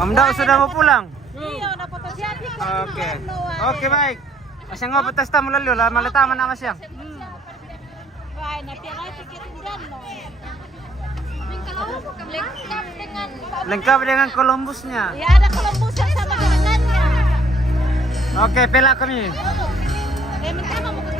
Om Dau sudah mau pulang. Iya, udah foto siapa? Oke. Oke baik. Masih ngobrol tes tamu lalu lah, malah taman nama siang. Wah, nanti lagi ketinggalan loh. Lengkap dengan Columbusnya. Ya ada Columbusnya sama dengannya. Oke, pelak kami. Minta kamu ke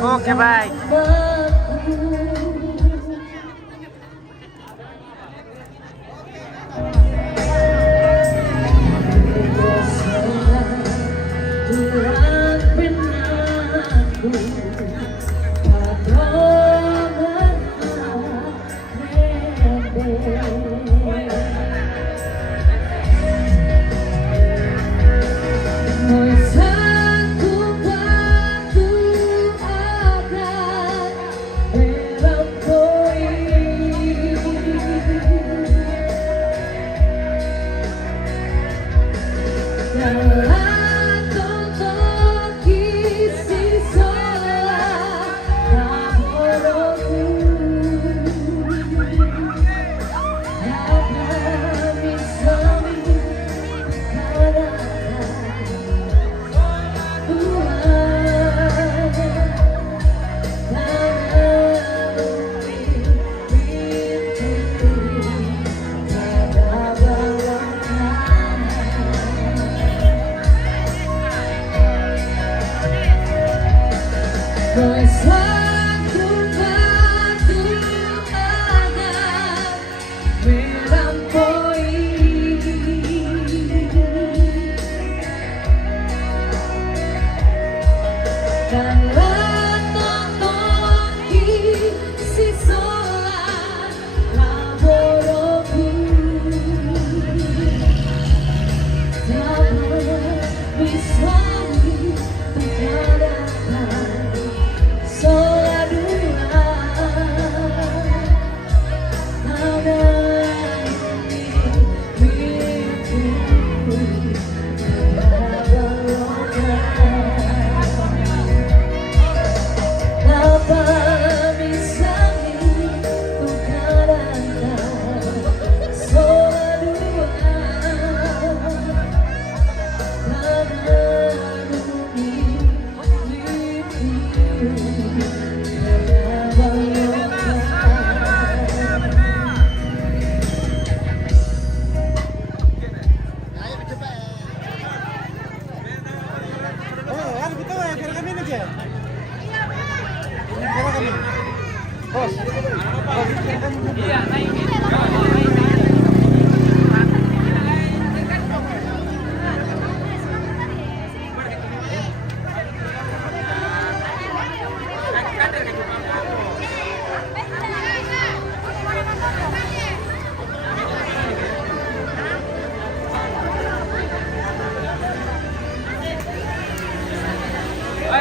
Oke baik. Kau satu batu agar melampaui. Kalau totoki si solar laboroku dapat bisa dikatakan solar dua ada mimpiku apa bisa dikatakan solar dua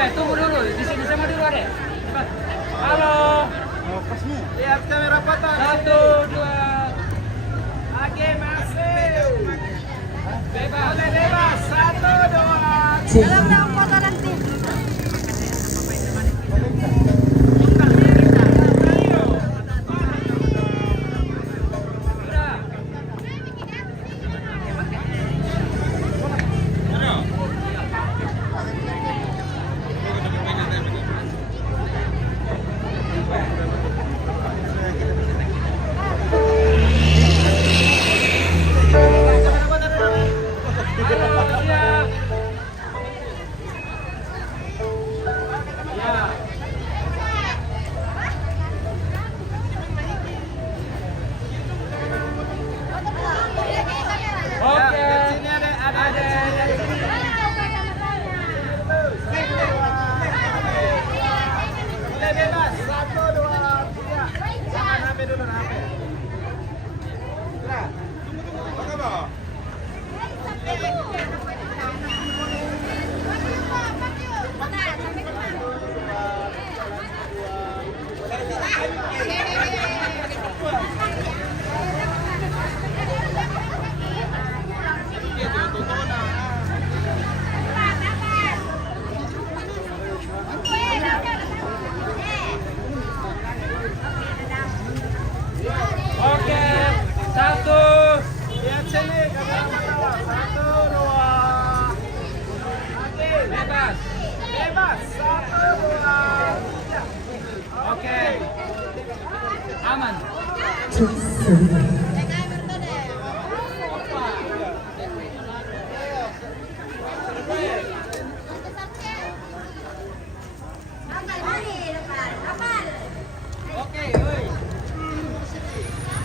Tunggu dulu, di sini sama dulu ada. Halo. Lihat kamera foto. 1, 2. Oke, masuk. Bebas. Bebas. 1, 2. Dalam dong foto nanti.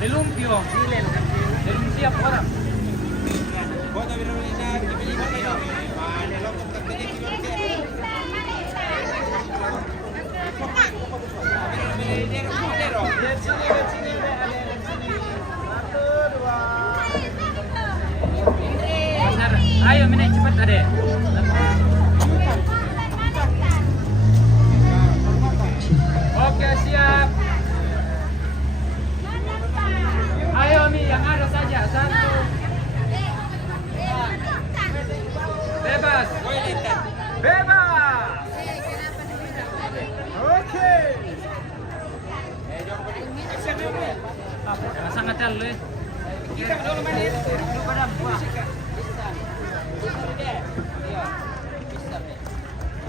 Lumpio, belum siap orang. Ayo menaik cepat adek. Oke siap. Ayo Mi yang ada saja 1. Bebas. Bebas. Oke. Sangat jalan. Kita dulu main.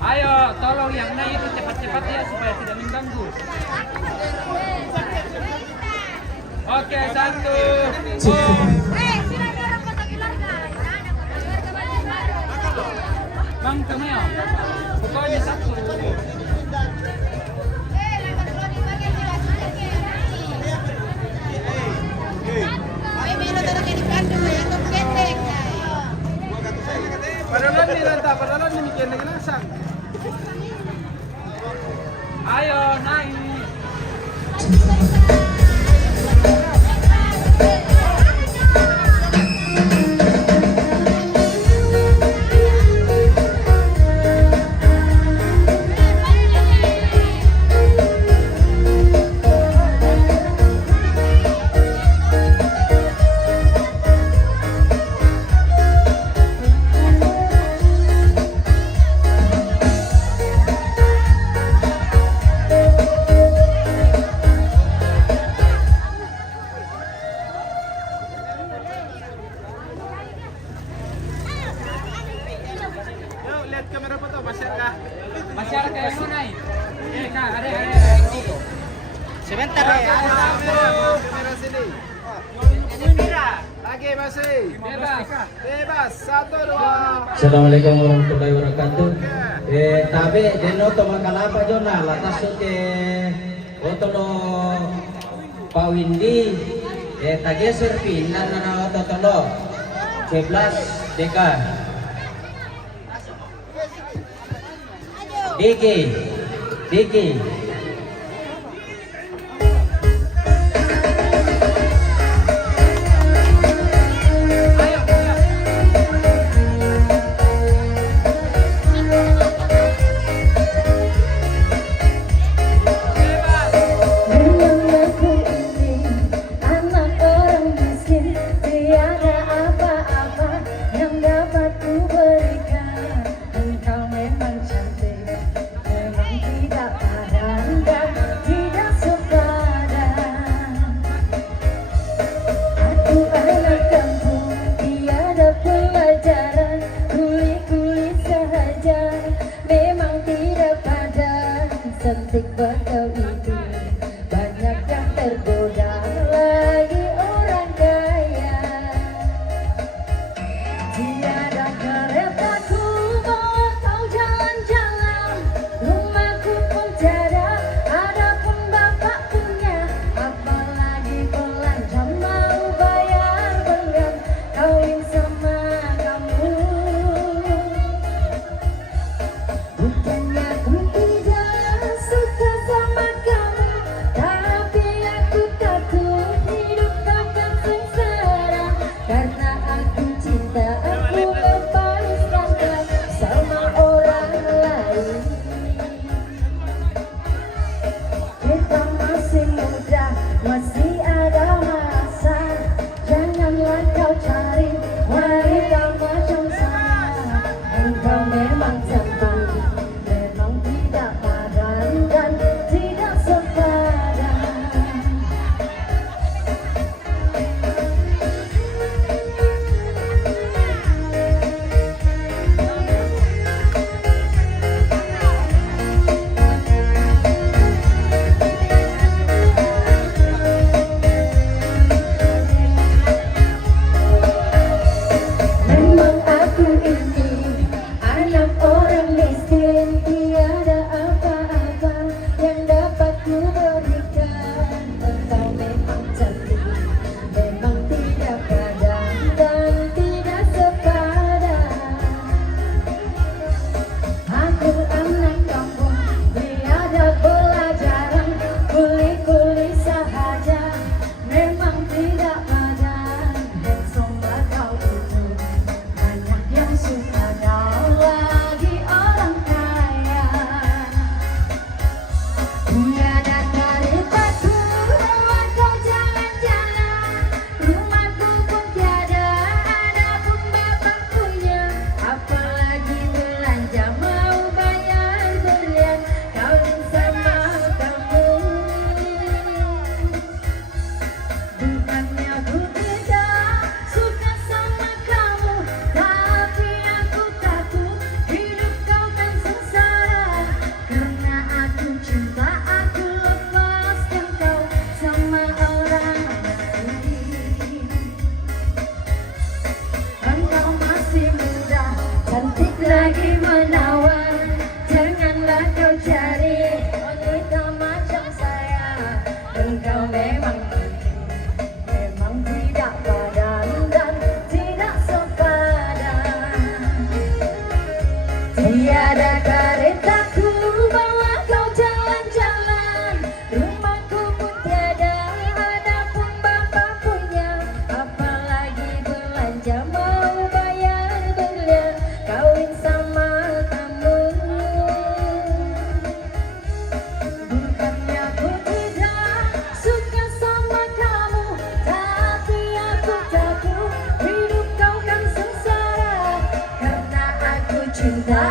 Ayo, tolong yang naik itu cepat-cepat ya supaya tidak mengganggu. Oke, 1. Bang, kamu ya. Pokoknya 1. Padahal ni lanta, padahal ni mikir lagi nasang. Ayo naik. Lihat kamera foto masyarakat. Masyarakat yang mana ini? Kak, ada. Sebentar ya. Kamera sini. Lagi masih. Bebas. 1, 2. Assalamualaikum warahmatullahi wabarakatuh. Tabe deno to makalapa jona latas te otolo pawindi tageser pinan na otolo 11 deka. Diki. Cantik betul itu, banyak yang tergoda lagi orang kaya. Tiada keretaku bawa kau jalan-jalan, rumahku pun tiada, adapun bapak punya. Apalagi belanja mau bayar berlian, kawin sama kamu. Bukannya aku tidak suka sama kamu, tapi aku takut hidup takkan sengsara. Karena aku cinta, aku lepaskan kau sama orang lain. Kita masih muda, masih ada masa. Janganlah kau cari wanita macam saya. Engkau memang cantik, memang tidak padan dan tidak sepadan. Memang aku ini anak orang miskin, tiada apa-apa yang dapat ku berikan. Engkau memang cantik, memang tidak padan dan tidak sepadan. Aku anak kampung, tiada pelajaran, kuli-kuli sahaja, memang tidak padan. Handsome kau itu, banyak yang suka kau lagi orang kaya.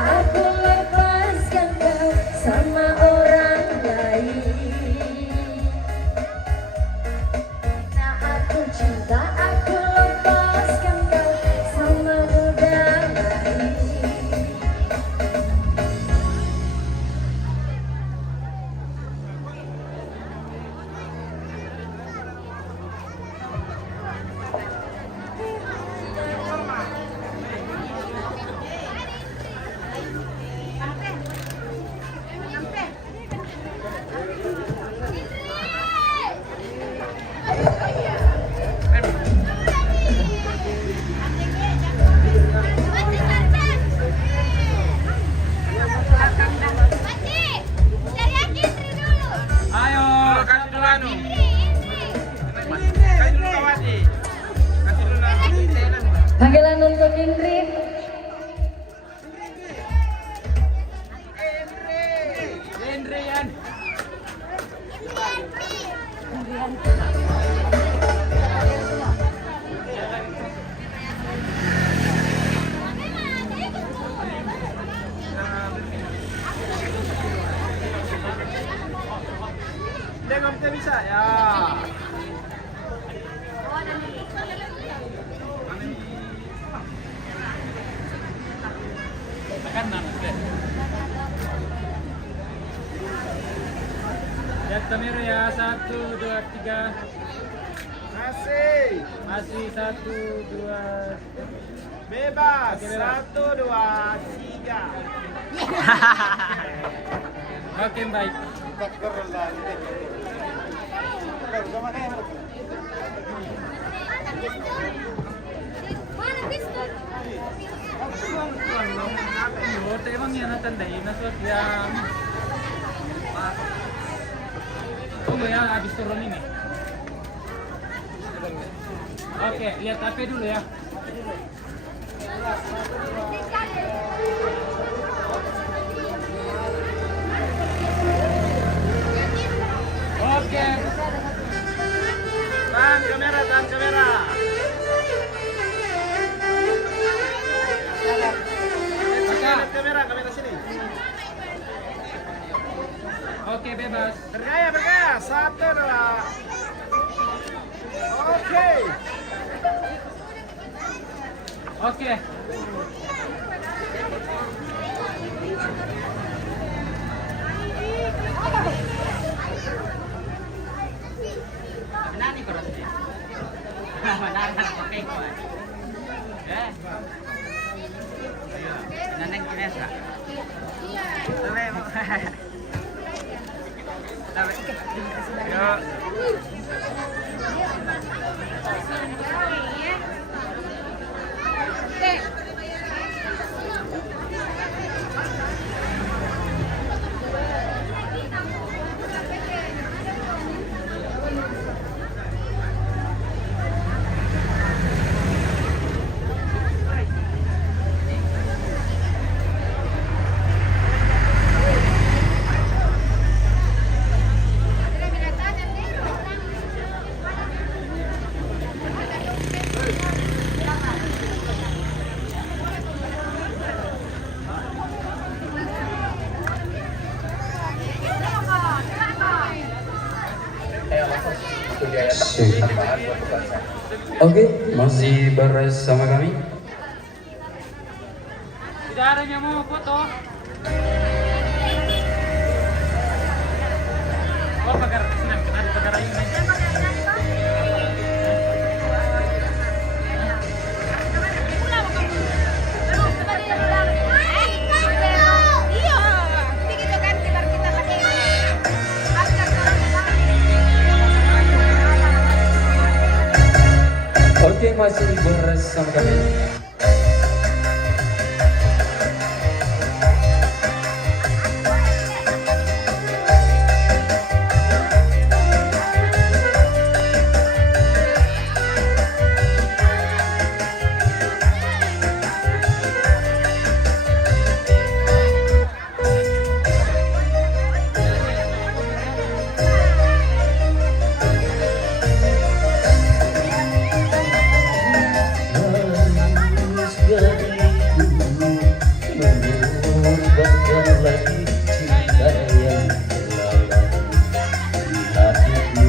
aku lepaskan kau sama orang lain. Karena aku cinta, aku lepaskan kau sama orang lain. Ayo, kasih dulu anu. Kasih dulu Kawati. Kasih dulu anu. Panggilan untuk Indri. Indrian. Dia nggak bisa ya. Kanan, lihat kamera ya, 1, 2, 3. Masih 1, 2. Bebas. 1, 2, 3. Oke, baik. Mana pistol? Buat emang yan natandain na suot yang tunggu ya, habis turun ini. Oke, lihat HP dulu ya. Oke. Tahan kamera, tahan kamera. Kamera sini. Oke, bebas. Bergaya. 1, 2. Oke. Oke. Nani korosnya? Benar, oke kok. Naneng kinesa. Oke, masih bersama kami. Tidak ada yang mau foto. Oh, pagar senang, ada pagar ayu nih. Oke, masih bersama kami. bakal lagi cinta yang terlarang di hatiku.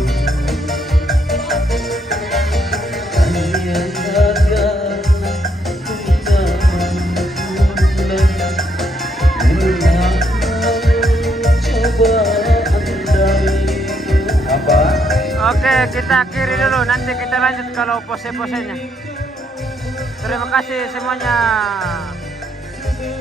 Hanya karena ku tak memulai cobaan darimu. Apa? Oke, kita akhiri dulu. Nanti kita lanjut kalau pose-posenya. Terima kasih semuanya.